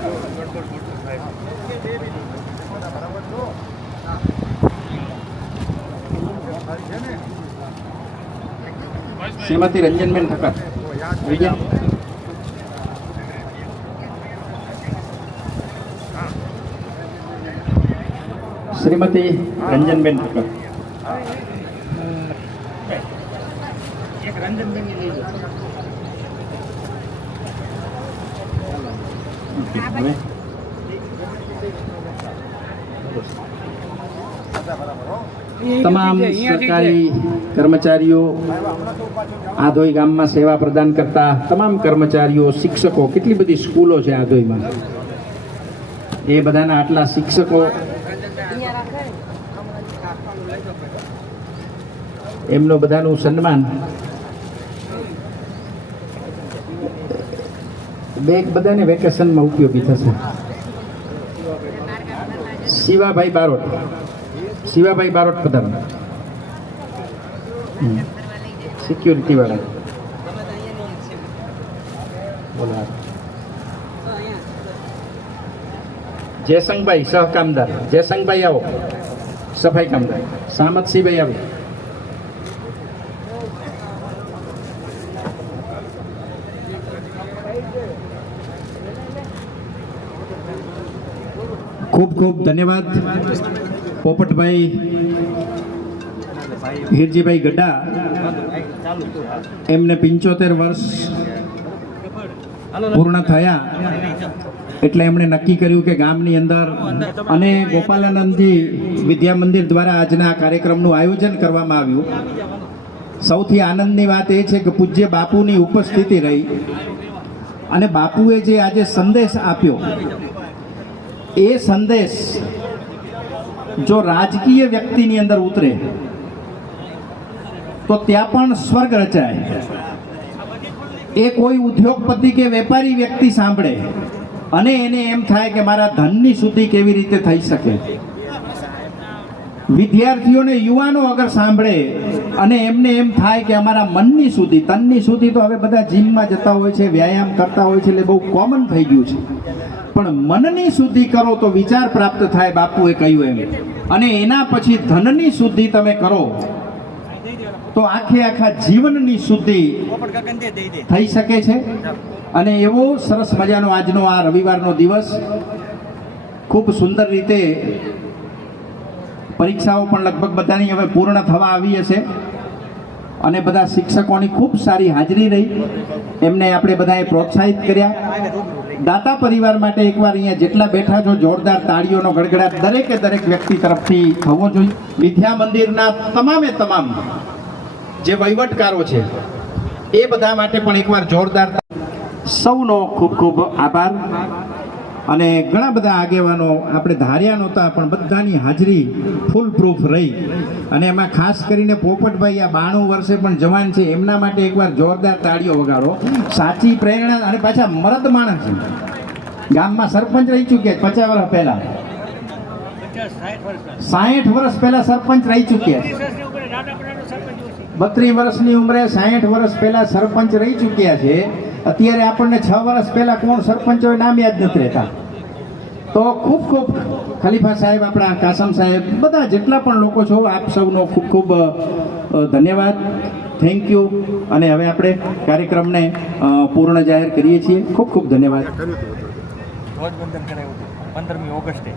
શ્રીમતી રંજનબેન ઠક્કર. શ્રીમતી રંજનબેન ઠક્કર. હવે તમામ સરકારી કર્મચારીઓ, આધોઈ ગામમાં સેવા પ્રદાન કરતા તમામ કર્મચારીઓ, શિક્ષકો, કેટલી બધી સ્કૂલો છે આધોઈમાં, એ બધાના આટલા શિક્ષકો, એમનું બધાનું સન્માન બધાને વેકેશનમાં ઉપયોગી થશે. શિવાભાઈ બારોટ, શિવાભાઈ બારોટ પધારો, સિક્યુરિટી વાળા બોલા. જયસંગભાઈ સહકામદાર, જયસંગભાઈ આવો, સફાઈ કામદાર. સામતસિંહભાઈ આવો. ખૂબ ખૂબ ધન્યવાદ પોપટભાઈ હીરજીભાઈ ગઢા. એમને 75 વર્ષ પૂર્ણ થયા એટલે એમણે નક્કી કર્યું કે ગામની અંદર અને ગોપાલાનંદજી વિદ્યા મંદિર દ્વારા આજના આ કાર્યક્રમનું આયોજન કરવામાં આવ્યું. સૌથી આનંદની વાત એ છે કે પૂજ્ય બાપુની ઉપસ્થિતિ રહી અને બાપુએ જે આજે સંદેશ આપ્યો, એ સંદેશ જો રાજકીય વ્યક્તિની અંદર ઉતરે તો ત્યાં પણ સ્વર્ગ રચાય. એ કોઈ ઉદ્યોગપતિ કે વેપારી વ્યક્તિ સાંભળે અને એને એમ થાય કે મારા ધનની શુદ્ધિ કેવી રીતે થઈ શકે. વિદ્યાર્થીઓને, યુવાનો અગર સાંભળે અને એમને એમ થાય કે અમારા મનની શુદ્ધિ, તનની શુદ્ધિ તો હવે બધા જીમમાં જતા હોય છે, વ્યાયામ કરતા હોય છે એટલે બહુ કોમન થઈ ગયું છે, પણ મનની શુદ્ધિ કરો તો વિચાર પ્રાપ્ત થાય, બાપુએ કહ્યું એમ. અને એના પછી ધનની શુદ્ધિ તમે કરો તો આખા જીવનની શુદ્ધિ થઈ શકે છે. અને એવો સરસ મજાનો આજનો આ રવિવારનો દિવસ, ખૂબ સુંદર રીતે પરીક્ષાઓ પણ લગભગ બધાની હવે પૂર્ણ થવા આવી હશે અને બધા શિક્ષકોની ખૂબ સારી હાજરી રહી, એમને આપણે બધાએ પ્રોત્સાહિત કર્યા. દાતા પરિવાર માટે એકવાર અહીંયા જેટલા બેઠા છો જોરદાર તાળીઓનો ગડગડાટ દરેકે દરેક વ્યક્તિ તરફથી થવો જોઈએ. વિદ્યા મંદિરના તમામે તમામ જે વહીવટકારો છે એ બધા માટે પણ એકવાર જોરદાર. સૌનો ખૂબ ખૂબ આભાર. અને ઘણા બધા આગેવાનો આપણે ધાર્યા નહોતા પણ બધાની હાજરી ફૂલ પ્રૂફ રહી. અને એમાં ખાસ કરીને પોપટભાઈ આ 92 વર્ષે પણ જવાન છે, એમના માટે એકવાર જોરદાર તાળીઓ વગાડો. સાચી પ્રેરણા. અને પાછા મરદ માણસ છે, ગામમાં સરપંચ રહી ચૂક્યા 50 વર્ષ પહેલા, 60 વર્ષ પહેલા સરપંચ રહી ચૂક્યા, 32 વર્ષની ઉંમરે 60 વર્ષ પહેલા સરપંચ રહી ચૂક્યા છે. અત્યારે આપણને 6 વર્ષ પહેલા કોણ સરપંચ હોય નામ યાદ નથી રહેતા. તો ખૂબ ખૂબ ખલીફા સાહેબ, આપણા કાસમ સાહેબ, બધા જેટલા પણ લોકો છો, આપ સૌનો ખૂબ ખૂબ ધન્યવાદ, થેન્ક યુ. અને હવે આપણે કાર્યક્રમને પૂર્ણ જાહેર કરીએ છીએ. ખૂબ ખૂબ ધન્યવાદ. ધ્વજવંદન કરાયું હતું 15મી ઓગસ્ટે.